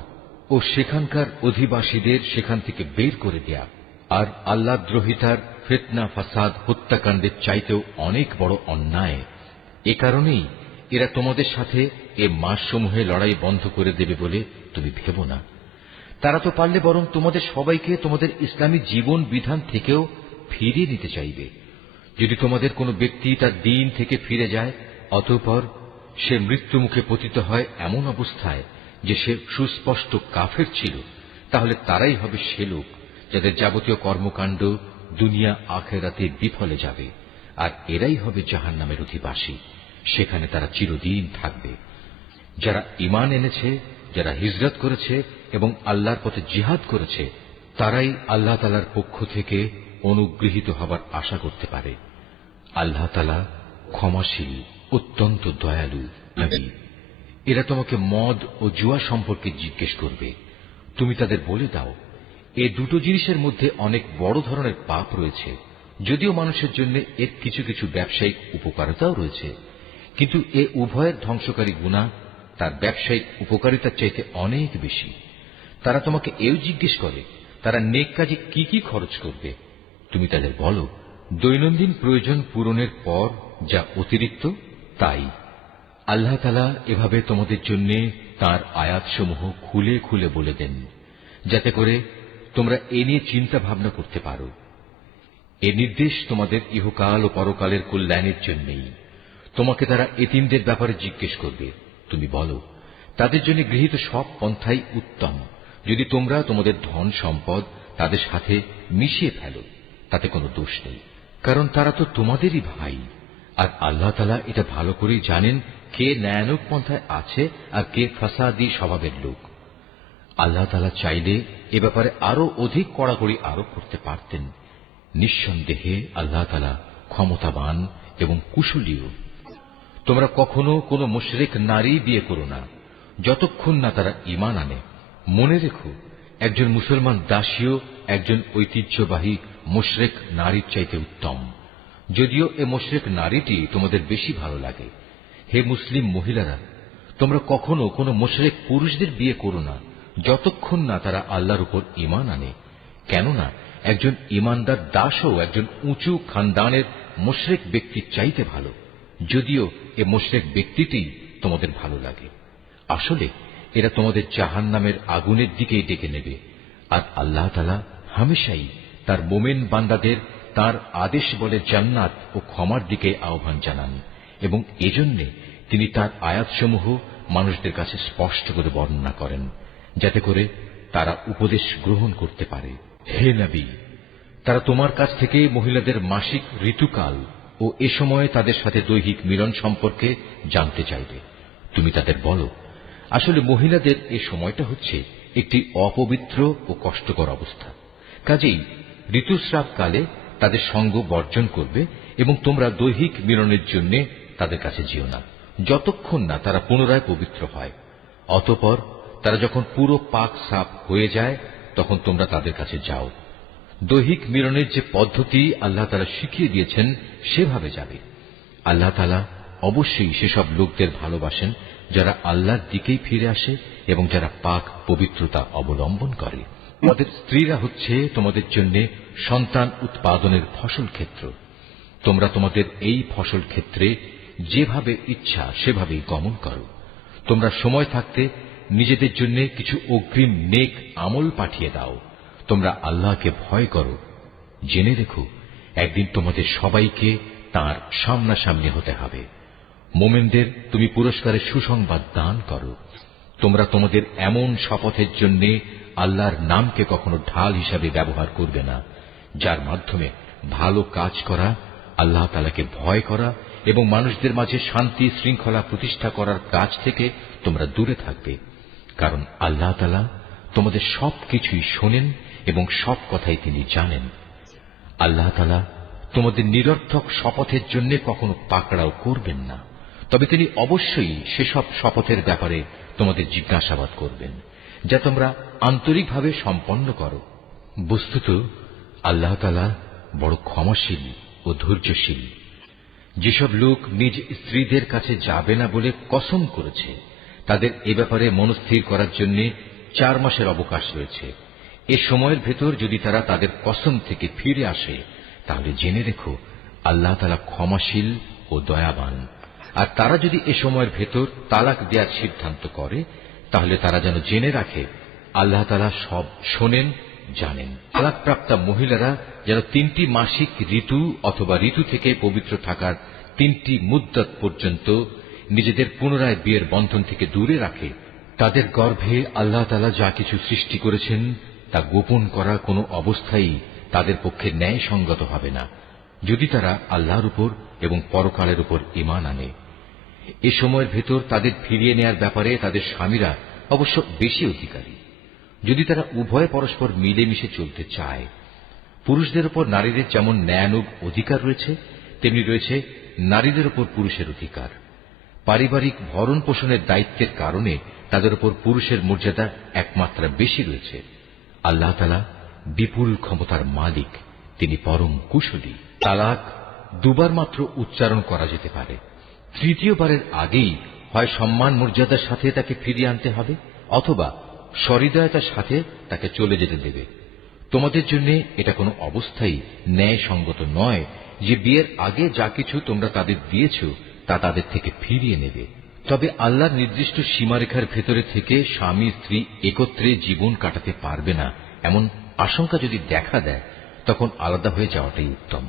ও সেখানকার অধিবাসীদের সেখান থেকে বের করে দেয়া। আর আল্লাহ দ্রোহিতার ফিতনা, ফাসাদ, হত্যাকাণ্ডের চাইতেও অনেক বড় অন্যায়। এ কারণেই এরা তোমাদের সাথে এ মাসসমূহে লড়াই বন্ধ করে দেবে বলে তুমি ভেবো না। তারা তো পারলে বরং তোমাদের সবাইকে তোমাদের ইসলামী জীবন বিধান থেকেও ফিরিয়ে নিতে চাইবে। যদি তোমাদের কোনো ব্যক্তি তার দ্বীন থেকে ফিরে যায়, অতঃপর সে মৃত্যুমুখে পতিত হয় এমন অবস্থায় যে সে সুস্পষ্ট কাফের ছিল, তাহলে তারাই হবে সে লোক যাদের যাবতীয় কর্মকাণ্ড দুনিয়া আখিরাতে বিফলে যাবে, আর এরাই হবে জাহান্নামের অধিবাসী। সেখানে তারা চিরদিন থাকবে। যারা ঈমান এনেছে, যারা হিজরত করেছে এবং আল্লাহর পথে জিহাদ করেছে, তারাই আল্লাহ তাআলার পক্ষ থেকে অনুগৃহীত হবার আশা করতে পারে। আল্লাহ তাআলা ক্ষমাশীল, অত্যন্ত দয়ালু। নবী, এরা তোমাকে মদ ও জুয়া সম্পর্কে জিজ্ঞেস করবে। তুমি তাদের বলে দাও, এ দুটো জিনিসের মধ্যে অনেক বড় ধরনের পাপ রয়েছে, যদিও মানুষের জন্য এর কিছু কিছু ব্যবসায়িক উপকারিতাও রয়েছে, কিন্তু এ উভয়ের ধ্বংসকারী গুনাহ তার ব্যবসায়িক উপকারিতার চাইতে অনেক বেশি। তারা তোমাকে এও জিজ্ঞেস করে তারা নেক কাজে কি কি খরচ করবে। তুমি তাদের বলো, দৈনন্দিন প্রয়োজন পূরণের পর যা অতিরিক্ত তাই। আল্লাহ তাআলা এভাবে তোমাদের জন্য তাঁর আয়াতসমূহ খুলে খুলে বলে দেন, যাতে করে তোমরা এ নিয়ে চিন্তা ভাবনা করতে পারো। এ নির্দেশ তোমাদের ইহকাল ও পরকালের কল্যাণের জন্যই। তোমাকে তারা এতিমদের ব্যাপারে জিজ্ঞেস করবে, তুমি বলো, তাদের জন্য গৃহীত সব পন্থাই উত্তম। যদি তোমরা তোমাদের ধন সম্পদ তাদের সাথে মিশিয়ে ফেলো তাতে কোনো দোষ নেই, কারণ তারা তো তোমাদেরই ভাই। আর আল্লাহ তাআলা এটা ভালো করেই জানেন কে ন্যায়ানুগ পন্থায় আছে আর কে ফাসাদি স্বভাবের লোক। আল্লাহ তাআলা চাইলে এ ব্যাপারে আরো অধিক কড়াকড়ি আরোপ করতে পারতেন। নিঃসন্দেহে আল্লাহ তাআলা ক্ষমতাবান এবং কুশলীও। তোমরা কখনো কোনো মুশরিক নারী বিয়ে করো না যতক্ষণ না তারা ঈমান আনে। মনে রেখো, একজন মুসলমান দাসীও একজন ঐতিহ্যবাহী মুশরিক নারীর চাইতে উত্তম, যদিও এ মুশরিক নারীটি তোমাদের বেশি ভালো লাগে। হে মুসলিম মহিলারা, তোমরা কখনো কোনো মুশরিক পুরুষদের বিয়ে করো না যতক্ষণ না তারা আল্লাহর উপর ঈমান আনে। কেননা একজন ঈমানদার দাসও একজন উঁচু খানদানের মুশরিক ব্যক্তির চাইতে ভালো, যদিও এ মুশরিক ব্যক্তিটি তোমাদের ভালো লাগে। আসলে এরা তোমাদের জাহান্নামের আগুনের দিকেই ডেকে নেবে। আর আল্লাহ তাআলা হামেশাই তার মোমেন বান্দাদের তার আদেশ বলে জান্নাত ও ক্ষমার দিকে আহ্বান জানান, এবং এজন্যে তিনি তার আয়াতসমূহ মানুষদের কাছে স্পষ্ট করে বর্ণনা করেন, যাতে করে তারা উপদেশ গ্রহণ করতে পারে। হে নবী, তারা তোমার কাছ থেকে মহিলাদের মাসিক ঋতুকাল ও এ সময়ে তাদের সাথে দৈহিক মিলন সম্পর্কে জানতে চাইবে। তুমি তাদের বলো, আসলে মহিলাদের এ সময়টা হচ্ছে একটি অপবিত্র ও কষ্টকর অবস্থা। কাজেই ঋতুস্রাবকালে তাদের সঙ্গ বর্জন করবে এবং তোমরা দৈহিক মিলনের জন্য তাদের কাছে যেও না যতক্ষণ না তারা পুনরায় পবিত্র হয়। অতঃপর তারা যখন পুরো পাক সাফ হয়ে যায় তখন তোমরা তাদের কাছে যাও। দৈহিক মিলনের যে পদ্ধতি আল্লাহ তাআলা শিখিয়ে দিয়েছেন সেভাবে যাবে। আল্লাহ তাআলা অবশ্যই সেসব লোকদের ভালোবাসেন যারা আল্লাহর দিকেই ফিরে আসে এবং যারা পাক পবিত্রতা অবলম্বন করে। তোমাদের স্ত্রীরা হচ্ছে তোমাদের জন্য সন্তান উৎপাদনের ফসল ক্ষেত্র। তোমরা তোমাদের এই ফসল ক্ষেত্রে যেভাবে ইচ্ছা সেভাবেই গমন করো। তোমরা সময় থাকতে নিজেদের জন্য কিছু অগ্রিম নেক আমল পাঠিয়ে দাও। তোমরা আল্লাহকে ভয় করো। জেনে রেখো, একদিন তোমাদের সবাইকে তাঁর সামনাসামনি হতে হবে। মোমেনদের তুমি পুরস্কারের সুসংবাদ দান করো। তোমরা তোমাদের এমন শপথের জন্য আল্লাহর নামকে কখনো ঢাল হিসাবে ব্যবহার করবে না, যার মাধ্যমে ভালো কাজ করা, আল্লাহ তাআলাকে ভয় করা এবং মানুষদের মাঝে শান্তি শৃঙ্খলা প্রতিষ্ঠা করার কাজ থেকে তোমরা দূরে থাকবে। কারণ আল্লাহ তাআলা তোমাদের সবকিছুই শোনেন এবং সব কথাই তিনি জানেন। আল্লাহ তাআলা তোমাদের নিরর্থক শপথের জন্য কখনো পাকড়াও করবেন না, তবে তিনি অবশ্যই সেসব শপথের ব্যাপারে তোমাদের জিজ্ঞাসাবাদ করবেন, যা তোমরা আন্তরিকভাবে সম্পন্ন করো। বস্তুত আল্লাহ তাআলা বড় ক্ষমাশীল ও ধৈর্যশীল। যেসব লোক নিজ স্ত্রীদের কাছে যাবে না বলে কসম করেছে, তাদের এ ব্যাপারে মনস্থির করার জন্য 4 মাসের অবকাশ রয়েছে। এ সময়ের ভেতর যদি তারা তাদের কসম থেকে ফিরে আসে, তাহলে জেনে রেখো আল্লাহ তাআলা ক্ষমাশীল ও দয়াবান। আর তারা যদি এ সময়ের ভেতর তালাক দেওয়ার সিদ্ধান্ত করে, তাহলে তারা যেন জেনে রাখে আল্লাহ তাআলা সব শোনেন, জানেন। তালাকপ্রাপ্তা মহিলারা যেন 3টি মাসিক ঋতু অথবা ঋতু থেকে পবিত্র থাকার 3টি মুদ্দত পর্যন্ত নিজেদের পুনরায় বিয়ের বন্ধন থেকে দূরে রাখে। তাদের গর্ভে আল্লাহ তাআলা যা কিছু সৃষ্টি করেছেন তা গোপন করা কোনো অবস্থায় তাদের পক্ষে ন্যায়সঙ্গত হবে না, যদি তারা আল্লাহর উপর এবং পরকালের উপর ঈমান আনে। এ সময়ের ভেতর তাদের ফিরিয়ে নেয়ার ব্যাপারে তাদের স্বামীরা অবশ্য বেশি অধিকারী, যদি তারা উভয়ে পরস্পর মিলেমিশে চলতে চায়। পুরুষদের উপর নারীদের যেমন ন্যায়ানুগ অধিকার রয়েছে, তেমনি রয়েছে নারীদের উপর পুরুষের অধিকার। পারিবারিক ভরণ পোষণের দায়িত্বের কারণে তাদের উপর পুরুষের মর্যাদা একমাত্রা বেশি রয়েছে। আল্লাহ তাআলা বিপুল ক্ষমতার মালিক, তিনি পরম কুশলী। তালাক 2 বার মাত্র উচ্চারণ করা যেতে পারে। 3য় বারের আগেই হয় সম্মান মর্যাদার সাথে তাকে ফিরিয়ে আনতে হবে, অথবা সহৃদয়তার সাথে তাকে চলে যেতে দেবে। তোমাদের জন্য এটা কোনো অবস্থায় ন্যায়সঙ্গত নয় যে বিয়ের আগে যা কিছু তোমরা তাদের দিয়েছ তা তাদের থেকে ফিরিয়ে নেবে। তবে আল্লাহর নির্দিষ্ট সীমারেখার ভেতরে থেকে স্বামী স্ত্রী একত্রে জীবন কাটাতে পারবে না এমন আশঙ্কা যদি দেখা দেয়, তখন আলাদা হয়ে যাওয়াটাই উত্তম।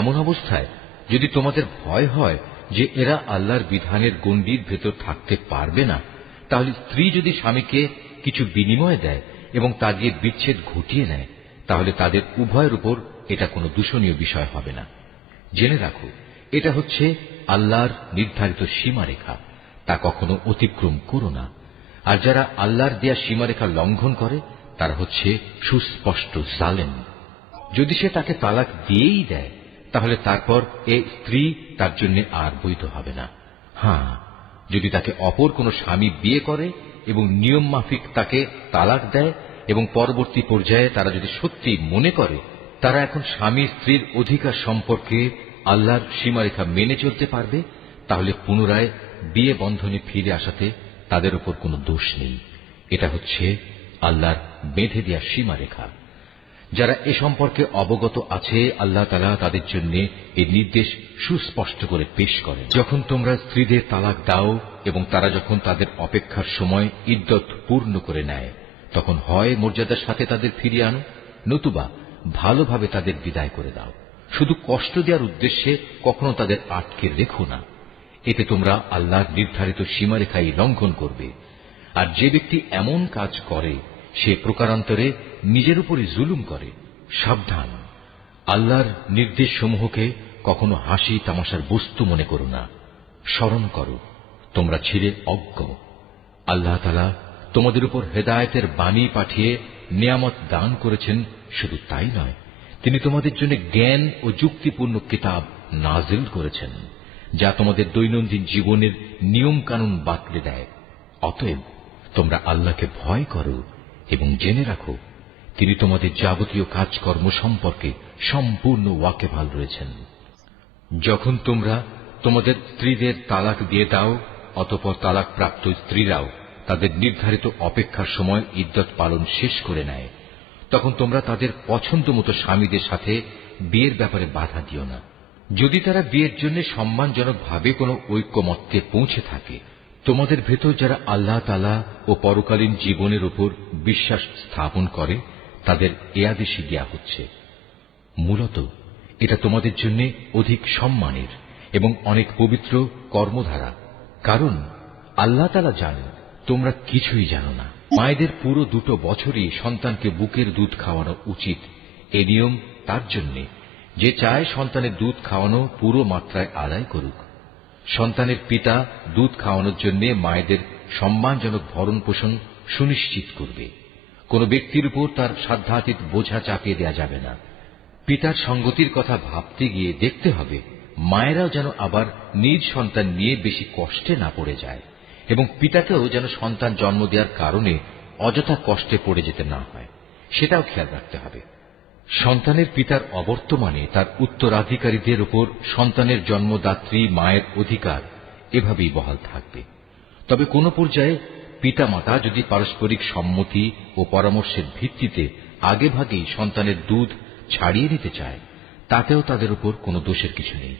এমন অবস্থায় যদি তোমাদের ভয় হয় যে এরা আল্লাহর বিধানের গণ্ডির ভেতর থাকতে পারবে না, তাহলে স্ত্রী যদি স্বামীকে কিছু বিনিময় দেয় এবং তা দিয়ে বিচ্ছেদ ঘটিয়ে নেয়, তাহলে তাদের উভয়ের উপর এটা কোনো দূষণীয় বিষয় হবে না। জেনে রাখো, এটা হচ্ছে আল্লাহর নির্ধারিত সীমারেখা, তা কখনো অতিক্রম করো না। আর যারা আল্লাহর দেয়া সীমারেখা লঙ্ঘন করে তারা হচ্ছে সুস্পষ্ট জালেম। যদি সে তাকে তালাক দিয়েই দেয়, তাহলে তারপর এ স্ত্রী তার জন্য আর বৈধ হবে না। হ্যাঁ, যদি তাকে অপর কোনো স্বামী বিয়ে করে এবং নিয়ম মাফিক তাকে তালাক দেয় এবং পরবর্তী পর্যায়ে তারা যদি সত্যি মনে করে তারা এখন স্বামী স্ত্রীর অধিকার সম্পর্কে আল্লাহর সীমারেখা মেনে চলতে পারবে, তাহলে পুনরায় বিয়ে বন্ধনে ফিরে আসাতে তাদের উপর কোনো দোষ নেই। এটা হচ্ছে আল্লাহর বেঁধে দেয়া সীমারেখা। যারা এ সম্পর্কে অবগত আছে, আল্লাহ তাআলা তাদের জন্য এই নির্দেশ সুস্পষ্ট করে পেশ করেন। যখন তোমরা স্ত্রীদের তালাক দাও এবং তারা যখন তাদের অপেক্ষার সময় ইদ্যত পূর্ণ করে নেয়, তখন হয় মর্যাদার সাথে তাদের ফিরিয়ে আনো, নতুবা ভালোভাবে তাদের বিদায় করে দাও। শুধু কষ্ট দেওয়ার উদ্দেশ্যে কখনো তাদের আটকে রেখো না। এতে তোমরা আল্লাহর নির্ধারিত সীমারেখাই লঙ্ঘন করবে। আর যে ব্যক্তি এমন কাজ করে সে প্রকারান্তরে নিজের উপরই জুলুম করে। সাবধান, আল্লাহর নির্দেশ সমূহকে কখনো হাসি তামাশার বস্তু মনে করো না। স্মরণ করো, তোমরা ছিলে অজ্ঞ। আল্লাহ তাআলা তোমাদের উপর হেদায়েতের বাণী পাঠিয়ে নিয়ামত দান করেছেন। শুধু তাই নয়, তিনি তোমাদের জন্য জ্ঞান ও যুক্তিপূর্ণ কিতাব নাজিল করেছেন, যা তোমাদের দৈনন্দিন জীবনের নিয়ম কানুন বাতলে দেয়। অতএব তোমরা আল্লাহকে ভয় করো এবং জেনে রাখো, তিনি তোমাদের যাবতীয় কাজকর্ম সম্পর্কে সম্পূর্ণ ওয়াকিবহাল রয়েছেন। যখন তোমরা তোমাদের স্ত্রীদের তালাক দিয়ে দাও, অতঃপর তালাক প্রাপ্ত স্ত্রীরাও তাদের নির্ধারিত অপেক্ষার সময় ইদ্যত পালন শেষ করে নেয়, তখন তোমরা তাদের পছন্দ মতো স্বামীদের সাথে বিয়ের ব্যাপারে বাধা দিও না। যদি তারা বিয়ের জন্য সম্মানজনকভাবে কোনো ঐক্যমত্যে পৌঁছে থাকে, তোমাদের ভেতর যারা আল্লাহ তাআলা ও পরকালীন জীবনের উপর বিশ্বাস স্থাপন করে তাদের এ আদেশই দেয়া হচ্ছে। মূলত এটা তোমাদের জন্য অধিক সম্মানের এবং অনেক পবিত্র কর্মধারা, কারণ আল্লাহ তাআলা জানেন তোমরা কিছুই জানো না। মায়েদের পুরো 2 বছরই সন্তানকে বুকের দুধ খাওয়ানো উচিত। এ নিয়ম তার জন্য যে চায় সন্তানের দুধ খাওয়ানো পুরো মাত্রায় আদায় করুক। সন্তানের পিতা দুধ খাওয়ানোর জন্য মায়েদের সম্মানজনক ভরণ পোষণ সুনিশ্চিত করবে। কোন ব্যক্তির উপর তার সাধ্যাতীত বোঝা চাপিয়ে দেওয়া যাবে না। পিতার সঙ্গতির কথা ভাবতে গিয়ে দেখতে হবে মায়েরাও যেন আবার নিজ সন্তান নিয়ে বেশি কষ্টে না পড়ে যায়, এবং পিতাকেও যেন সন্তান জন্ম দেওয়ার কারণে অযথা কষ্টে পড়ে যেতে না হয়, সেটাও খেয়াল রাখতে হবে। সন্তানের পিতার অবর্তমানে তার উত্তরাধিকারীদের উপর সন্তানের জন্মদাত্রী মায়ের অধিকার এভাবেই বহাল থাকবে। তবে কোন পর্যায়ে পিতামাতা যদি পারস্পরিক সম্মতি ও পরামর্শের ভিত্তিতে আগেভাগেই সন্তানের দুধ ছাড়িয়ে নিতে চায়, তাতেও তাদের উপর কোনো দোষের কিছু নেই।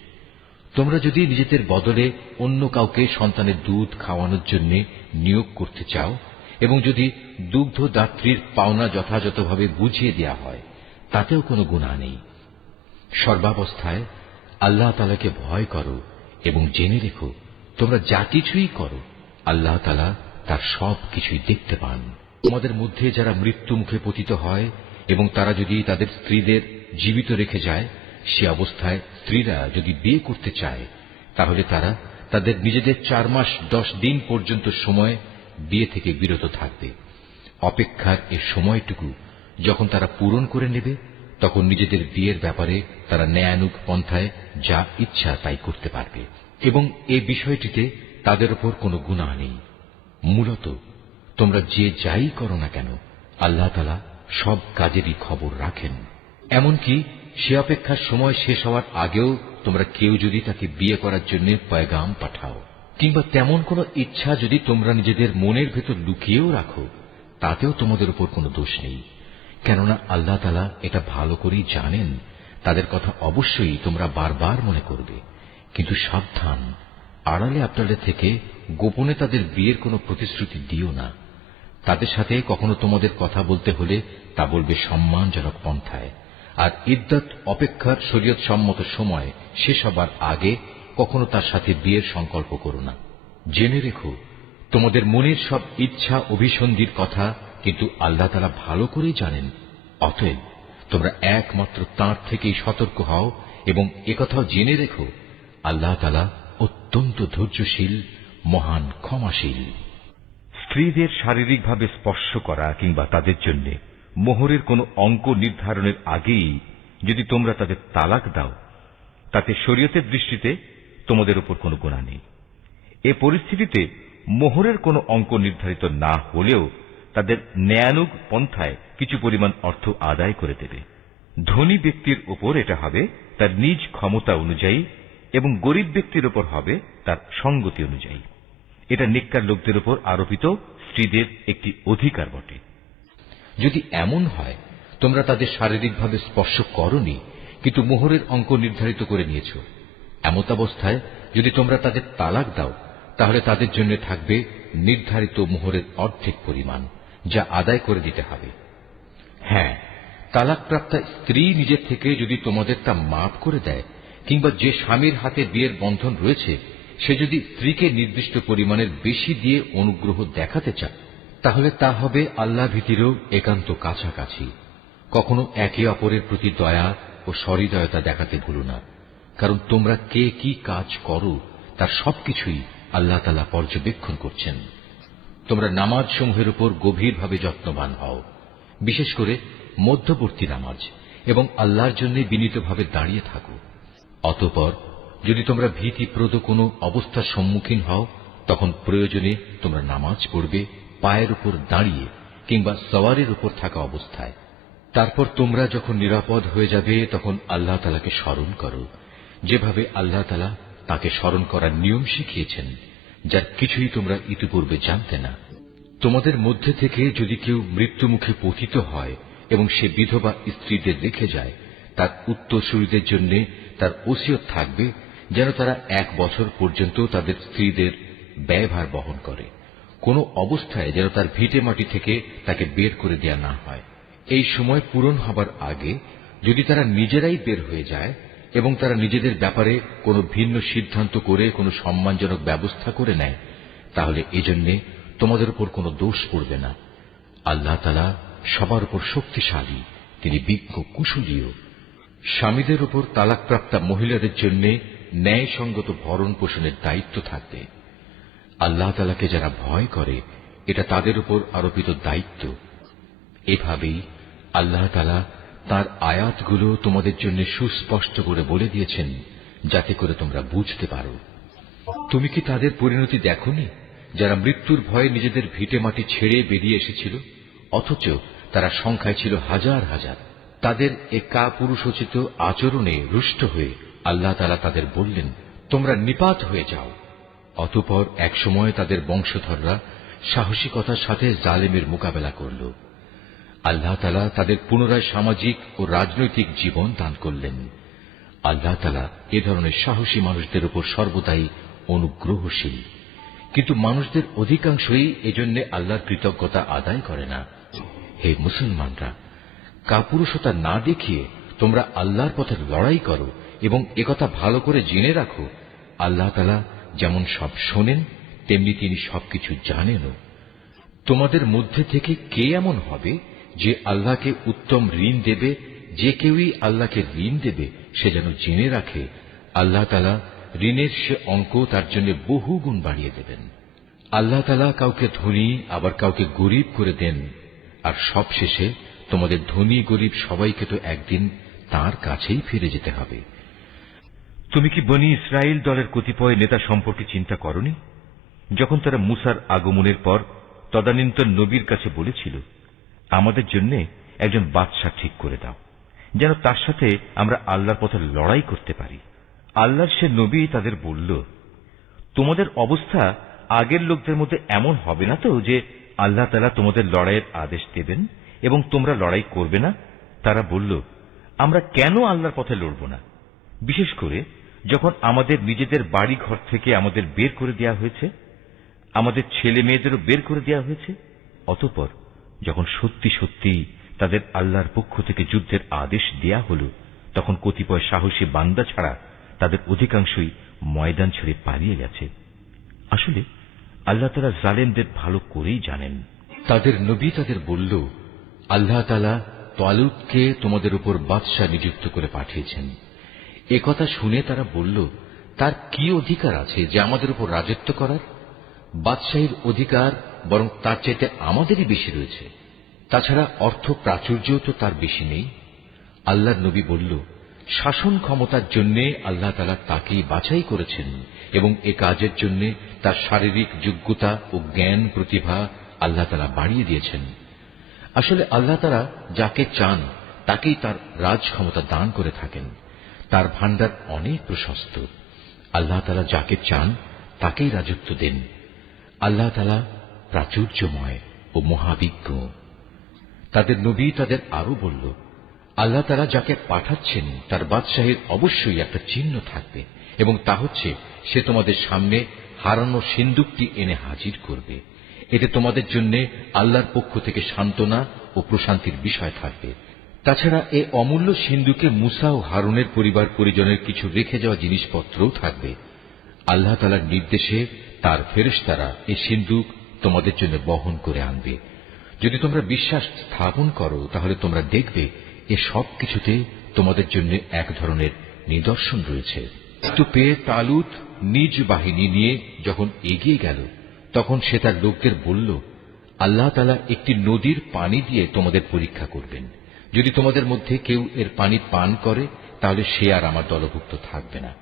তোমরা যদি নিজেদের বদলে অন্য কাউকে সন্তানের দুধ খাওয়ানোর জন্য নিয়োগ করতে চাও এবং যদি দুগ্ধদাত্রীর পাওনা যথাযথভাবে বুঝিয়ে দেওয়া হয়, তাতেও কোনো গুনাহ নেই। সর্বাবস্থায় আল্লাহ তাআলাকে ভয় করো এবং জেনে রেখো, তোমরা যা কিছুই করো আল্লাহ তাআলা তার সব কিছুই দেখতে পান। তোমাদের মধ্যে যারা মৃত্যু মুখে পতিত হয় এবং তারা যদি তাদের স্ত্রীদের জীবিত রেখে যায়, সে অবস্থায় স্ত্রীরা যদি বিয়ে করতে চায়, তাহলে তারা তাদের নিজেদের 4 মাস 10 দিন পর্যন্ত সময় বিয়ে থেকে বিরত থাকবে। অপেক্ষার এ সময়টুকু যখন তারা পূরণ করে নেবে, তখন নিজেদের বিয়ের ব্যাপারে তারা ন্যায়ানুগ পন্থায় যা ইচ্ছা তাই করতে পারবে, এবং এই বিষয়টিতে তাদের উপর কোনো গুনাহ নেই। মূলত তোমরা যে যাই করো না কেন, আল্লাহ তাআলা সব কাজেরই খবর রাখেন। এমনকি সে অপেক্ষার সময় শেষ হওয়ার আগেও তোমরা কেউ যদি তাকে বিয়ে করার জন্য পয়গাম পাঠাও, কিংবা তেমন কোনো ইচ্ছা যদি তোমরা নিজেদের মনের ভেতর লুকিয়েও রাখো, তাতেও তোমাদের উপর কোনো দোষ নেই, কেননা আল্লাহ তাআলা এটা ভালো করেই জানেন। তাদের কথা অবশ্যই তোমরা বারবার মনে করবে, কিন্তু সাবধান, আড়ালে আবডালে থেকে গোপনে তাদের বিয়ের কোনো প্রতিশ্রুতি দিও না। তাদের সাথে কখনো তোমাদের কথা বলতে হলে তা বলবে সম্মানজনক পন্থায়, আর ইদ্দত অপেক্ষার শরীয়ত সম্মত সময় শেষ হবার আগে কখনো তার সাথে বিয়ের সংকল্প করো না। জেনে রেখো, তোমাদের মনের সব ইচ্ছা অভিসন্ধির কথা কিন্তু আল্লাহ তাআলা ভালো করেই জানেন। অতএব তোমরা একমাত্র তাঁর থেকেই সতর্ক হও এবং একথাও জেনে রেখো, আল্লাহ তাআলা অত্যন্ত ধৈর্যশীল, মহান ক্ষমাশীল। স্ত্রীদের শারীরিকভাবে স্পর্শ করা কিংবা তাদের জন্য মোহরের কোনো অঙ্ক নির্ধারণের আগেই যদি তোমরা তাদের তালাক দাও, তাতে শরীয়তের দৃষ্টিতে তোমাদের উপর কোনো গুনাহ নেই। এ পরিস্থিতিতে মোহরের কোনো অঙ্ক নির্ধারিত না হলেও তাদের ন্যায়ানুগ পন্থায় কিছু পরিমাণ অর্থ আদায় করে দেবে। ধনী ব্যক্তির উপর এটা হবে তার নিজ ক্ষমতা অনুযায়ী এবং গরিব ব্যক্তির উপর হবে তার সঙ্গতি অনুযায়ী। এটা নেককার লোকদের উপর আরোপিত স্ত্রীদের একটি অধিকার বটে। যদি এমন হয় তোমরা তাদের শারীরিকভাবে স্পর্শ করনি, কিন্তু মোহরের অঙ্ক নির্ধারিত করে নিয়েছ, এমতাবস্থায় যদি তোমরা তাদের তালাক দাও, তাহলে তাদের জন্য থাকবে নির্ধারিত মোহরের অর্ধেক পরিমাণ, যা আদায় করে দিতে হবে। হ্যাঁ, তালাকপ্রাপ্তা স্ত্রী নিজের থেকে যদি তোমাদের তা মাফ করে দেয়, কিংবা যে স্বামীর হাতে বিয়ের বন্ধন রয়েছে সে যদি স্ত্রীকে নির্দিষ্ট পরিমাণের বেশি দিয়ে অনুগ্রহ দেখাতে চায়, তাহলে তা হবে আল্লাহ ভীতিরও একান্ত কাছাকাছি। কখনো একে অপরের প্রতি দয়া ও সহৃদয়তা দেখাতে ভুলো না, কারণ তোমরা কে কি কাজ করো তার সবকিছুই আল্লাহ তাআলা পর্যবেক্ষণ করছেন। তোমরা নামাজ সমূহের উপর গভীরভাবে যত্নবান হও, বিশেষ করে মধ্যবর্তী নামাজ, এবং আল্লাহর জন্য বিনীতভাবে দাঁড়িয়ে থাকো। অতঃপর যদি তোমরা ভীতিপ্রদ কোনো অবস্থার সম্মুখীন হও, তখন প্রয়োজনে তোমরা নামাজ পড়বে পায়ের উপর দাঁড়িয়ে কিংবা সওয়ারের উপর থাকা অবস্থায়। তারপর তোমরা যখন নিরাপদ হয়ে যাবে তখন আল্লাহ তাআলাকে স্মরণ করো, যেভাবে আল্লাহ তাআলা তাকে স্মরণ করার নিয়ম শিখিয়েছেন, যার কিছুই তোমরা ইতিপূর্বে জানতে না। তোমাদের মধ্যে থেকে যদি কেউ মৃত্যুমুখে পতিত হয় এবং সে বিধবা স্ত্রীদের রেখে যায়, তার উত্তরসূরিদের জন্য তার ওসিয়ত থাকবে যেন তারা 1 বছর পর্যন্ত তাদের স্ত্রীদের ব্যয়ভার বহন করে। কোনো অবস্থায় যেন তার ভিটে মাটি থেকে তাকে বের করে দেয়া না হয়। এই সময় পূরণ হবার আগে যদি তারা নিজেরাই বের হয়ে যায় এবং তারা নিজেদের ব্যাপারে কোনো ভিন্ন সিদ্ধান্ত করে কোনো সম্মানজনক ব্যবস্থা করে নেয়, তাহলে এজন্যে তোমাদের উপর কোনো দোষ পড়বে না। আল্লাহ তাআলা সবার উপর শক্তিশালী, তিনি বিজ্ঞ কুশলীও। স্বামীদের উপর তালাকপ্রাপ্তা মহিলাদের জন্য ন্যায়সঙ্গত ভরণ পোষণের দায়িত্ব থাকবে। আল্লাহ তাআলাকে যারা ভয় করে, এটা তাদের উপর আরোপিত দায়িত্ব। এভাবেই আল্লাহ তাআলা তাঁর আয়াতগুলো তোমাদের জন্য সুস্পষ্ট করে বলে দিয়েছেন, যাতে করে তোমরা বুঝতে পারো। তুমি কি তাদের পরিণতি দেখোনি, যারা মৃত্যুর ভয়ে নিজেদের ভিটে মাটি ছেড়ে বেরিয়ে এসেছিল, অথচ তারা সংখ্যায় ছিল হাজার হাজার। তাদের এ কাপুরুষোচিত আচরণে রুষ্ট হয়ে আল্লাহ তাআলা তাদের বললেন, তোমরা নিপাত হয়ে যাও। অতঃপর একসময় তাদের বংশধররা সাহসিকতার সাথে জালেমের মোকাবেলা করল। আল্লাহ তাআলা তাদের পুনরায় সামাজিক ও রাজনৈতিক জীবন দান করলেন। আল্লাহ তাআলা এ ধরনের সাহসী মানুষদের উপর সর্বদাই অনুগ্রহশীল, কিন্তু মানুষদের অধিকাংশই এজন্য আল্লাহর কৃতজ্ঞতা আদায় করে না। হে মুসলমানরা, কাপুরুষতা না দেখিয়ে তোমরা আল্লাহর পথে লড়াই করো এবং একথা ভালো করে জেনে রাখো, আল্লাহ তাআলা যেমন সব শোনেন তেমনি তিনি সবকিছু জানেনও। তোমাদের মধ্যে থেকে কে এমন হবে যে আল্লাহকে উত্তম ঋণ দেবে? যে কেউই আল্লাহকে ঋণ দেবে সে যেন জেনে রাখে আল্লাহ তাআলা ঋণের সে অঙ্ক তার জন্য বহু গুণ বাড়িয়ে দেবেন। আল্লাহ তাআলা কাউকে ধনী আবার কাউকে গরিব করে দেন, আর সবশেষে তোমাদের ধনী গরিব সবাইকে তো একদিন তাঁর কাছেই ফিরে যেতে হবে। তুমি কি বনী ইসরাইল দলের কতিপয় নেতা সম্পর্কে চিন্তা করনি, যখন তারা মুসার আগমনের পর তদানীন্তন নবীর কাছে বলেছিল, আমাদের জন্য একজন বাদশা ঠিক করে দাও, যেন তার সাথে আমরা আল্লাহর পথে লড়াই করতে পারি। আল্লাহর সে নবী তাদের বলল, তোমাদের অবস্থা আগের লোকদের মধ্যে এমন হবে না তো যে আল্লাহ তাআলা তোমাদের লড়াইয়ের আদেশ দেবেন এবং তোমরা লড়াই করবে না? তারা বলল, আমরা কেন আল্লাহর পথে লড়ব না, বিশেষ করে যখন আমাদের নিজেদের বাড়ি ঘর থেকে আমাদের বের করে দেওয়া হয়েছে, আমাদের ছেলে মেয়েদেরও বের করে দেওয়া হয়েছে। অতঃপর যখন সত্যি সত্যি তাদের আল্লাহর পক্ষ থেকে যুদ্ধের আদেশ দেয়া হল, তখন কতিপয় সাহসী বান্দা ছাড়া তাদের অধিকাংশই ময়দান ছেড়ে পালিয়ে গেছে। আসলে আল্লাহ তাআলা জালেমদের ভালো করেই জানেন। তাদের নবী তাদের বলল, আল্লাহ তাআলা তালুতকে তোমাদের উপর বাদশাহ নিযুক্ত করে পাঠিয়েছেন। একথা শুনে তারা বলল, তার কি অধিকার আছে যে আমাদের উপর রাজত্ব করার? বাদশাহীর অধিকার বরং তার চাইতে আমাদেরই বেশি রয়েছে। তাছাড়া অর্থ প্রাচুর্যও তো তার বেশি নেই। আল্লাহর নবী বলল, শাসন ক্ষমতার জন্য আল্লাহ তাআলা তাকেই বাছাই করেছেন এবং এ কাজের জন্য তার শারীরিক যোগ্যতা ও জ্ঞান প্রতিভা আল্লাহ তাআলা বাড়িয়ে দিয়েছেন। আসলে আল্লাহ তাআলা যাকে চান তাকেই তার রাজ ক্ষমতা দান করে থাকেন। তার ভান্ডার অনেক প্রশস্ত। আল্লাহ তাআলা যাকে চান তাকেই রাজত্ব দেন। আল্লাহ তাআলা প্রাচুর্যময় ও মহাবিজ্ঞ। তাদের নবী তাদের আরো বলল, আল্লাহ তাআলা যাকে পাঠাচ্ছেন তার বাদশাহীর অবশ্যই একটা চিহ্ন থাকবে এবং তা হচ্ছে সে তোমাদের সামনে হারানো সিন্দুকটি এনে হাজির করবে। এতে তোমাদের জন্য আল্লাহর পক্ষ থেকে সান্ত্বনা ও প্রশান্তির বিষয় থাকবে। তাছাড়া এ অমূল্য সিন্দুকে মুসা ও হারুনের পরিবার পরিজনের কিছু রেখে যাওয়া জিনিসপত্রও থাকবে। আল্লাহ তাআলার নির্দেশে তার ফেরেশতারা এই সিন্দুক তোমাদের জন্য বহন করে আনবে। যদি তোমরা বিশ্বাস স্থাপন করো তাহলে তোমরা দেখবে এ সব কিছুতে তোমাদের জন্য এক ধরনের নিদর্শন রয়েছে। কিন্তু পেয়ে তালুত নিজ বাহিনী নিয়ে যখন এগিয়ে গেল, তখন সে তার লোকদের বলল, আল্লাহ তাআলা একটি নদীর পানি দিয়ে তোমাদের পরীক্ষা করবেন। যদি তোমাদের মধ্যে কেউ এর পানি পান করে তাহলে সে আর আমার দলভুক্ত থাকবে না,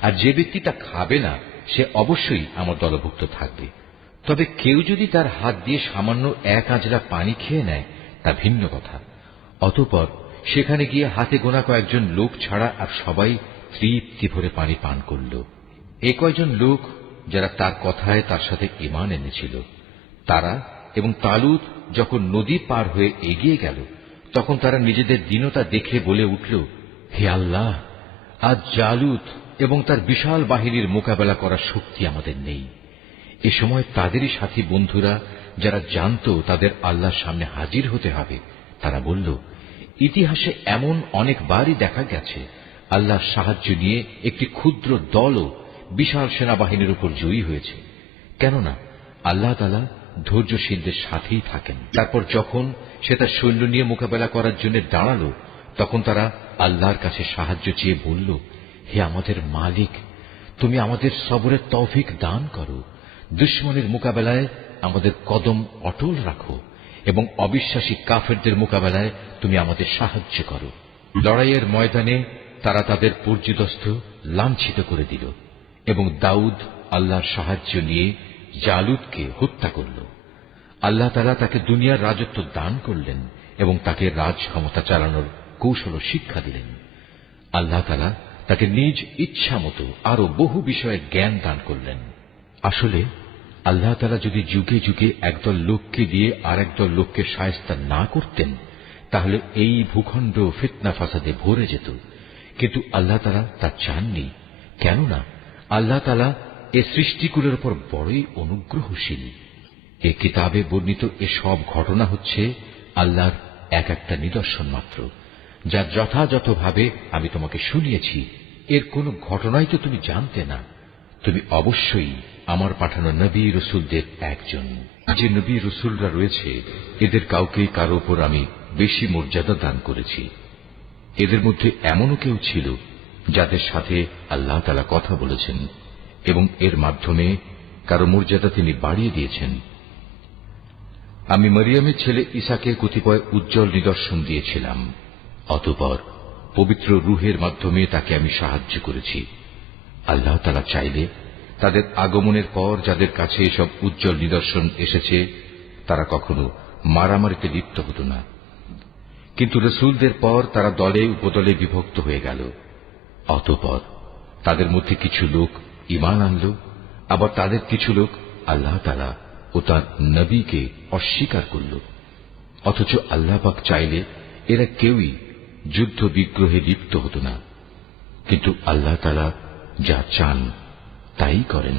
আর যে ব্যক্তি তা খাবে না সে অবশ্যই আমার দলভুক্ত থাকবে। তবে কেউ যদি তার হাত দিয়ে সামান্য এক আঁজলা পানি খেয়ে নেয় তা ভিন্ন কথা। অতঃপর সেখানে গিয়ে হাতে গোনা কয়েকজন লোক ছাড়া আর সবাই তৃপ্তি ভরে পানি পান করল। এ কয়জন লোক যারা তার কথায় তার সাথে ঈমান এনেছিল, তারা এবং তালুত যখন নদী পার হয়ে এগিয়ে গেল, তখন তারা নিজেদের দীনতা দেখে বলে উঠল, হে আল্লাহ, আজ জালুত এবং তার বিশাল বাহিনীর মোকাবেলা করার শক্তি আমাদের নেই। এ সময় তাদেরই সাথী বন্ধুরা যারা জানত তাদের আল্লাহর সামনে হাজির হতে হবে, তারা বলল, ইতিহাসে এমন অনেকবারই দেখা গেছে আল্লাহর সাহায্য নিয়ে একটি ক্ষুদ্র দলও বিশাল সেনাবাহিনীর উপর জয়ী হয়েছে। কেননা আল্লাহ তাআলা ধৈর্যশীলদের সাথেই থাকেন। তারপর যখন সে তার সৈন্য নিয়ে মোকাবেলা করার জন্য দাঁড়ালো, তখন তারা আল্লাহর কাছে সাহায্য চেয়ে বলল, হে আমাদের মালিক, তুমি আমাদের সবরের তৌফিক দান করো। দুশমনের মোকাবেলায় আমাদের কদম অটল রাখো এবং অবিশ্বাসী কাফেরদের মোকাবেলায় তুমি আমাদের সাহায্য করো। লড়াইয়ের ময়দানে তারা তাদের পর্যুদস্ত লাঞ্ছিত করে দিল এবং দাউদ আল্লাহর সাহায্য নিয়ে জালুতকে হত্যা করল। আল্লাহ তাআলা তাকে দুনিয়ার রাজত্ব দান করলেন এবং তাকে রাজ ক্ষমতা চালানোর কৌশল শিক্ষা দিলেন। আল্লাহ তাআলা তাকে নিজ ইচ্ছা মতো আরো বহু বিষয়ে জ্ঞান দান করলেন। আসলে আল্লাহ তাআলা যদি যুগে যুগে একদল লোককে দিয়ে আর একদল লোককে শায়েস্তা না করতেন তাহলে এই ভূখণ্ড ফিতনা ফাসাদে ভরে যেত। কিন্তু আল্লাহ তাআলা তা চাননি, কেননা আল্লাহ তাআলা এ সৃষ্টিকুলের উপর বড়ই অনুগ্রহশীল। এ কিতাবে বর্ণিত এ সব ঘটনা হচ্ছে আল্লাহর এক একটা নিদর্শন মাত্র, যা যথাযথভাবে আমি তোমাকে শুনিয়েছি। এর কোন ঘটনাই তো তুমি জানতে না। তুমি অবশ্যই আমার পাঠানো নবী রসুলদের একজন। যে নবী রসুলরা রয়েছে এদের কাউকে কারো উপর আমি বেশি মর্যাদা দান করেছি। এদের মধ্যে এমনও কেউ ছিল যাদের সাথে আল্লাহ তাআলা কথা বলেছেন এবং এর মাধ্যমে কারো মর্যাদা তিনি বাড়িয়ে দিয়েছেন। আমি মরিয়মের ছেলে ঈসাকে কতিপয় উজ্জ্বল নিদর্শন দিয়েছিলাম। অতঃপর পবিত্র রূহের মাধ্যমে তাকে আমি সাহায্য করেছি। আল্লাহ তাআলা চাইলে তাদের আগমনের পর যাদের কাছে এসব উজ্জ্বল নিদর্শন এসেছে তারা কখনো মারামারিতে লিপ্ত হতো না। কিন্তু রসুলদের পর তারা দলে উপদলে বিভক্ত হয়ে গেল। অতঃপর তাদের মধ্যে কিছু লোক ঈমান আনল আবার তাদের কিছু লোক আল্লাহ তাআলা ও তার নবীকে অস্বীকার করল, অথচ আল্লাহ পাক চাইলে এরা কেউই যুদ্ধ বিগ্রহে লিপ্ত হতো না। কিন্তু আল্লাহ তাআলা যা চান তাই করেন।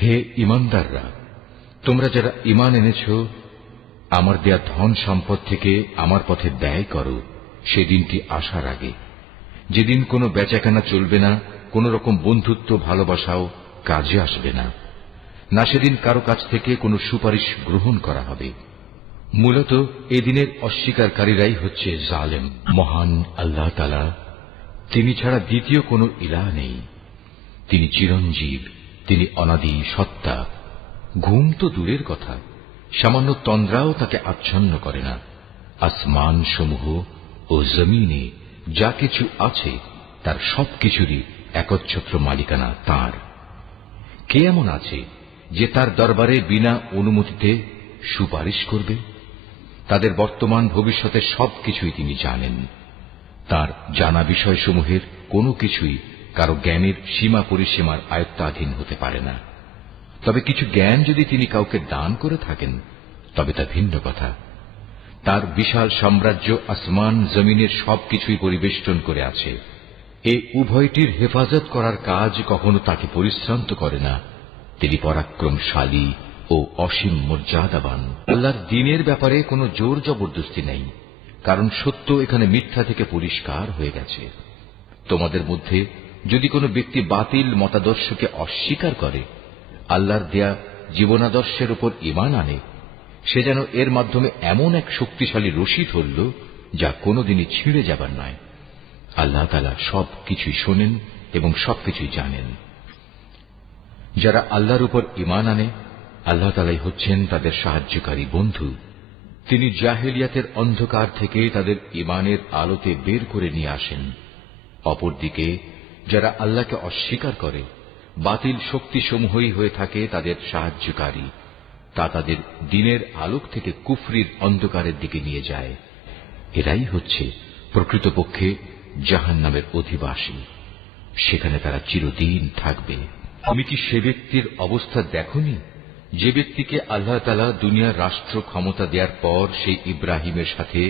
হে ঈমানদাররা, তোমরা যারা ঈমান এনেছ, আমার দেয়া ধন সম্পদ থেকে আমার পথে ব্যয় করো সেদিনটি আসার আগে, যেদিন কোনো বেচাকেনা চলবে না, কোন রকম বন্ধুত্ব ভালোবাসাও কাজে আসবে না, না সেদিন কারো কাছ থেকে কোনো সুপারিশ গ্রহণ করা হবে। মূলত এদিনের অস্বীকারীরাই হচ্ছে জালেম। মহান আল্লাহ তাআলা, তিনি ছাড়া দ্বিতীয় কোনো ইলাহ নেই। তিনি চিরঞ্জীব, তিনি অনাদি সত্তা। ঘুম তো দূরের কথা, সামান্য তন্দ্রাও তাকে আচ্ছন্ন করে না। আসমান সমূহ ও জমিনে যা কিছু আছে তার সবকিছুরই একচ্ছত্র মালিকানা তাঁর। কে এমন আছে যে তার দরবারে বিনা অনুমতিতে সুপারিশ করবে? তাদের বর্তমান ভবিষ্যতের সবকিছুই তিনি জানেন। তার জানা বিষয়সমূহের কোনো কিছুই কারো জ্ঞানের সীমা পরিসীমার আয়ত্তাধীন হতে পারে না। তবে কিছু জ্ঞান যদি তিনি কাউকে দান করে থাকেন তবে তা ভিন্ন কথা। তার বিশাল সাম্রাজ্য আসমান জমিনের সবকিছুই পরিবেষ্টন করে আছে। এই উভয়টির হেফাজত করার কাজ কখনো তাকে পরিশ্রান্ত করে না। তিনি পরাক্রমশালী ও অসীম মর্যাদাবান। আল্লাহর দ্বীনের ব্যাপারে কোনো জোর জবরদস্তি নেই, কারণ সত্য এখানে মিথ্যা থেকে পরিষ্কার হয়ে গেছে। তোমাদের মধ্যে যদি কোনো ব্যক্তি বাতিল মতাদর্শকে অস্বীকার করে আল্লাহর দেয়া জীবনাদর্শের উপর ঈমান আনে, সে যেন এর মাধ্যমে এমন এক শক্তিশালী রশি ধরল যা কোনোদিনই ছিঁড়ে যাবার নয়। আল্লাহ তাআলা সবকিছুই শোনেন এবং সবকিছুই জানেন। যারা আল্লাহর উপর ঈমান আনে, আল্লাহ তাআলাই হচ্ছেন তাদের সাহায্যকারী বন্ধু। তিনি জাহেলিয়াতের অন্ধকার থেকে তাদের ঈমানের আলোতে বের করে নিয়ে আসেন। অপরদিকে যারা আল্লাহকে অস্বীকার করে, বাতিল শক্তিসমূহই হয়ে থাকে তাদের সাহায্যকারী। তা তাদের দ্বীনের আলোক থেকে কুফরির অন্ধকারের দিকে নিয়ে যায়। এরাই হচ্ছে প্রকৃতপক্ষে জাহান্নামের অধিবাসী। সেখানে তারা চিরদিন থাকবে। তুমি কি সে ব্যক্তির অবস্থা দেখোনি যে ব্যক্তিকে আল্লাহ তাআলা দুনিয়ার রাষ্ট্র ক্ষমতা দেওয়ার পর সেই ইব্রাহিমের সাথে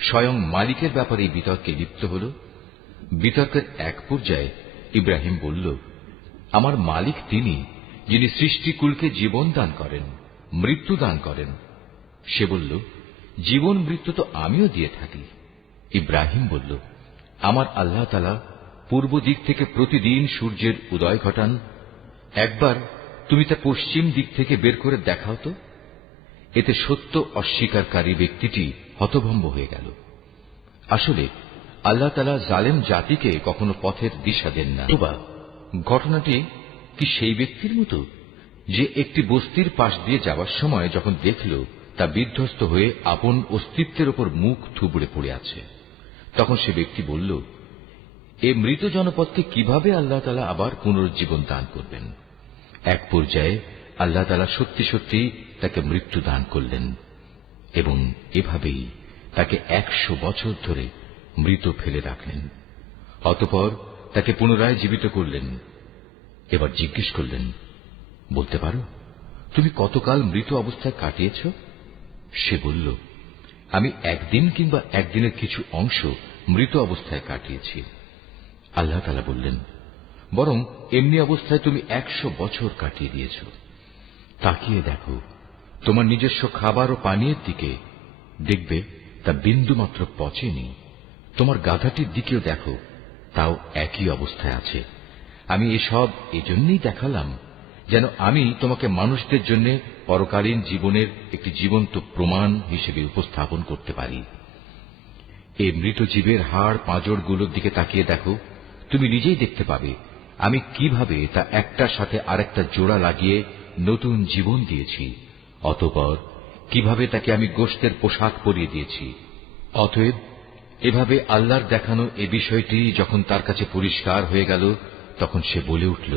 স্বয়ং মালিকের ব্যাপারে বিতর্কে লিপ্ত হল? বিতর্কের এক পর্যায়ে ইব্রাহিম বলল, আমার মালিক তিনি, যিনি সৃষ্টিকুলকে জীবন দান করেন, মৃত্যু দান করেন। সে বলল, জীবন মৃত্যু তো আমিও দিয়ে থাকি। ইব্রাহিম বলল, আমার আল্লাহ তাআলা পূর্ব দিক থেকে প্রতিদিন সূর্যের উদয় ঘটান। একবার তুমি তা পশ্চিম দিক থেকে বের করে দেখাও তো। এতে সত্য অস্বীকারী ব্যক্তিটি হতভম্ব হয়ে গেল। আসলে আল্লাহ তাআলা জালেম জাতিকে কখনো পথের দিশা দেন না। ঘটনাটি কি সেই ব্যক্তির মতো যে একটি বস্তির পাশ দিয়ে যাওয়ার সময় যখন দেখল তা বিধ্বস্ত হয়ে আপন অস্তিত্বের উপর মুখ থুবড়ে পড়ে আছে, তখন সে ব্যক্তি বলল, এ মৃত জনপদকে কিভাবে আল্লাহ তাআলা আবার পুনরুজ্জীবন দান করবেন? এক পর্যায়ে আল্লাহ তাআলা সত্যি সত্যি তাকে মৃত্যু দান করলেন এবং এভাবেই তাকে 100 বছর ধরে মৃত ফেলে রাখলেন। অতঃপর তাকে পুনরায় জীবিত করলেন। এবার জিজ্ঞেস করলেন, বলতে পারো তুমি কতকাল মৃত অবস্থায় কাটিয়েছ? সে বলল, আমি একদিন কিংবা একদিনের কিছু অংশ মৃত অবস্থায় কাটিয়েছি। আল্লাহ তাআলা বললেন, বরং এমনি অবস্থায় তুমি 100 বছর কাটিয়ে দিয়েছ। তাকিয়ে দেখো তোমার নিজস্ব খাবার ও পানীয়ের দিকে, দেখবে তা বিন্দুমাত্র পচেনি। তোমার গাধাটির দিকেও দেখো, তাও একই অবস্থায় আছে। আমি এসব এজন্যই দেখালাম যেন আমি তোমাকে মানুষদের জন্য পরকালীন জীবনের একটি জীবন্ত প্রমাণ হিসেবে উপস্থাপন করতে পারি। এই মৃত জীবের হাড় পাঁজরগুলোর দিকে তাকিয়ে দেখো, তুমি নিজেই দেখতে পাবে আমি কিভাবে তা একটার সাথে আরেকটা জোড়া লাগিয়ে নতুন জীবন দিয়েছি। অতঃপর কিভাবে তাকে আমি গোশতের পোশাক পরিয়ে দিয়েছি। অতএব এভাবে আল্লাহর দেখানো এ বিষয়টি যখন তার কাছে পরিষ্কার হয়ে গেল, তখন সে বলে উঠল,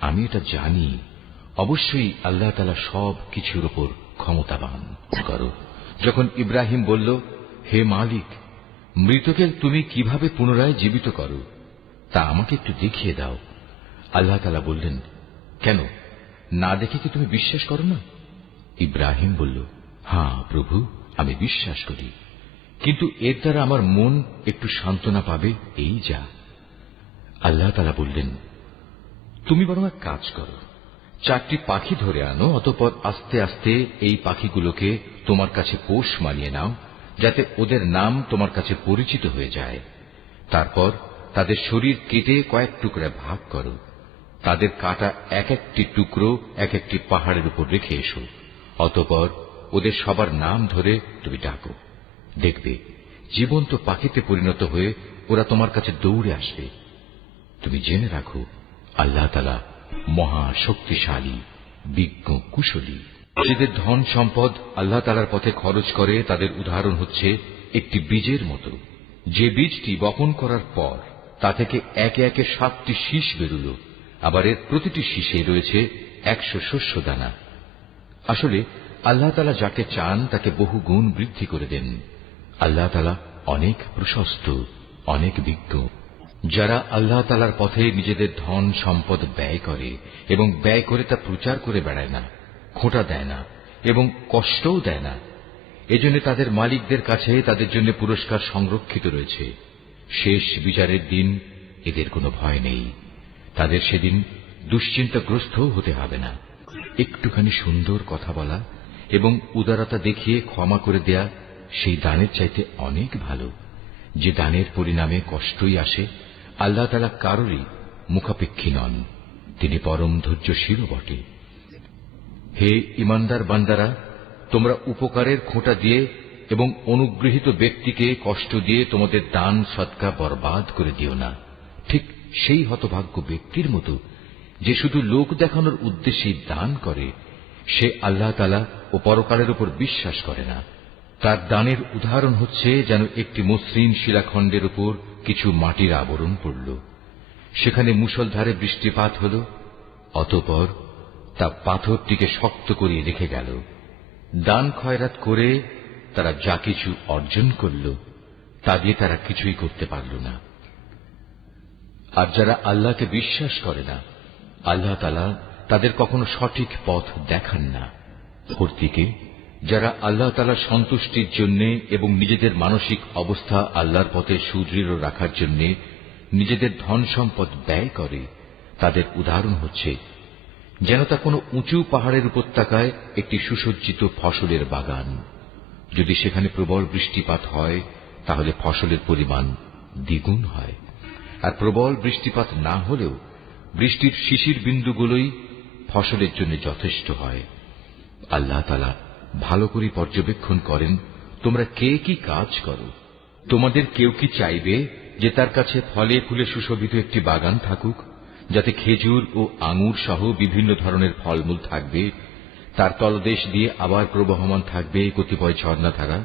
আমি এটা জানি, অবশ্যই আল্লাহ তাআলা সব কিছুর উপর ক্ষমতাবান। যখন ইব্রাহিম বলল, হে মালিক, মৃতকে তুমি কিভাবে পুনরায় জীবিত করো তা আমাকে একটু দেখিয়ে দাও। আল্লাহ তাআলা বললেন, কেন, না দেখে কি তুমি বিশ্বাস করো না? ইব্রাহিম বলল, হ্যাঁ প্রভু, আমি বিশ্বাস করি, কিন্তু এর দ্বারা আমার মন একটু সান্ত্বনা পাবে, এই যা। আল্লাহ তাআলা বললেন, তুমি বরং এক কাজ করো, 4টি পাখি ধরে আনো, অতঃপর আস্তে আস্তে এই পাখিগুলোকে তোমার কাছে পোষ মানিয়ে নাও, যাতে ওদের নাম তোমার কাছে পরিচিত হয়ে যায়। তারপর তাদের শরীর কেটে কয়েক টুকরায় ভাগ করো, তাদের কাটা এক একটি টুকরো এক একটি পাহাড়ের উপর রেখে এসো, অতঃপর ওদের সবার নাম ধরে তুমি ডাকো। দেখবে জীবন্ত পাখিতে পরিণত হয়ে ওরা তোমার কাছে দৌড়ে আসবে। তুমি জেনে রাখো, আল্লাহ তাআলা মহা শক্তিশালী, বিজ্ঞ, কুশলী। যাদের ধন সম্পদ আল্লাহ তাআলার পথে খরচ করে তাদের উদাহরণ হচ্ছে একটি বীজের মতো, যে বীজটি বপন করার পর তা থেকে একে একে 7টি শীষ বেরুল, আবার এর প্রতিটি শীষে রয়েছে 100 শস্য দানা। আসলে আল্লাহ তাআলা যাকে চান তাকে বহু গুণ বৃদ্ধি করে দেন। আল্লাহ তাআলা অনেক প্রশস্ত, অনেক বিজ্ঞ। যারা আল্লাহ তাআলার পথে নিজেদের ধন সম্পদ ব্যয় করে এবং ব্যয় করে তা প্রচার করে বেড়ায় না, খোঁটা দেয় না এবং কষ্টও দেয় না, এজন্য তাদের মালিকদের কাছে তাদের জন্য পুরস্কার সংরক্ষিত রয়েছে। শেষ বিচারের দিন এদের কোনো ভয় নেই, তাদের সেদিন দুশ্চিন্তাগ্রস্ত হতে হবে না। একটুখানি সুন্দর কথা বলা এবং উদারতা দেখিয়ে ক্ষমা করে দেয়া সেই দানের চাইতে অনেক ভালো। যে দানের পরিণামে কষ্টই আসে, আল্লাহ তাআলা কারোরই মুখাপেক্ষী নন, তিনি পরম ধৈর্যশীলও বটে। হে ঈমানদার বান্দারা, তোমরা উপকারের খোঁটা দিয়ে এবং অনুগৃহীত ব্যক্তিকে কষ্ট দিয়ে তোমাদের দান সদকা বরবাদ করে দিও না, ঠিক সেই হতভাগ্য ব্যক্তির মতো যে শুধু লোক দেখানোর উদ্দেশ্যে দান করে, সে আল্লাহ তাআলা ও পরকালের উপর বিশ্বাস করে না। তার দানের উদাহরণ হচ্ছে যেন একটি মসৃণ শিলাখণ্ডের উপর কিছু মাটির আবরণ পড়ল, সেখানে মুষলধারে বৃষ্টিপাত হল, অতঃপর তা পাথরটিকে শক্ত করে রেখে গেল। দান খয়রাত করে তারা যা কিছু অর্জন করল তা দিয়ে তারা কিছুই করতে পারল না। আর যারা আল্লাহকে বিশ্বাস করে না, আল্লাহ তাআলা তাদের কখনো সঠিক পথ দেখান না। অপরদিকে যারা আল্লাহ তাআলার সন্তুষ্টির জন্য এবং নিজেদের মানসিক অবস্থা আল্লাহর পথে সুদৃঢ় রাখার জন্য নিজেদের ধন সম্পদ ব্যয় করে, তাদের উদাহরণ হচ্ছে যেন তা কোনো উঁচু পাহাড়ের উপত্যকায় একটি সুসজ্জিত ফসলের বাগান। যদি সেখানে প্রবল বৃষ্টিপাত হয় তাহলে ফসলের পরিমাণ দ্বিগুণ হয়, আর প্রবল বৃষ্টিপাত না হলেও বৃষ্টির শিশির বিন্দুগুলোই ফসলের জন্য যথেষ্ট হয়। আল্লাহ তাআলা ভালো করে পর্যবেক্ষণ করেন তোমরা কে কি কাজ করো। তোমাদের কেউ কি চাইবে যে তার কাছে ফলে ফুলে সুশোভিত একটি বাগান থাকুক, যাতে খেজুর ও আঙুর সহ বিভিন্ন ধরনের ফলমূল থাকবে, তার তলদেশ দিয়ে আবার প্রবহমান থাকবে কতিপয় ঝর্ণাধারা,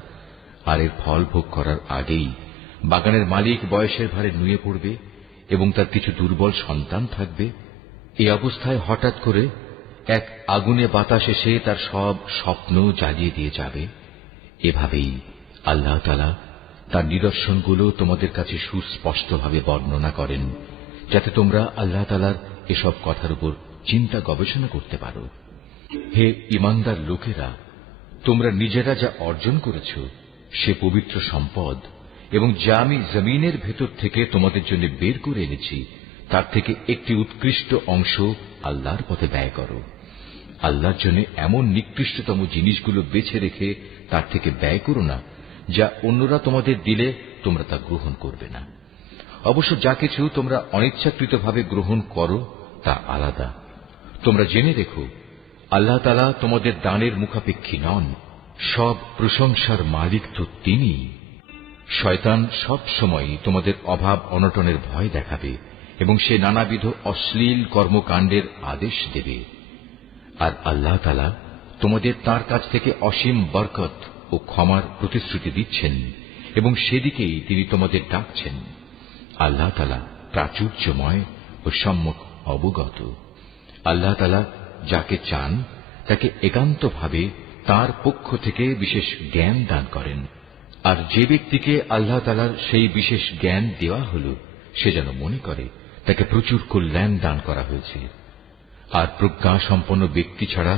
আর এর ফল ভোগ করার আগেই বাগানের মালিক বয়সের ভারে নুয়ে পড়বে এবং তার কিছু দুর্বল সন্তান থাকবে। এই অবস্থায় হঠাৎ করে এক আগুনে বাতাস এসে তার সব স্বপ্ন জ্বালিয়ে দিয়ে যাবে। এভাবেই আল্লাহ তাআলা তার নিদর্শনগুলো তোমাদের কাছে সুস্পষ্টভাবে বর্ণনা করেন, যাতে তোমরা আল্লাহ তাআলার এসব কথার উপর চিন্তা গবেষণা করতে পারো। হে ঈমানদার লোকেরা, তোমরা নিজেরা যা অর্জন করেছ সে পবিত্র সম্পদ এবং যা আমি জমিনের ভেতর থেকে তোমাদের জন্য বের করে এনেছি তার থেকে একটি উৎকৃষ্ট অংশ আল্লাহর পথে ব্যয় করো। আল্লাহর জন্য এমন নিকৃষ্টতম জিনিসগুলো বেছে রেখে তার থেকে ব্যয় করো না, যা অন্যরা তোমাদের দিলে তোমরা তা গ্রহণ করবে না। অবশ্য যা কিছু তোমরা অনিচ্ছাকৃতভাবে গ্রহণ করো তা আলাদা। তোমরা জেনে রেখো, আল্লাহ তাআলা তোমাদের দানের মুখাপেক্ষী নন, সব প্রশংসার মালিক তো তিনি। শয়তান সব সময় তোমাদের অভাব অনটনের ভয় দেখাবে এবং সে নানাবিধ অশ্লীল কর্মকাণ্ডের আদেশ দেবে। আর আল্লাহ তাআলা তোমাদের তাঁর কাছ থেকে অসীম বরকত ও ক্ষমার প্রতিশ্রুতি দিচ্ছেন এবং সেদিকেই তিনি তোমাদের ডাকছেন। আল্লাহ তাআলা প্রাচুর্যময় ও সম্যক অবগত। আল্লাহ তাআলা যাকে চান তাকে একান্তভাবে তাঁর পক্ষ থেকে বিশেষ জ্ঞান দান করেন, আর যে ব্যক্তিকে আল্লাহ তাআলার সেই বিশেষ জ্ঞান দেওয়া হল সে যেন মনে করে তাকে প্রচুর কল্যাণ দান করা হয়েছে। আর প্রজ্ঞা সম্পন্ন ব্যক্তি ছাড়া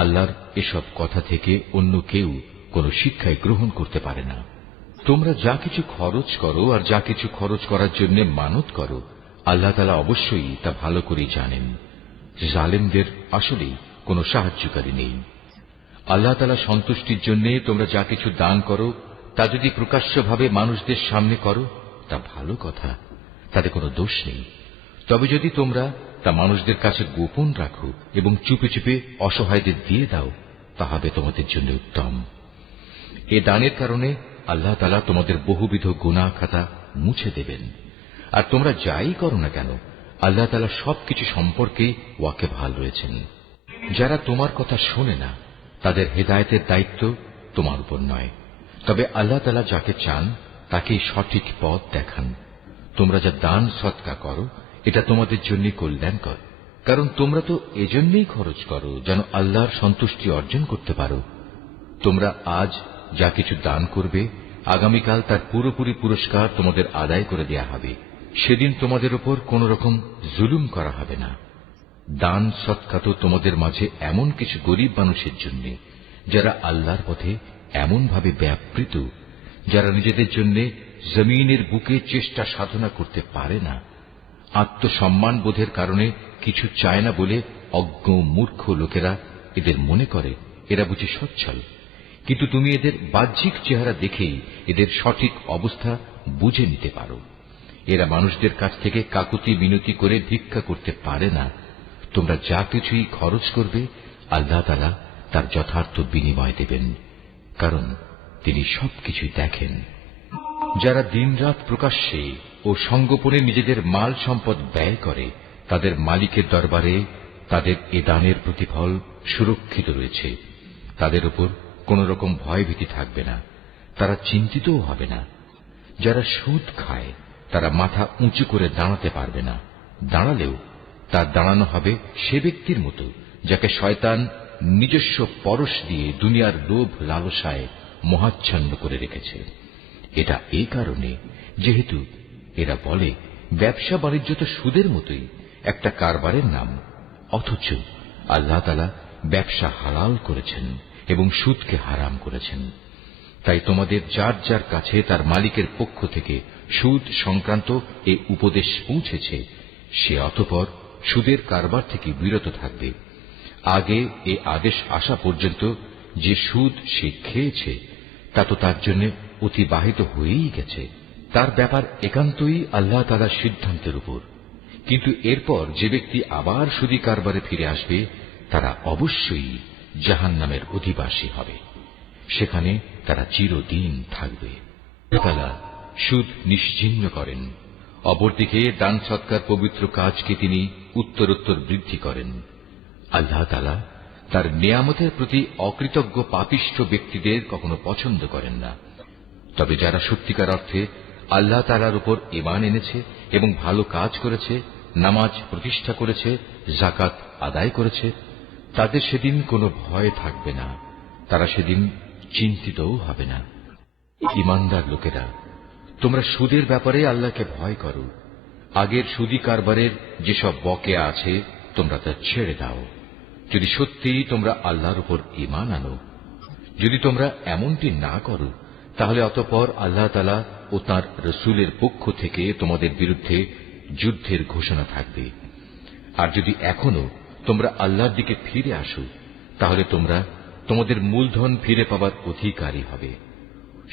আল্লাহর এসব কথা থেকে অন্য কেউ কোন শিক্ষায় গ্রহণ করতে পারে না। তোমরা যা কিছু খরচ করো আর যা কিছু খরচ করার জন্য মানত করো, আল্লাহ তাআলা অবশ্যই তা ভালো করেই জানেন। জালেমদের আসলেই কোনো সাহায্যকারী নেই। আল্লাহ তাআলা সন্তুষ্টির জন্য তোমরা যা কিছু দান করো তা যদি প্রকাশ্যভাবে মানুষদের সামনে করো তা ভালো কথা, তাতে কোনো দোষ নেই। তবে যদি তোমরা তা মানুষদের কাছে গোপন রাখো এবং চুপে চুপে অসহায়দের দিয়ে দাও, তা হবে তোমাদের জন্য উত্তম। এ দানের কারণে আল্লাহ তাআলা তোমাদের বহুবিধ গুনাহ খাতা মুছে দেবেন। আর তোমরা যাই করো না কেন, আল্লাহ তাআলা সবকিছু সম্পর্কে ওয়াকিবহাল রয়েছেন। যারা তোমার কথা শোনে না, তাদের হেদায়েতের দায়িত্ব তোমার উপর নয়, তবে আল্লাহ তাআলা যাকে চান তাকেই সঠিক পথ দেখান। তোমরা যা দান সদকা করো এটা তোমাদের জন্য কল্যাণকর, কারণ তোমরা তো এজন্যই খরচ করো যেন আল্লাহর সন্তুষ্টি অর্জন করতে পারো। তোমরা আজ যা কিছু দান করবে, আগামীকাল তার পুরোপুরি পুরস্কার তোমাদের আদায় করে দেয়া হবে। সেদিন তোমাদের উপর কোন রকম জুলুম করা হবে না। দান সদকা তো তোমাদের মাঝে এমন কিছু গরিব মানুষের জন্য যারা আল্লাহর পথে এমন ভাবে ব্যাপৃত, যারা নিজেদের জন্য জমিনের বুকে চেষ্টা সাধনা করতে পারে না। আত্মসম্মান বোধের কারণে কিছু চায় না বলে অজ্ঞ মূর্খ লোকেরা এদের মনে করে এরা বুঝি সচ্ছল, কিন্তু তুমি এদের বাহ্যিক চেহারা দেখেই এদের সঠিক অবস্থা বুঝে নিতে পারো। এরা মানুষদের কাছ থেকে কাকুতি মিনতি করে ভিক্ষা করতে পারে না। তোমরা যা কিছুই খরচ করবে, আল্লাহ তাআলা তার যথার্থ বিনিময় দেবেন, কারণ তিনি সবকিছুই দেখেন। যারা দিনরাত প্রকাশ্যে ও সঙ্গোপনে নিজেদের মাল সম্পদ ব্যয় করে, তাদের মালিকের দরবারে তাদের এ দানের প্রতিফল সুরক্ষিত রয়েছে। তাদের উপর কোন রকম ভয়ভীতি থাকবে না, তারা চিন্তিতও হবে না। যারা সুদ খায় তারা মাথা উঁচু করে দাঁড়াতে পারবে না, দাঁড়ালেও তার দাঁড়ানো হবে সে ব্যক্তির মতো যাকে শয়তান নিজস্ব পরশ দিয়ে দুনিয়ার লোভ লালসায় মোহাচ্ছন্ন করে রেখেছে। এটা এই কারণে যেহেতু এরা বলে ব্যবসা বাণিজ্য তো সুদের মতোই একটা কারবারের নাম, অথচ আল্লাহ তাআলা ব্যবসা হালাল করেছেন এবং সুদকে হারাম করেছেন। তাই তোমাদের যার যার কাছে তার মালিকের পক্ষ থেকে সুদ সংক্রান্ত এ উপদেশ পৌঁছেছে, সে অতঃপর সুদের কারবার থেকে বিরত থাকবে। আগে এ আদেশ আসা পর্যন্ত যে সুদ সে খেয়েছে তা তো তার জন্য অতিবাহিত হয়েই গেছে, তার ব্যাপার একান্তই আল্লাহ তাআলার সিদ্ধান্তের উপর। কিন্তু এরপর যে ব্যক্তি আবার সুদী কারবারে ফিরে আসবে, তারা অবশ্যই জাহান্নামের অধিবাসী হবে, সেখানে তারা চিরদিন থাকবে। আল্লাহ তাআলা সুদ নিশ্চিহ্ন করেন, অপরদিকে দান সৎকার পবিত্র কাজকে তিনি উত্তরোত্তর বৃদ্ধি করেন। আল্লাহ তাআলা তার নিয়ামতের প্রতি অকৃতজ্ঞ পাপিষ্ঠ ব্যক্তিদের কখনো পছন্দ করেন না। তবে যারা সত্যিকার অর্থে আল্লাহ তাআলার উপর ঈমান এনেছে এবং ভালো কাজ করেছে, নামাজ প্রতিষ্ঠা করেছে, যাকাত আদায় করেছে, তাদের সেদিন কোনো ভয় থাকবে না, তারা সেদিন চিন্তিতও হবে না। ঈমানদার লোকেরা, তোমরা সুদের ব্যাপারে আল্লাহকে ভয় করো। আগের সুদী কারবারের যেসব বকেয়া আছে তোমরা তা ছেড়ে দাও, যদি সত্যিই তোমরা আল্লাহর উপর ঈমান আনো। যদি তোমরা এমনটি না করো, তাহলে অতঃপর আল্লাহ তাআলা ও তাঁর রাসূলের পক্ষ থেকে তোমাদের বিরুদ্ধে যুদ্ধের ঘোষণা থাকবে। আর যদি এখনো তোমরা আল্লাহর দিকে ফিরে আসো, তাহলে তোমরা তোমাদের মূলধন ফিরে পাবার অধিকারী হবে।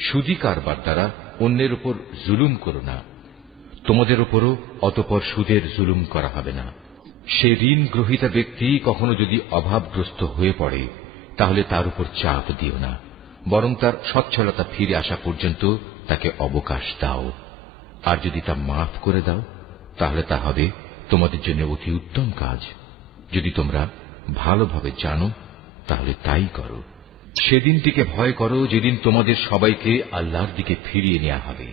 সুদী কারবার দ্বারা অন্যের উপর জুলুম করো না, তোমাদের উপরও অতঃপর সুদের জুলুম করা হবে না। সে ঋণ গ্রহীতা ব্যক্তি কখনো যদি অভাবগ্রস্ত হয়ে পড়ে, তাহলে তার উপর চাপ দিও না, বরং তার সচ্ছলতা ফিরে আসা পর্যন্ত তাকে অবকাশ দাও। আর যদি তা মাফ করে দাও, তাহলে তা হবে তোমাদের জন্য অতি উত্তম কাজ। যদি তোমরা ভালোভাবে জানো, তাহলে তাই করো। সেদিনটিকে ভয় করো যেদিন তোমাদের সবাইকে আল্লাহর দিকে ফিরিয়ে নেওয়া হবে।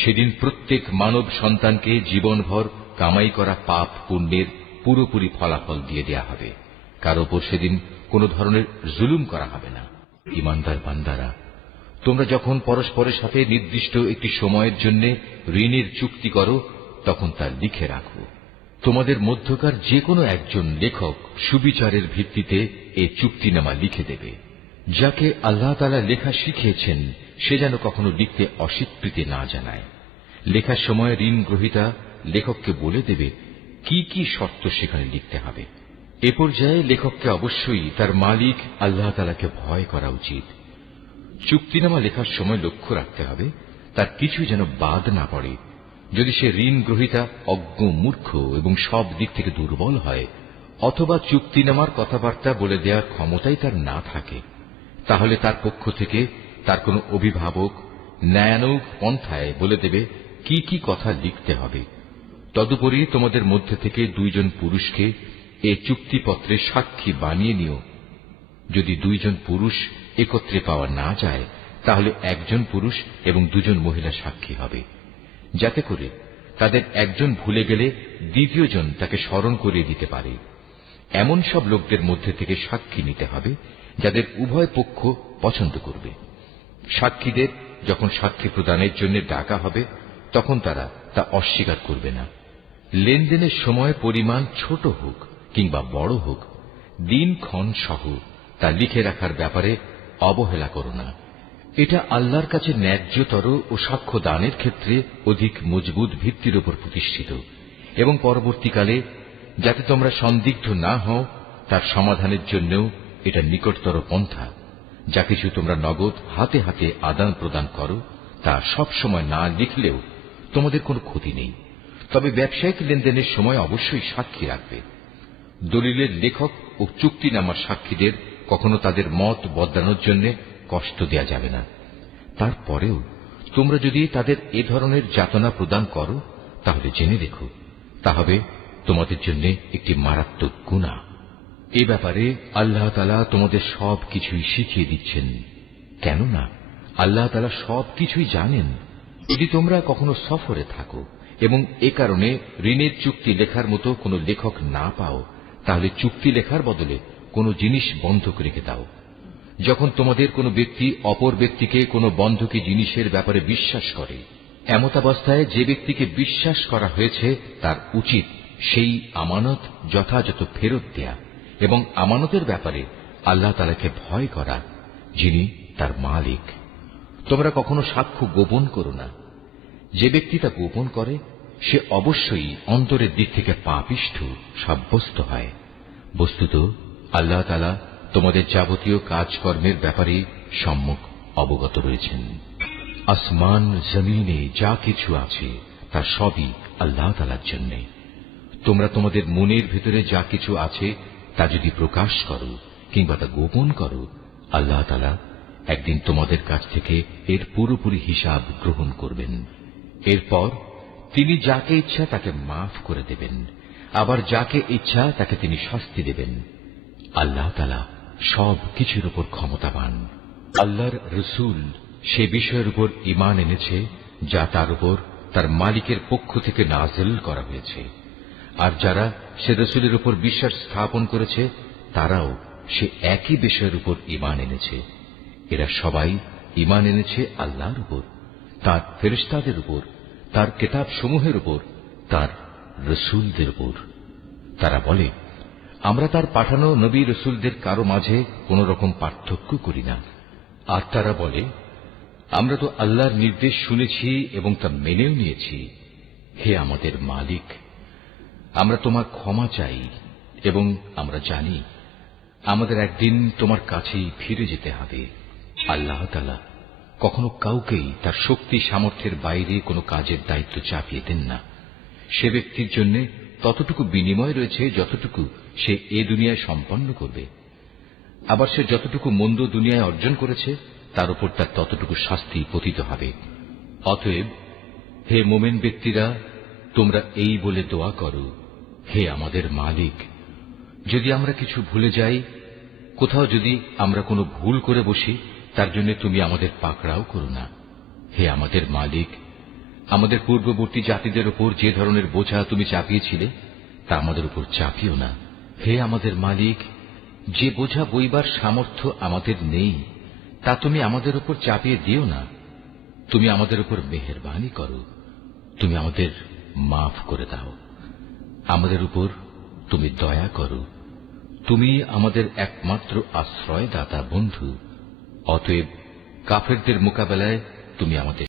সেদিন প্রত্যেক মানব সন্তানকে জীবনভর কামাই করা পাপ পুণ্যের পুরোপুরি ফলাফল দিয়ে দেয়া হবে। কারো উপর সেদিন কোন ধরনের জুলুম করা হবে না। ঈমানদার বান্দারা, তোমরা যখন পরস্পরের সাথে নির্দিষ্ট একটি সময়ের জন্য ঋণের চুক্তি করো, তখন তা লিখে রাখো। তোমাদের মধ্যকার যে কোনো একজন লেখক সুবিচারের ভিত্তিতে এ চুক্তিনামা লিখে দেবে। যাকে আল্লাহ তাআলা লেখা শিখিয়েছেন সে যেন কখনো লিখতে অস্বীকৃতি না জানায়। লেখার সময় ঋণ গ্রহীতা লেখককে বলে দেবে কি কি শর্ত সেখানে লিখতে হবে। এ পর্যায়ে লেখককে অবশ্যই তার মালিক আল্লাহ তাআলাকে ভয় করা উচিত। চুক্তিনামা লেখার সময় লক্ষ্য রাখতে হবে তার কিছু যেন বাদ না পড়ে। যদি সে ঋণ গ্রহীতা অজ্ঞ, মূর্খ এবং সব দিক থেকে দুর্বল হয়, অথবা চুক্তিনামার কথাবার্তা বলে দেওয়ার ক্ষমতাই তার না থাকে, তাহলে তার পক্ষ থেকে তার কোনো অভিভাবক ন্যায়ানুগ পন্থায় বলে দেবে কি কি কথা লিখতে হবে। তদুপরি তোমাদের মধ্যে থেকে দুইজন পুরুষকে এ চুক্তিপত্রে সাক্ষী বানিয়ে নিও। যদি দুইজন পুরুষ একত্রে পাওয়া না যায়, তাহলে একজন পুরুষ এবং দুজন মহিলা সাক্ষী হবে, যাতে করে তাদের একজন ভুলে গেলে দ্বিতীয়জন তাকে স্মরণ করিয়ে দিতে পারে। এমন সব লোকদের মধ্যে থেকে সাক্ষী নিতে হবে যাদের উভয় পক্ষ পছন্দ করবে। সাক্ষীদের যখন সাক্ষী প্রদানের জন্য ডাকা হবে তখন তারা তা অস্বীকার করবে না। লেনদেনের সময় পরিমাণ ছোট হোক কিংবা বড় হোক, দিনক্ষণ সহ তা লিখে রাখার ব্যাপারে অবহেলা করো না। এটা আল্লাহর কাছে ন্যায্যতর ও সাক্ষ্য দানের ক্ষেত্রে অধিক মজবুত ভিত্তির উপর প্রতিষ্ঠিত, এবং পরবর্তীকালে যাতে তোমরা সন্দিগ্ধ না হও তার সমাধানের জন্যও এটা নিকটতর পন্থা। যা কিছু তোমরা নগদ হাতে হাতে আদান প্রদান করো তা সব সময় না লিখলেও তোমাদের কোনো ক্ষতি নেই, তবে ব্যবসায়িক লেনদেনের সময় অবশ্যই সাক্ষী রাখবে। দলিলের লেখক ও চুক্তিনামার সাক্ষীদের কখনো তাদের মত বদলানোর জন্য কষ্ট দেয়া যাবে না। তারপরেও তোমরা যদি তাদের এ ধরনের যাতনা প্রদান করো তাহলে জেনে রেখো তা হবে তোমাদের জন্য একটি মারাত্মক গুনাহ। এ ব্যাপারে আল্লাহ তাআলা তোমাদের সব কিছুই শিখিয়ে দিচ্ছেন, কেননা আল্লাহ তাআলা সব কিছুই জানেন। যদি তোমরা কখনো সফরে থাকো এবং এ কারণে ঋণের চুক্তি লেখার মতো কোনো লেখক না পাও, তাহলে চুক্তি লেখার বদলে কোনো জিনিস বন্ধক রেখে দাও। যখন তোমাদের কোনো ব্যক্তি অপর ব্যক্তিকে কোনো বন্ধকি জিনিসের ব্যাপারে বিশ্বাস করে, এমতাবস্থায় যে ব্যক্তিকে বিশ্বাস করা হয়েছে তার উচিত সেই আমানত যথাযথ ফেরত দেয়া এবং আমানতের ব্যাপারে আল্লাহ তাআলাকে ভয় করা, যিনি তার মালিক। তোমরা কখনো সাক্ষ্য গোপন করো না। যে ব্যক্তি তা গোপন করে সে অবশ্যই অন্তরের দিক থেকে পাপিষ্ঠ সাব্যস্ত হয়। বস্তুত আল্লাহ তাআলা তোমাদের যাবতীয় কাজকর্মের ব্যাপারে সম্যক অবগত রয়েছেন। আসমান জমিনে যা কিছু আছে তা সবই আল্লাহ তাআলার জন্য। তোমরা তোমাদের মনের ভেতরে যা কিছু আছে তা যদি প্রকাশ করো কিংবা তা গোপন করো, আল্লাহ তাআলা একদিন তোমাদের কাছ থেকে এর পুরোপুরি হিসাব গ্রহণ করবেন। এরপর তিনি যাকে ইচ্ছা তাকে মাফ করে দেবেন, আবার যাকে ইচ্ছা তাকে তিনি শাস্তি দেবেন। আল্লাহ তাআলা সব কিছুর উপর ক্ষমতাবান। আল্লাহর রসুল সে বিষয়ের উপর ঈমান এনেছে যা তার উপর তার মালিকের পক্ষ থেকে নাযিল করা হয়েছে, আর যারা সে রসুলের উপর বিশ্বাস স্থাপন করেছে তারাও সে একই বিষয়ের উপর ঈমান এনেছে। এরা সবাই ঈমান এনেছে আল্লাহর উপর, তার ফেরেশতাদের উপর, তার কিতাব সমূহের উপর, তার রসুলদের উপর। তারা বলে, আমরা তার পাঠানো নবী রসুলদের কারো মাঝে কোন রকম পার্থক্য করি না। আর তারা বলে, আমরা তো আল্লাহর নির্দেশ শুনেছি এবং তা মেনেও নিয়েছি। হে আমাদের মালিক, আমরা তোমার ক্ষমা চাই এবং আমরা জানি আমাদের একদিন তোমার কাছেই ফিরে যেতে হবে। আল্লাহ তাআলা কখনো কাউকেই তার শক্তি সামর্থ্যের বাইরে কোনো কাজের দায়িত্ব চাপিয়ে দেন না। সে ব্যক্তির জন্য ততটুকু বিনিময় রয়েছে যতটুকু সে এ দুনিয়ায় সম্পন্ন করবে, আবার সে যতটুকু মন্দ দুনিয়ায় অর্জন করেছে তার উপর তার ততটুকু শাস্তি পতিত হবে। অতএব হে মোমেন ব্যক্তিরা, তোমরা এই বলে দোয়া করো, হে আমাদের মালিক, যদি আমরা কিছু ভুলে যাই, কোথাও যদি আমরা কোনো ভুল করে বসি, তার জন্য তুমি আমাদের পাকড়াও করো না। হে আমাদের মালিক, আমাদের পূর্ববর্তী জাতিদের উপর যে ধরনের বোঝা তুমি চাপিয়েছিলে তা আমাদের উপর চাপিও না। হে আমাদের মালিক, যে বোঝা বইবার সামর্থ্য আমাদের নেই তা তুমি আমাদের উপর চাপিয়ে দিও না। তুমি আমাদের উপর মেহেরবানি করো, তুমি আমাদের মাফ করে দাও। আমাদের উপর তুমি দয়া করো। তুমি আমাদের একমাত্র আশ্রয়দাতা বন্ধু। অতএব কাফেরদের মোকাবেলায় তুমি আমাদের